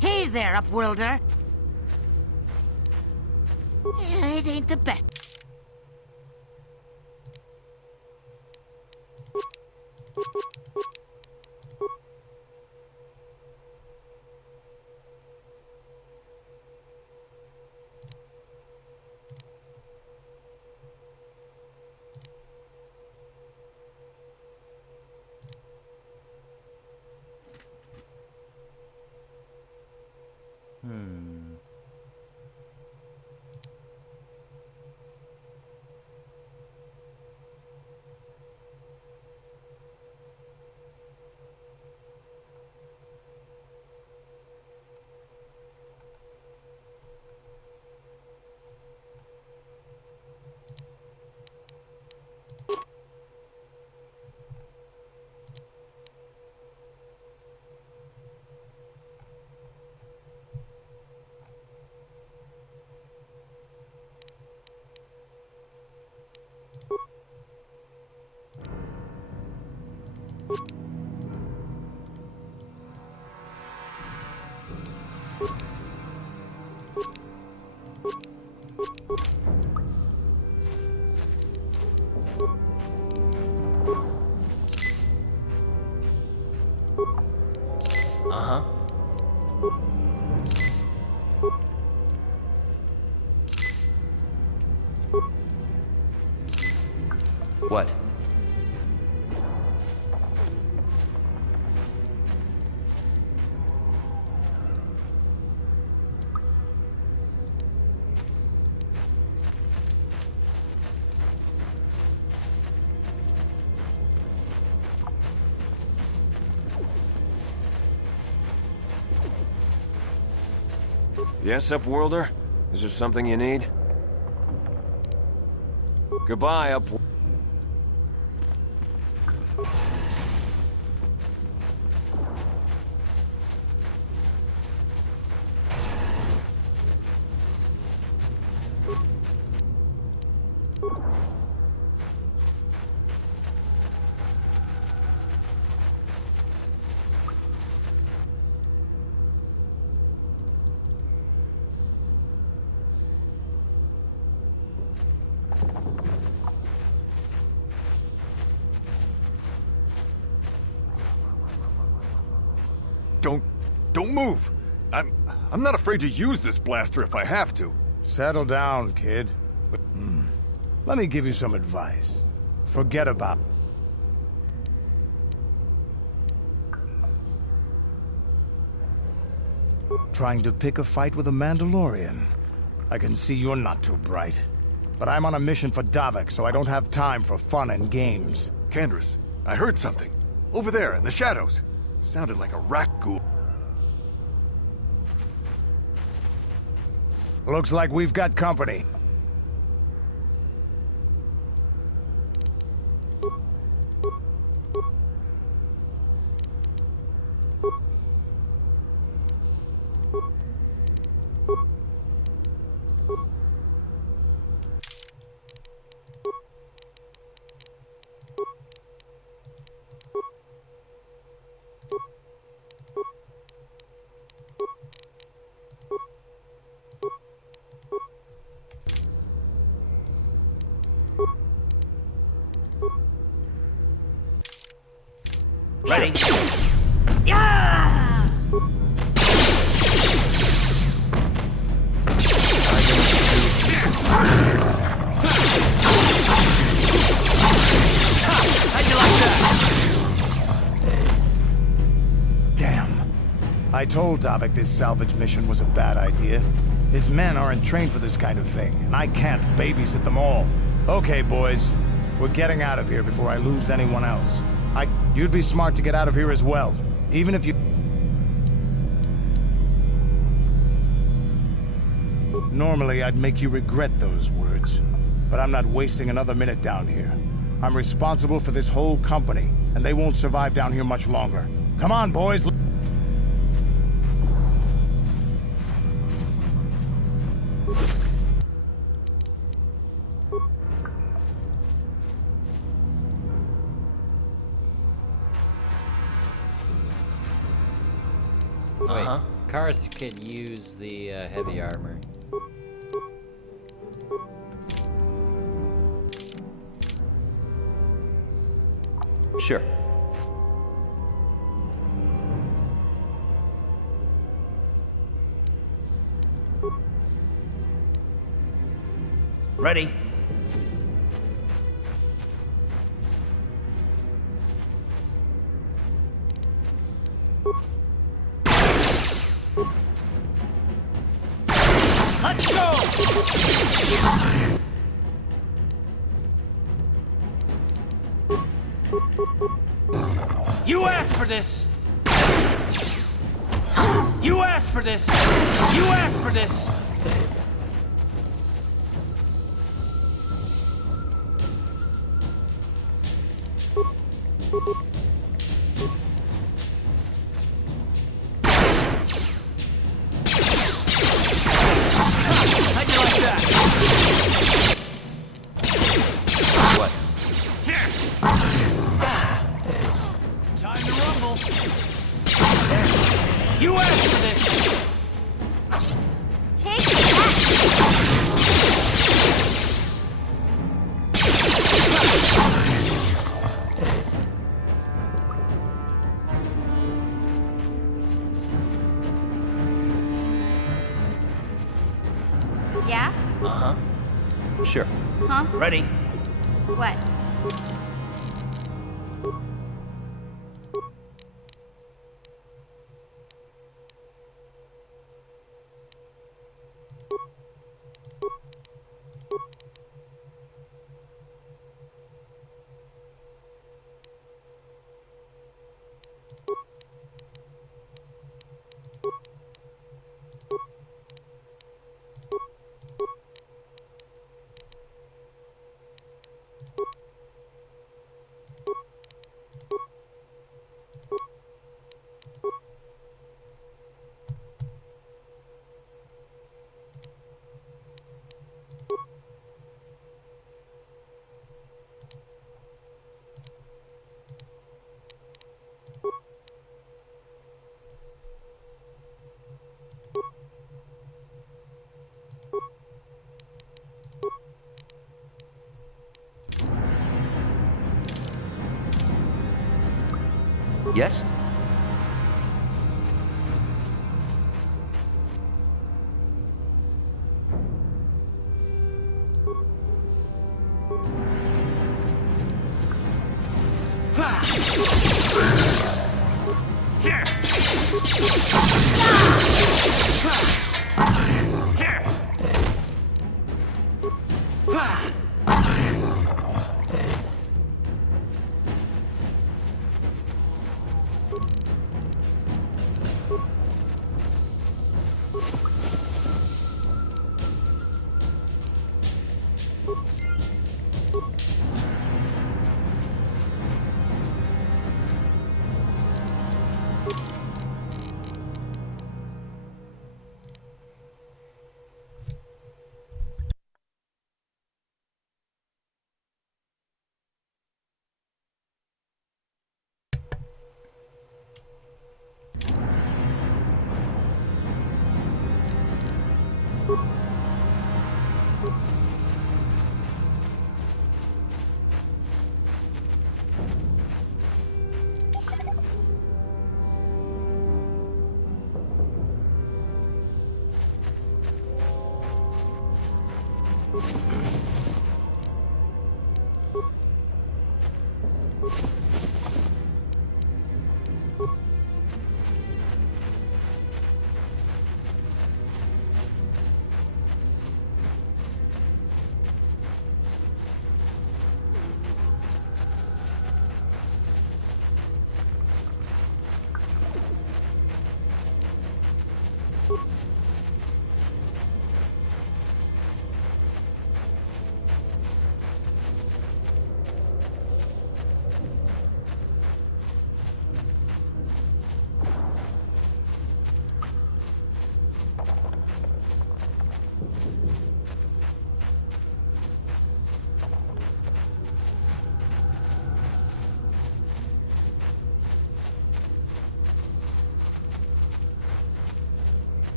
Hey there, Upworlder. It ain't the best. Uh-huh. What? Yes, Upworlder? Is there something you need? Goodbye, Upworlder. Don't move! I'm not afraid to use this blaster if I have to. Settle down, kid. Let me give you some advice. Forget about... trying to pick a fight with a Mandalorian. I can see you're not too bright. But I'm on a mission for Davik, so I don't have time for fun and games. Candace, I heard something. Over there, in the shadows. Sounded like a rat ghoul. Looks like we've got company. Ready? Yeah! How'd you like that? Damn. I told Davik this salvage mission was a bad idea. His men aren't trained for this kind of thing, and I can't babysit them all. Okay, boys. We're getting out of here before I lose anyone else. You'd be smart to get out of here as well. Even if you... Normally, I'd make you regret those words. But I'm not wasting another minute down here. I'm responsible for this whole company, and they won't survive down here much longer. Come on, boys! Wait, cars could use the heavy armor. Sure. Ready? Let's go! You asked for this! You asked for this! You asked for this! How'd you like that? What? Time to rumble. You asked for this. Take that! Yeah? Uh-huh. Sure. Huh? Ready? What? Yes? Here.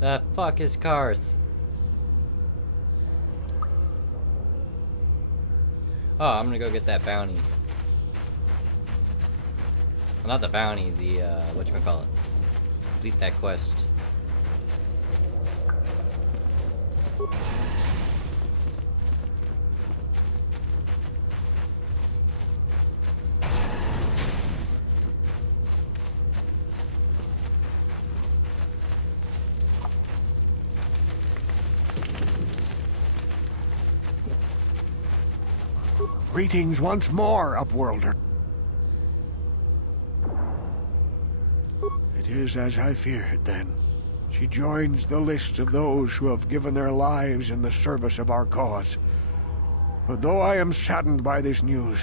The fuck is Karth? Oh, I'm gonna go get that bounty. Well, not the bounty, the, whatchamacallit. Complete that quest. Greetings once more, Upworlder. It is as I feared, then. She joins the list of those who have given their lives in the service of our cause. But though I am saddened by this news,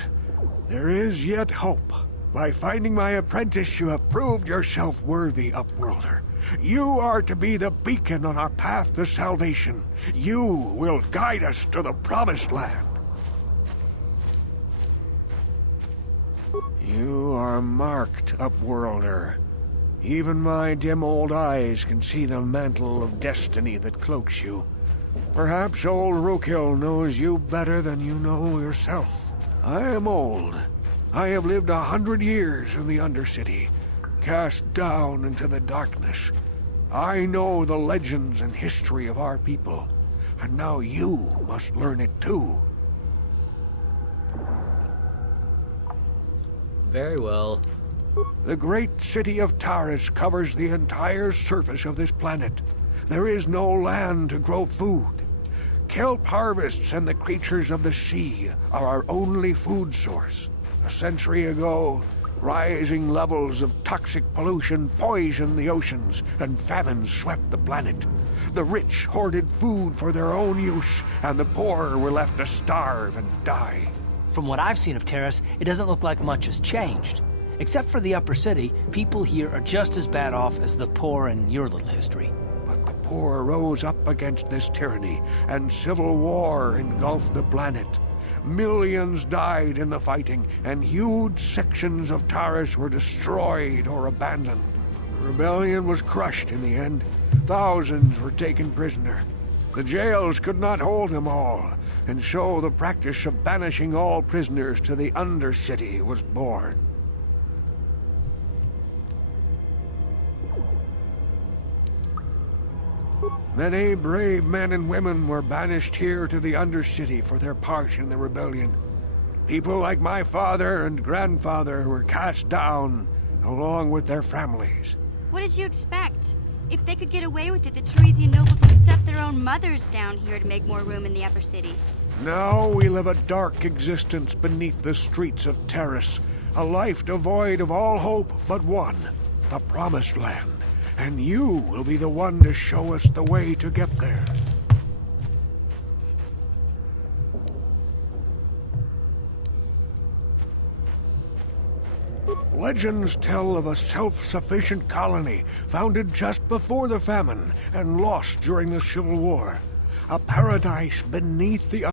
there is yet hope. By finding my apprentice, you have proved yourself worthy, Upworlder. You are to be the beacon on our path to salvation. You will guide us to the Promised Land. You are marked, Upworlder. Even my dim old eyes can see the mantle of destiny that cloaks you. Perhaps old Rookhill knows you better than you know yourself. I am old. I have lived 100 years in the Undercity, cast down into the darkness. I know the legends and history of our people, and now you must learn it too. Very well. The great city of Taris covers the entire surface of this planet. There is no land to grow food. Kelp harvests and the creatures of the sea are our only food source. A century ago, rising levels of toxic pollution poisoned the oceans, and famine swept the planet. The rich hoarded food for their own use, and the poor were left to starve and die. From what I've seen of Terrace, it doesn't look like much has changed. Except for the upper city, people here are just as bad off as the poor in your little history. But the poor rose up against this tyranny, and civil war engulfed the planet. Millions died in the fighting, and huge sections of Taris were destroyed or abandoned. The rebellion was crushed in the end. Thousands were taken prisoner. The jails could not hold them all, and so the practice of banishing all prisoners to the Undercity was born. Many brave men and women were banished here to the Undercity for their part in the rebellion. People like my father and grandfather were cast down, along with their families. What did you expect? If they could get away with it, the Teresian nobles would stuff their own mothers down here to make more room in the upper city. Now we live a dark existence beneath the streets of Taris, a life devoid of all hope but one, the Promised Land. And you will be the one to show us the way to get there. Legends tell of a self-sufficient colony founded just before the famine and lost during the Civil War. A paradise beneath the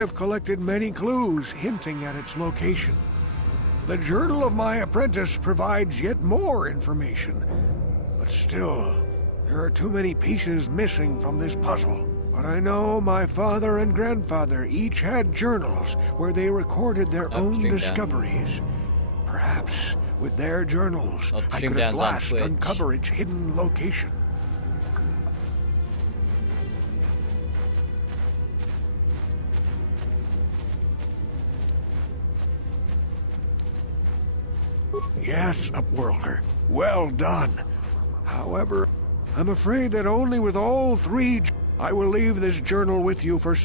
have collected many clues hinting at its location. The journal of my apprentice provides yet more information, but still, there are too many pieces missing from this puzzle. But I know my father and grandfather each had journals where they recorded their own discoveries. Perhaps with their journals, I could at last uncover its hidden location. Yes, Upworlder. Well done. However, I'm afraid that only with all three... I will leave this journal with you for...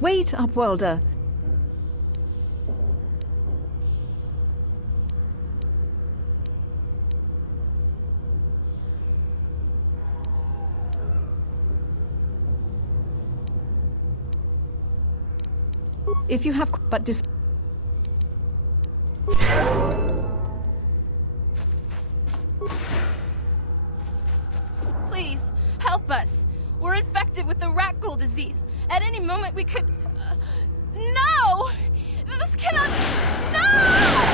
Wait, Upworlder. If you have Please, help us. We're infected with the rat ghoul disease. At any moment we could... No! This cannot... No!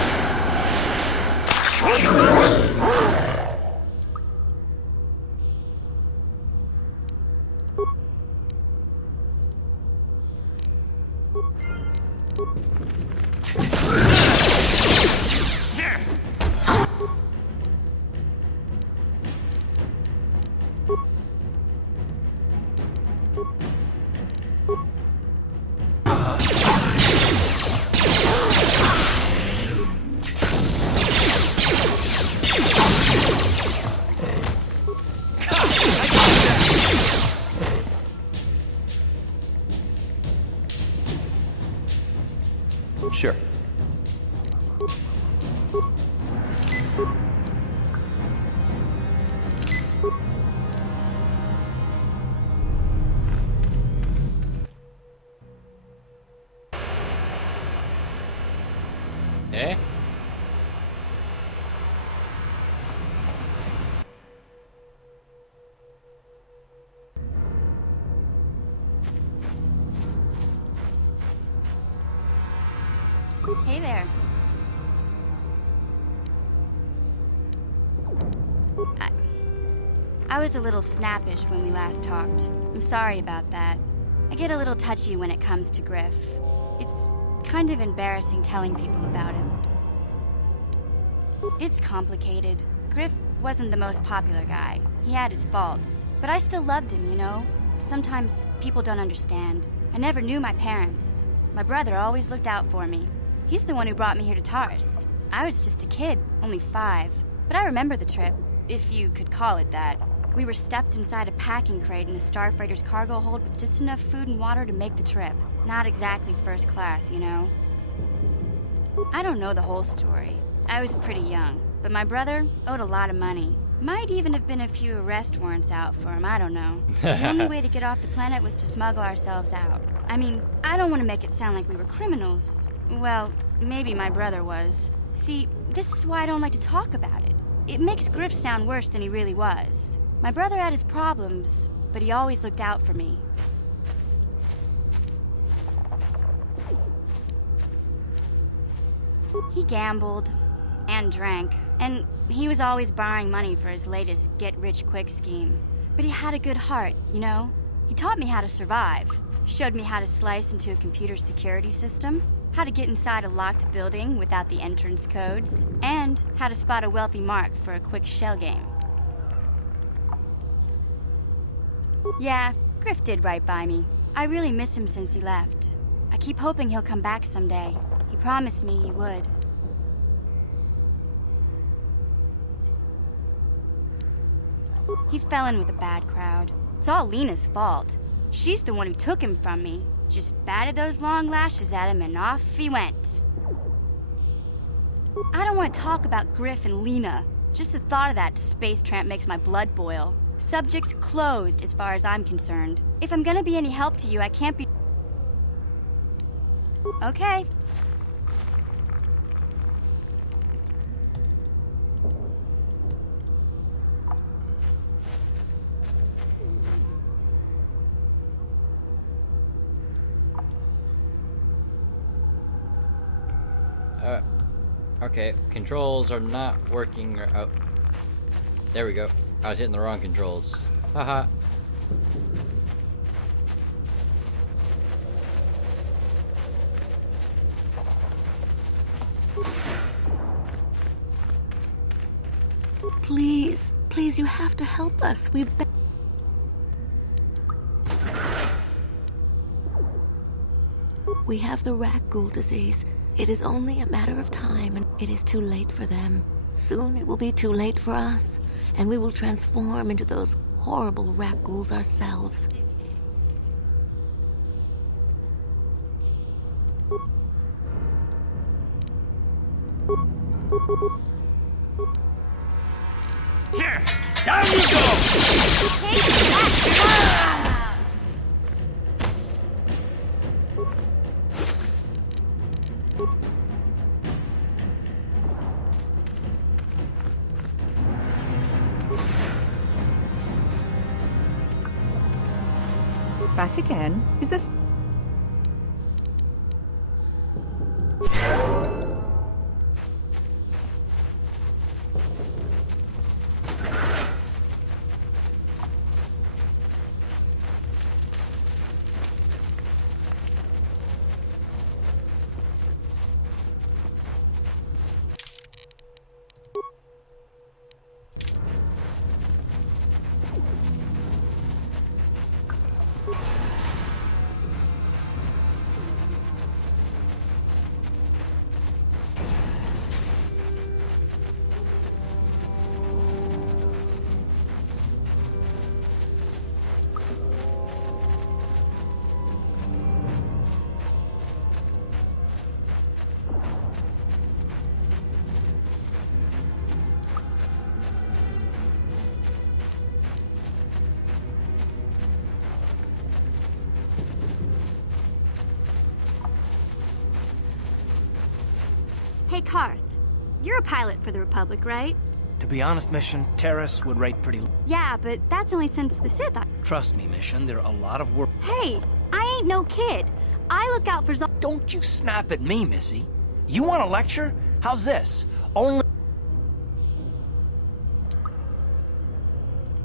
Sure. Eh? Hey there. I was a little snappish when we last talked. I'm sorry about that. I get a little touchy when it comes to Griff. It's kind of embarrassing telling people about him. It's complicated. Griff wasn't the most popular guy. He had his faults. But I still loved him, you know? Sometimes people don't understand. I never knew my parents. My brother always looked out for me. He's the one who brought me here to Tars. I was just a kid, only 5. But I remember the trip, if you could call it that. We were stuffed inside a packing crate in a starfreighter's cargo hold with just enough food and water to make the trip. Not exactly first class, you know? I don't know the whole story. I was pretty young, but my brother owed a lot of money. Might even have been a few arrest warrants out for him, I don't know. The only way to get off the planet was to smuggle ourselves out. I mean, I don't want to make it sound like we were criminals. Well, maybe my brother was. See, this is why I don't like to talk about it. It makes Griff sound worse than he really was. My brother had his problems, but he always looked out for me. He gambled and drank, and he was always borrowing money for his latest get-rich-quick scheme. But he had a good heart, you know? He taught me how to survive, showed me how to slice into a computer security system, how to get inside a locked building without the entrance codes, and how to spot a wealthy mark for a quick shell game. Yeah, Griff did right by me. I really miss him since he left. I keep hoping he'll come back someday. He promised me he would. He fell in with a bad crowd. It's all Lena's fault. She's the one who took him from me. Just batted those long lashes at him and off he went. I don't want to talk about Griff and Lena. Just the thought of that space tramp makes my blood boil. Subject's closed as far as I'm concerned. If I'm gonna be any help to you, I can't be... Okay. Okay, controls are not working. Oh, there we go. I was hitting the wrong controls. Haha. Please, please, you have to help us. We have the rat ghoul disease. It is only a matter of time, and it is too late for them. Soon it will be too late for us, and we will transform into those horrible rat ghouls ourselves. Here, down you go! Take that! Back again. Is this... Hey, Karth. You're a pilot for the Republic, right? To be honest, Mission, Terrace would rate pretty... Yeah, but that's only since the Sith. Trust me, Mission, there are a lot of work... Hey, I ain't no kid. I look out for... Don't you snap at me, Missy. You want a lecture? How's this? Only...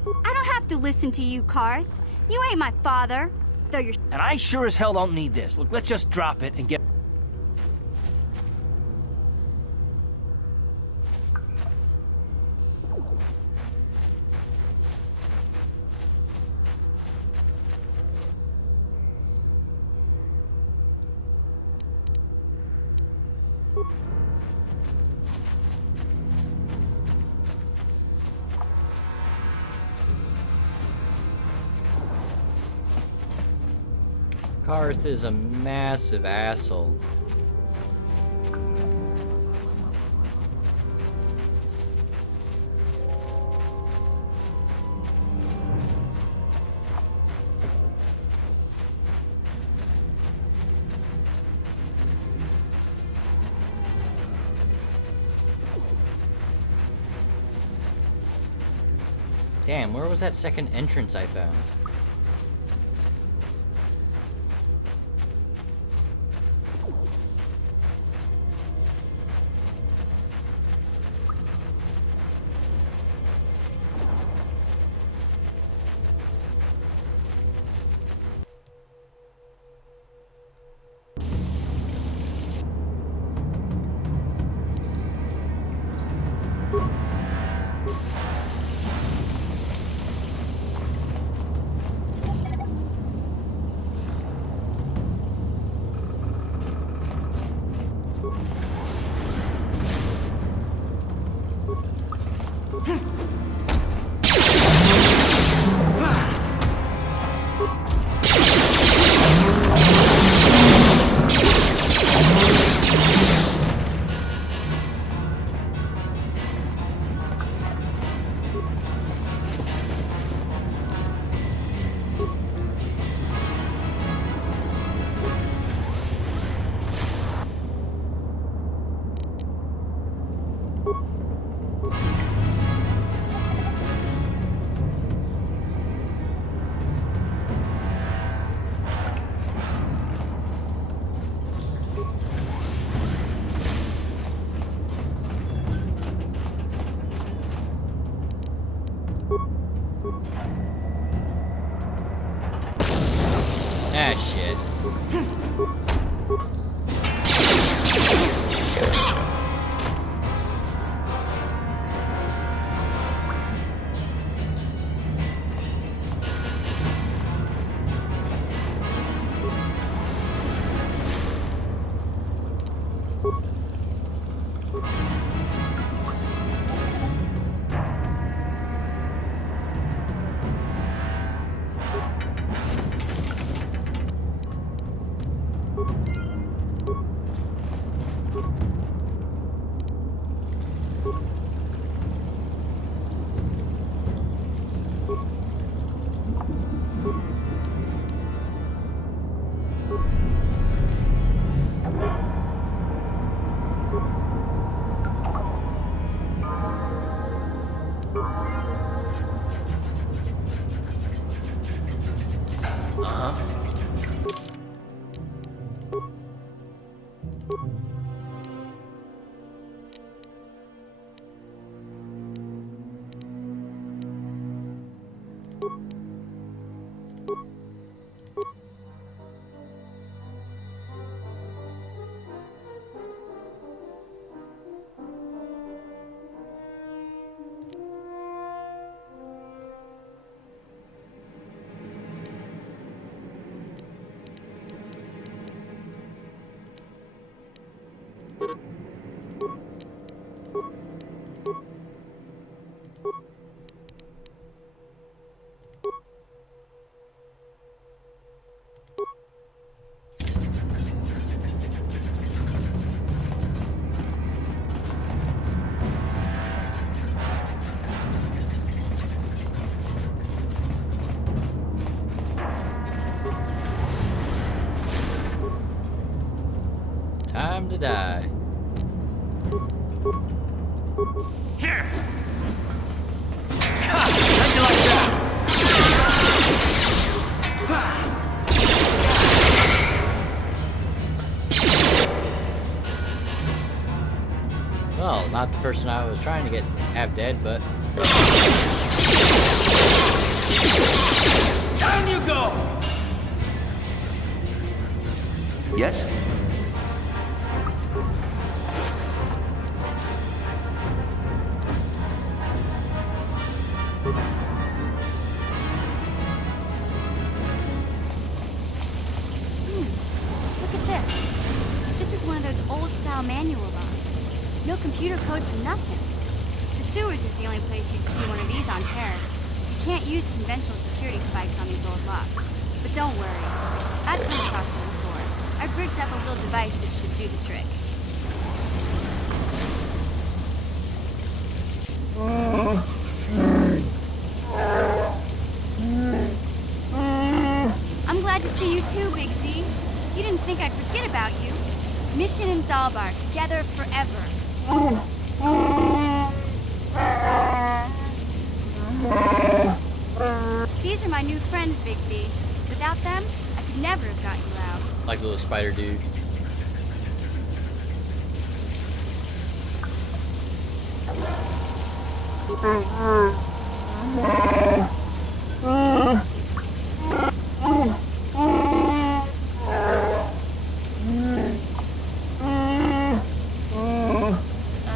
I don't have to listen to you, Karth. You ain't my father. Though you're... And I sure as hell don't need this. Look, let's just drop it and get... Karth is a massive asshole. Damn, where was that second entrance I found? Ah, shit. huh? Time to die. Here! How'd you like that? Well, not the person I was trying to have dead, but... Down you go! Yes? Look at this. This is one of those old-style manual locks. No computer codes or nothing. The sewers is the only place you'd see one of these on Terrace. You can't use conventional security spikes on these old locks. But don't worry. I've come across them before. I've rigged up a little device that should do the trick. I'm glad to see you too, Big Z. You didn't think I'd forget about you. Mission and Dalbar, together forever. These are my new friends, Big Z. Without them, I could never have got you out. Like the little spider dude. A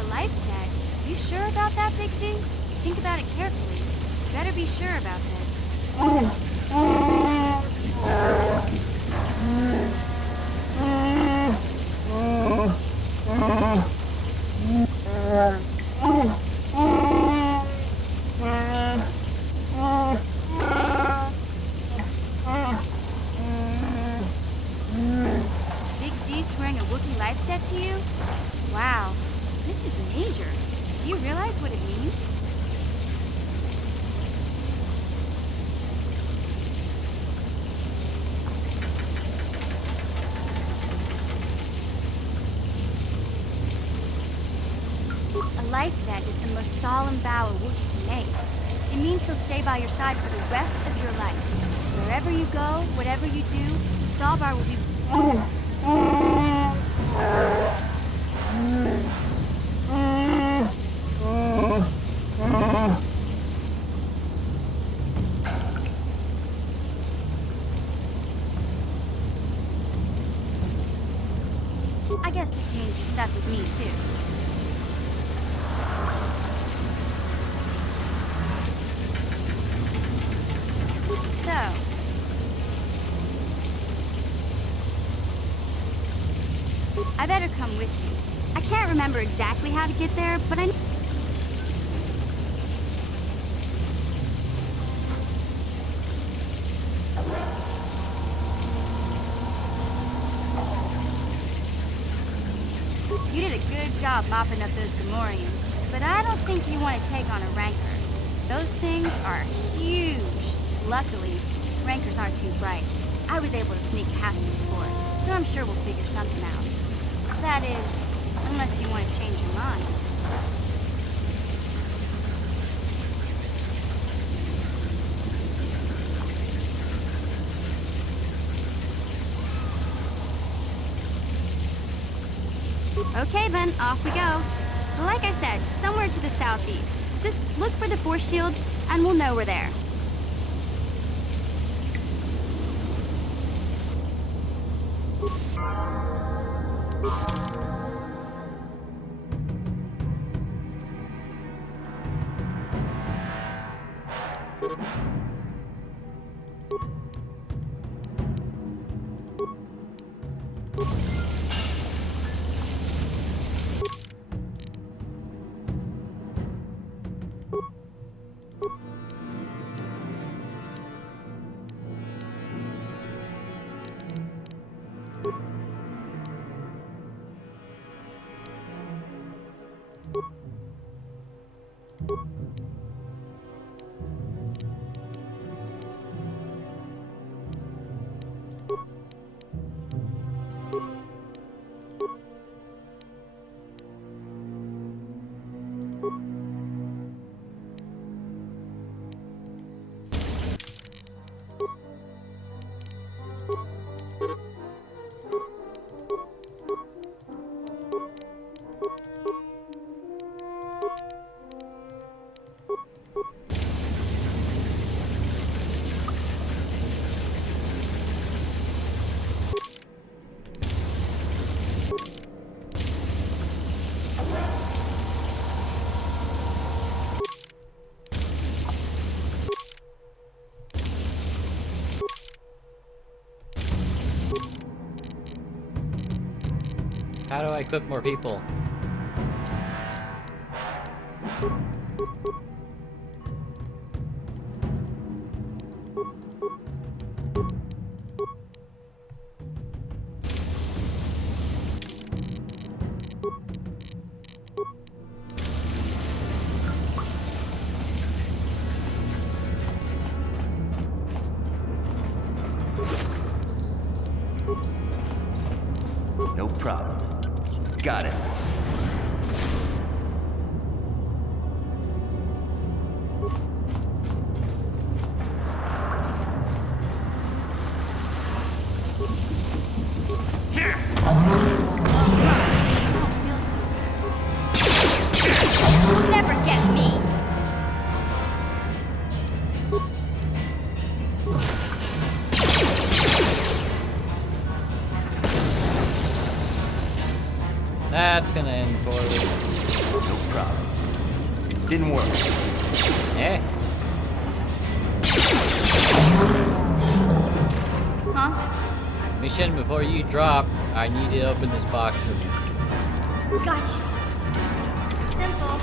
life debt? You sure about that, Big Z? Think about it carefully. You better be sure about this. Big Z swearing a Wookiee life debt to you? Wow, this is major. Do you realize what it means? A life debt is the most solemn vow a Wookiee can make. It means he'll stay by your side for the rest of your life. Wherever you go, whatever you do, Zalbar will be... I guess this means you're stuck with me, too. So... I better come with you. I can't remember exactly how to get there, but I... You did a good job mopping up those Gamorreans, but I don't think you want to take on a Ranker. Those things are huge. Luckily, Rankers aren't too bright. I was able to sneak past them before, so I'm sure we'll figure something out. That is, unless you want to change your mind. Okay then, off we go. Like I said, somewhere to the southeast. Just look for the force shield, and we'll know we're there. How do I equip more people? No problem. Got it. You'll never get me! That's gonna end poorly. No problem. Didn't work. Eh? Huh? Mission, before you drop, I need to open this box for me. Gotcha. Simple.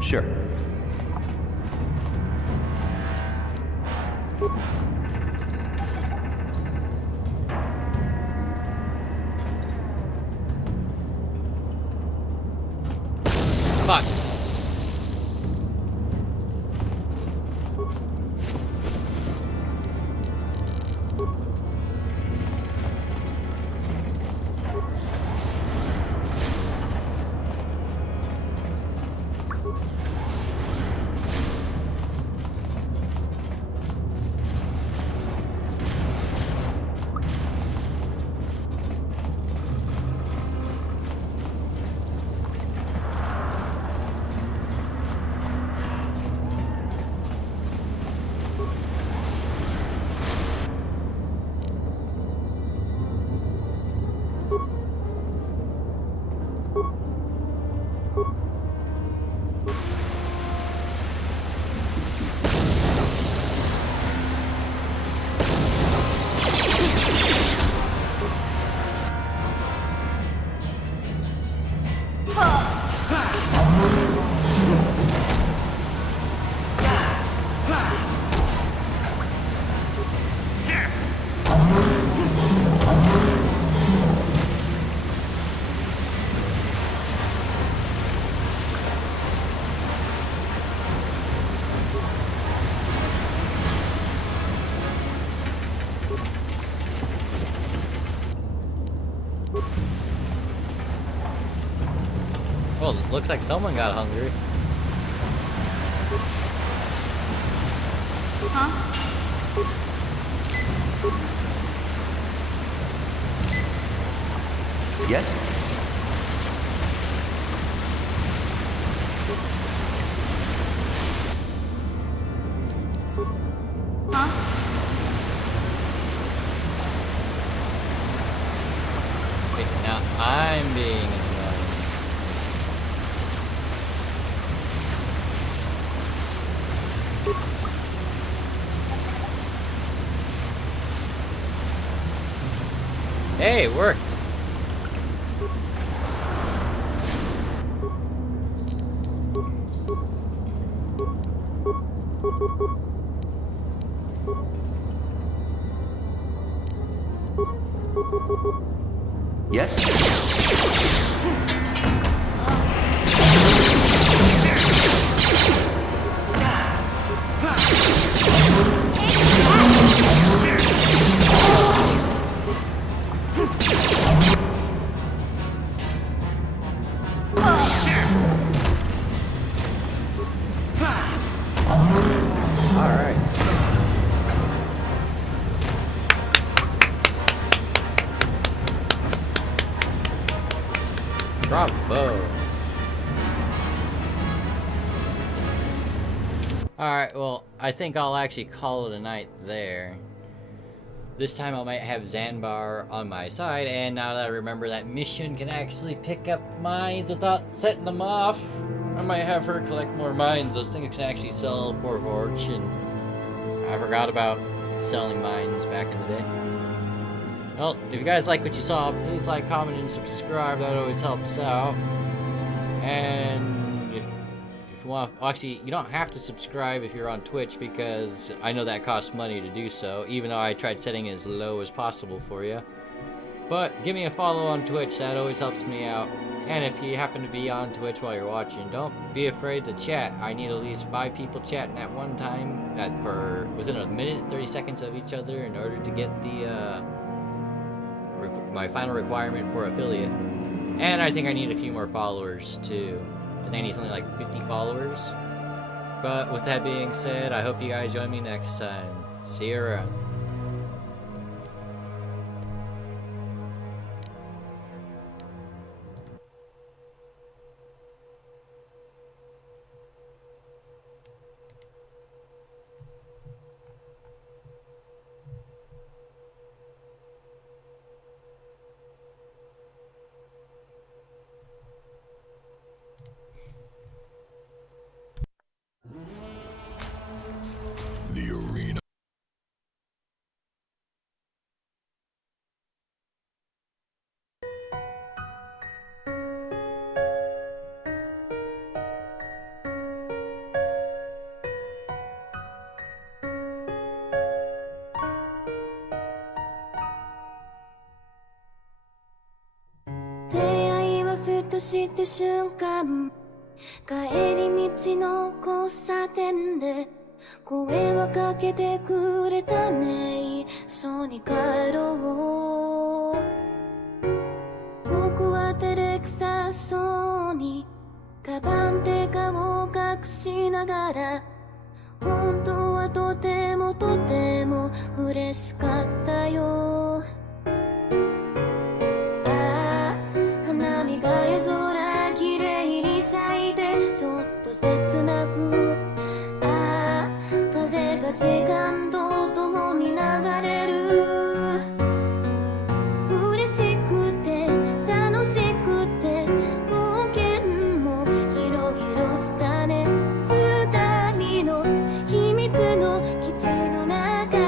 Sure. Fuck. Well, looks like someone got hungry. Huh? Yes? Wait, now I'm being annoying. Hey, it worked. Yes? Alright. Bravo. Alright, well, I think I'll actually call it a night there. This time I might have Zanbar on my side, and now that I remember that Mission can actually pick up mines without setting them off, I might have her collect more mines. Those things can actually sell for a fortune. I forgot about selling mines back in the day. Well, if you guys like what you saw, please like, comment, and subscribe. That always helps out. And if you want, actually, you don't have to subscribe if you're on Twitch, because I know that costs money to do so, even though I tried setting it as low as possible for you. But give me a follow on Twitch. That always helps me out. And if you happen to be on Twitch while you're watching, don't be afraid to chat. I need at least 5 people chatting at one time for within a minute and 30 seconds of each other in order to get the my final requirement for affiliate. And I think I need a few more followers too. I think I need something like 50 followers. But with that being said, I hope you guys join me next time. See you around. The arena.出会いはふとした瞬間、帰り道の交差点で声はかけてくれたね。一緒に帰ろう。僕は照れくさそうにカバン手顔を隠しながら、本当はとてもとても嬉しかったよ。ああ、花見が夜空きれいに咲いてちょっと切なく、ああ、風が時間とともに流れる。嬉しくて楽しくて冒険もいろいろしたね。二人の秘密の基地の中、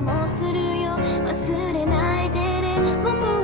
もするよ忘れないでね僕